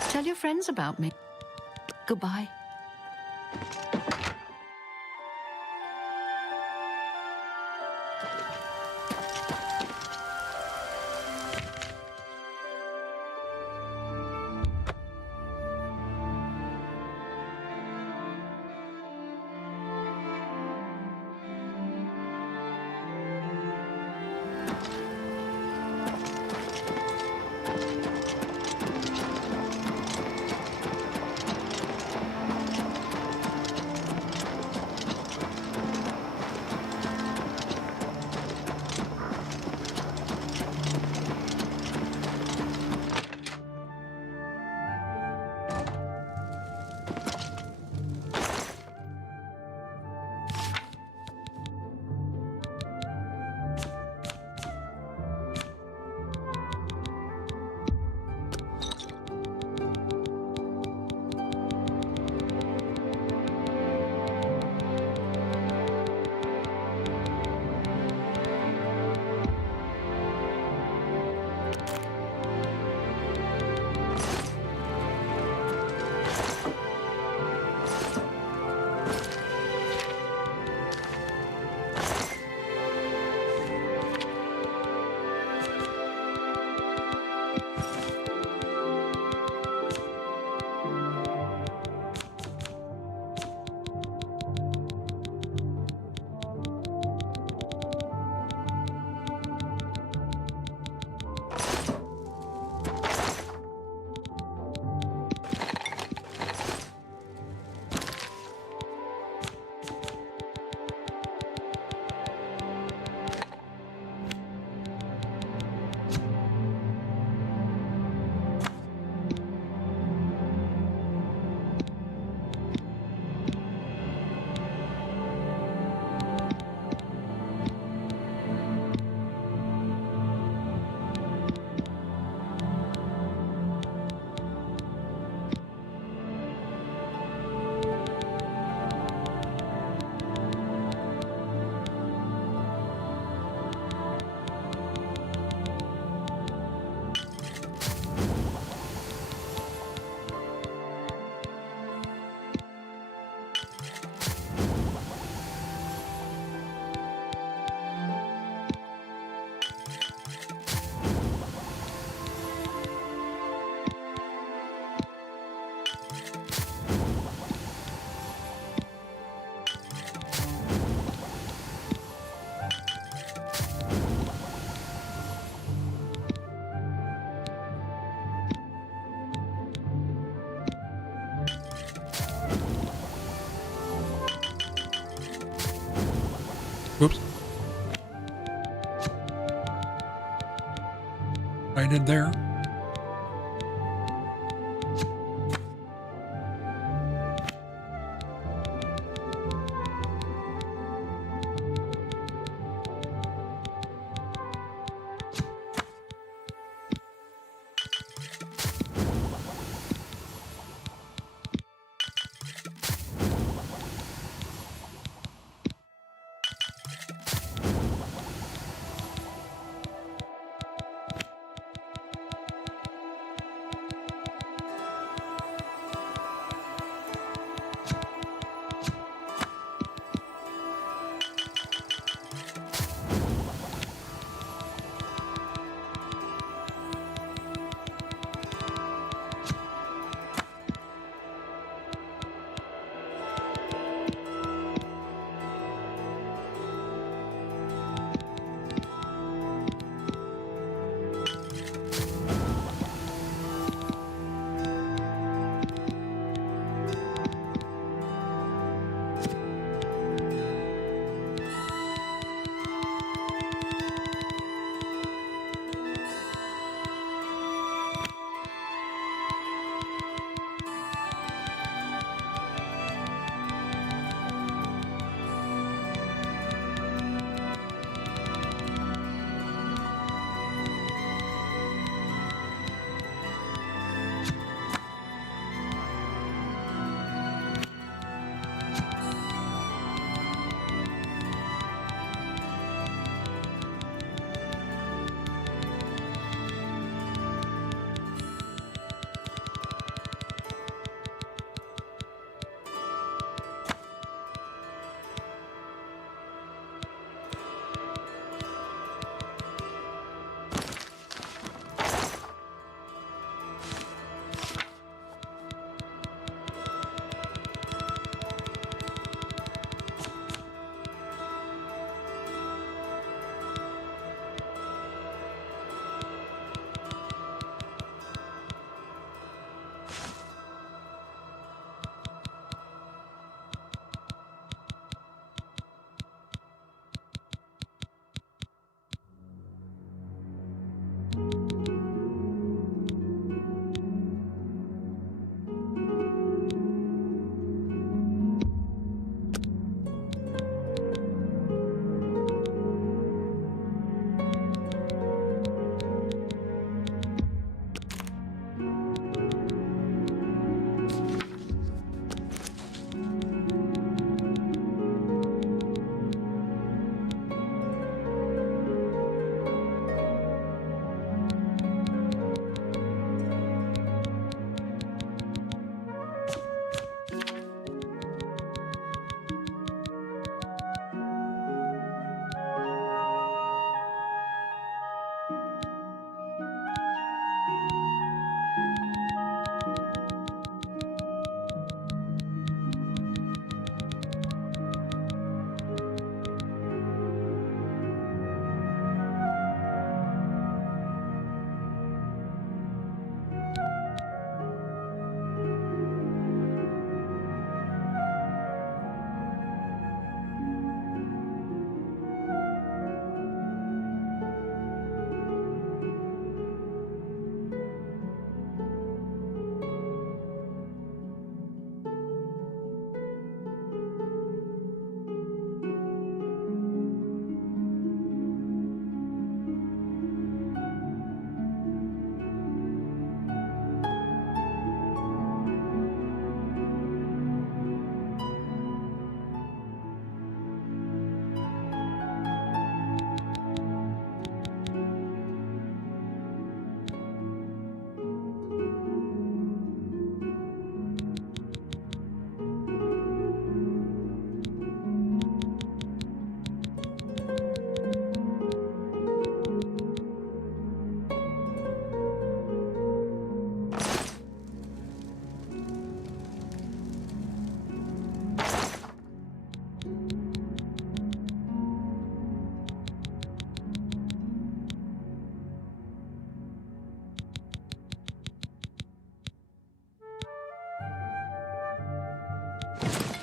Tell your friends about me. Goodbye. Whoops. I did there.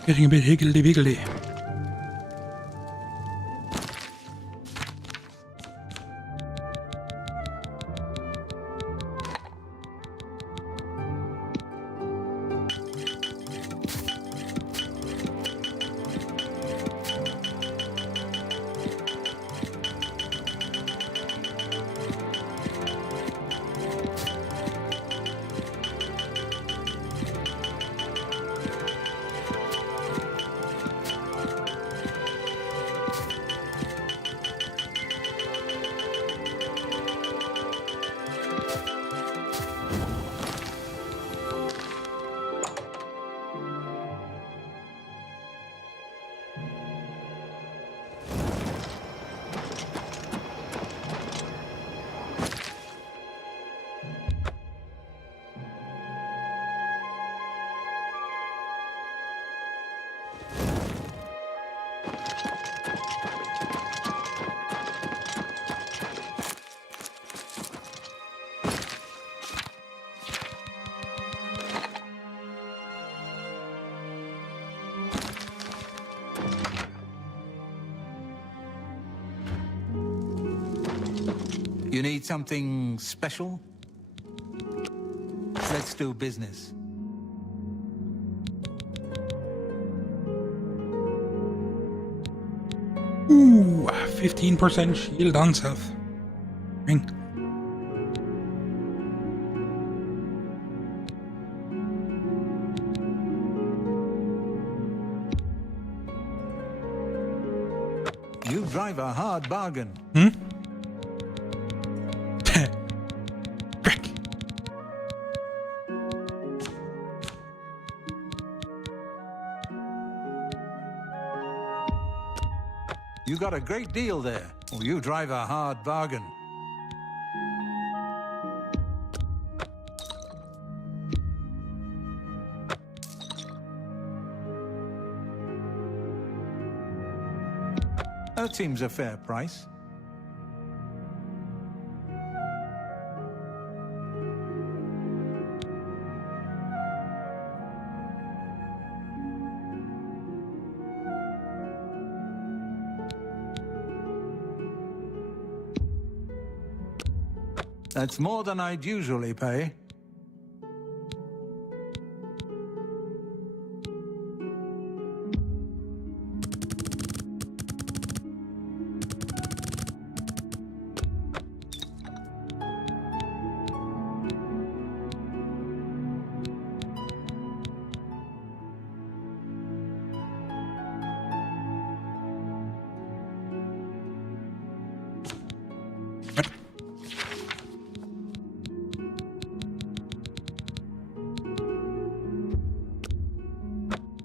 Getting a bit higgledy-wiggledy. You need something special? Let's do business. Ooh, 15% shield on self. Ring. You drive a hard bargain. Hmm? You got a great deal there. Oh, you drive a hard bargain. That seems a fair price. That's more than I'd usually pay.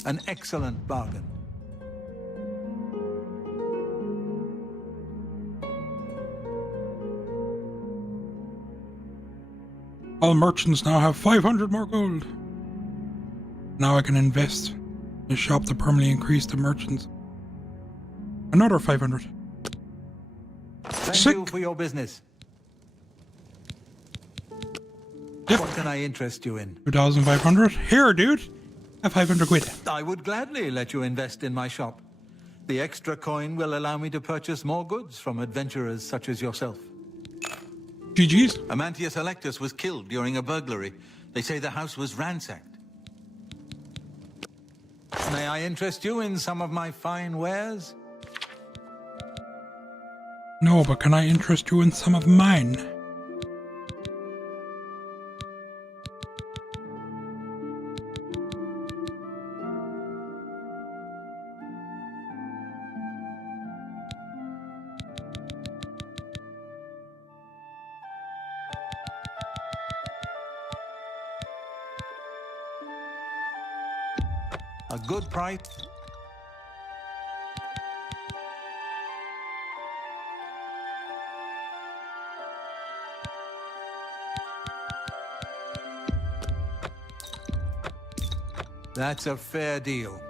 An excellent bargain. All merchants now have 500 more gold. Now I can invest in a shop to permanently increase the merchants. Another 500. Thank you for your business. Yep. What can I interest you in? 2,500. Here, dude. Have 500 quid. I would gladly let you invest in my shop. The extra coin will allow me to purchase more goods from adventurers such as yourself. GG's. Amantius Electus was killed during a burglary. They say the house was ransacked. May I interest you in some of my fine wares? No, but can I interest you in some of mine? A good price. That's a fair deal.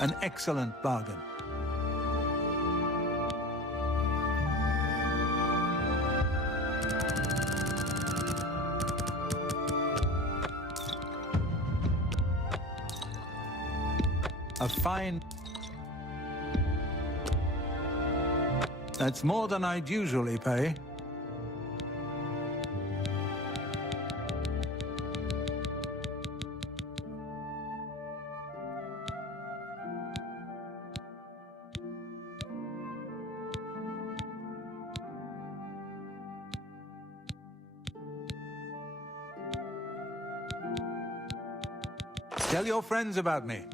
An excellent bargain. A fine... That's more than I'd usually pay. Tell your friends about me.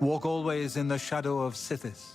Walk always in the shadow of Sithis.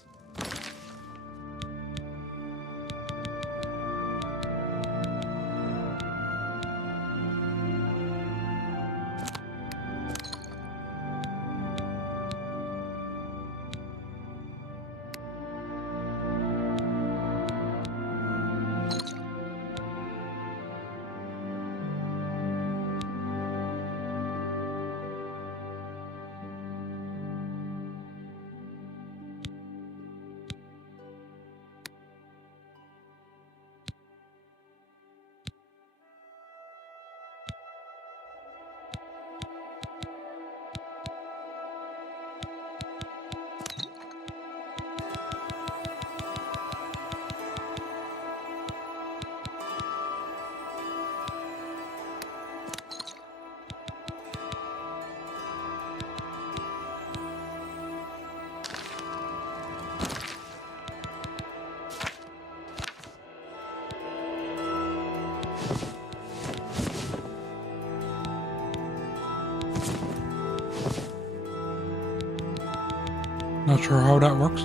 Not sure how that works.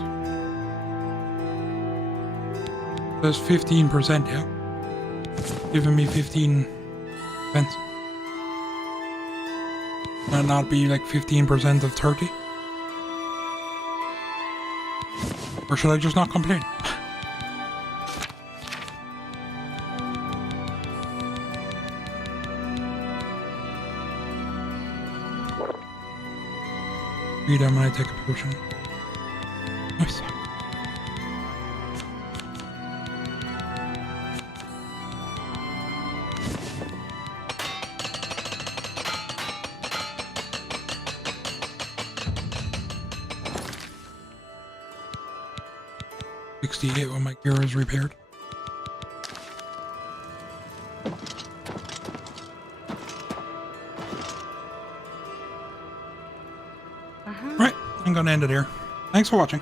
There's 15%, yeah? Giving me 15 pence. Might not be like 15% of 30? Or should I just not complain? Read them when I take a potion. Nice. $68 when my gear is repaired. Right, I'm gonna end it here. Thanks for watching.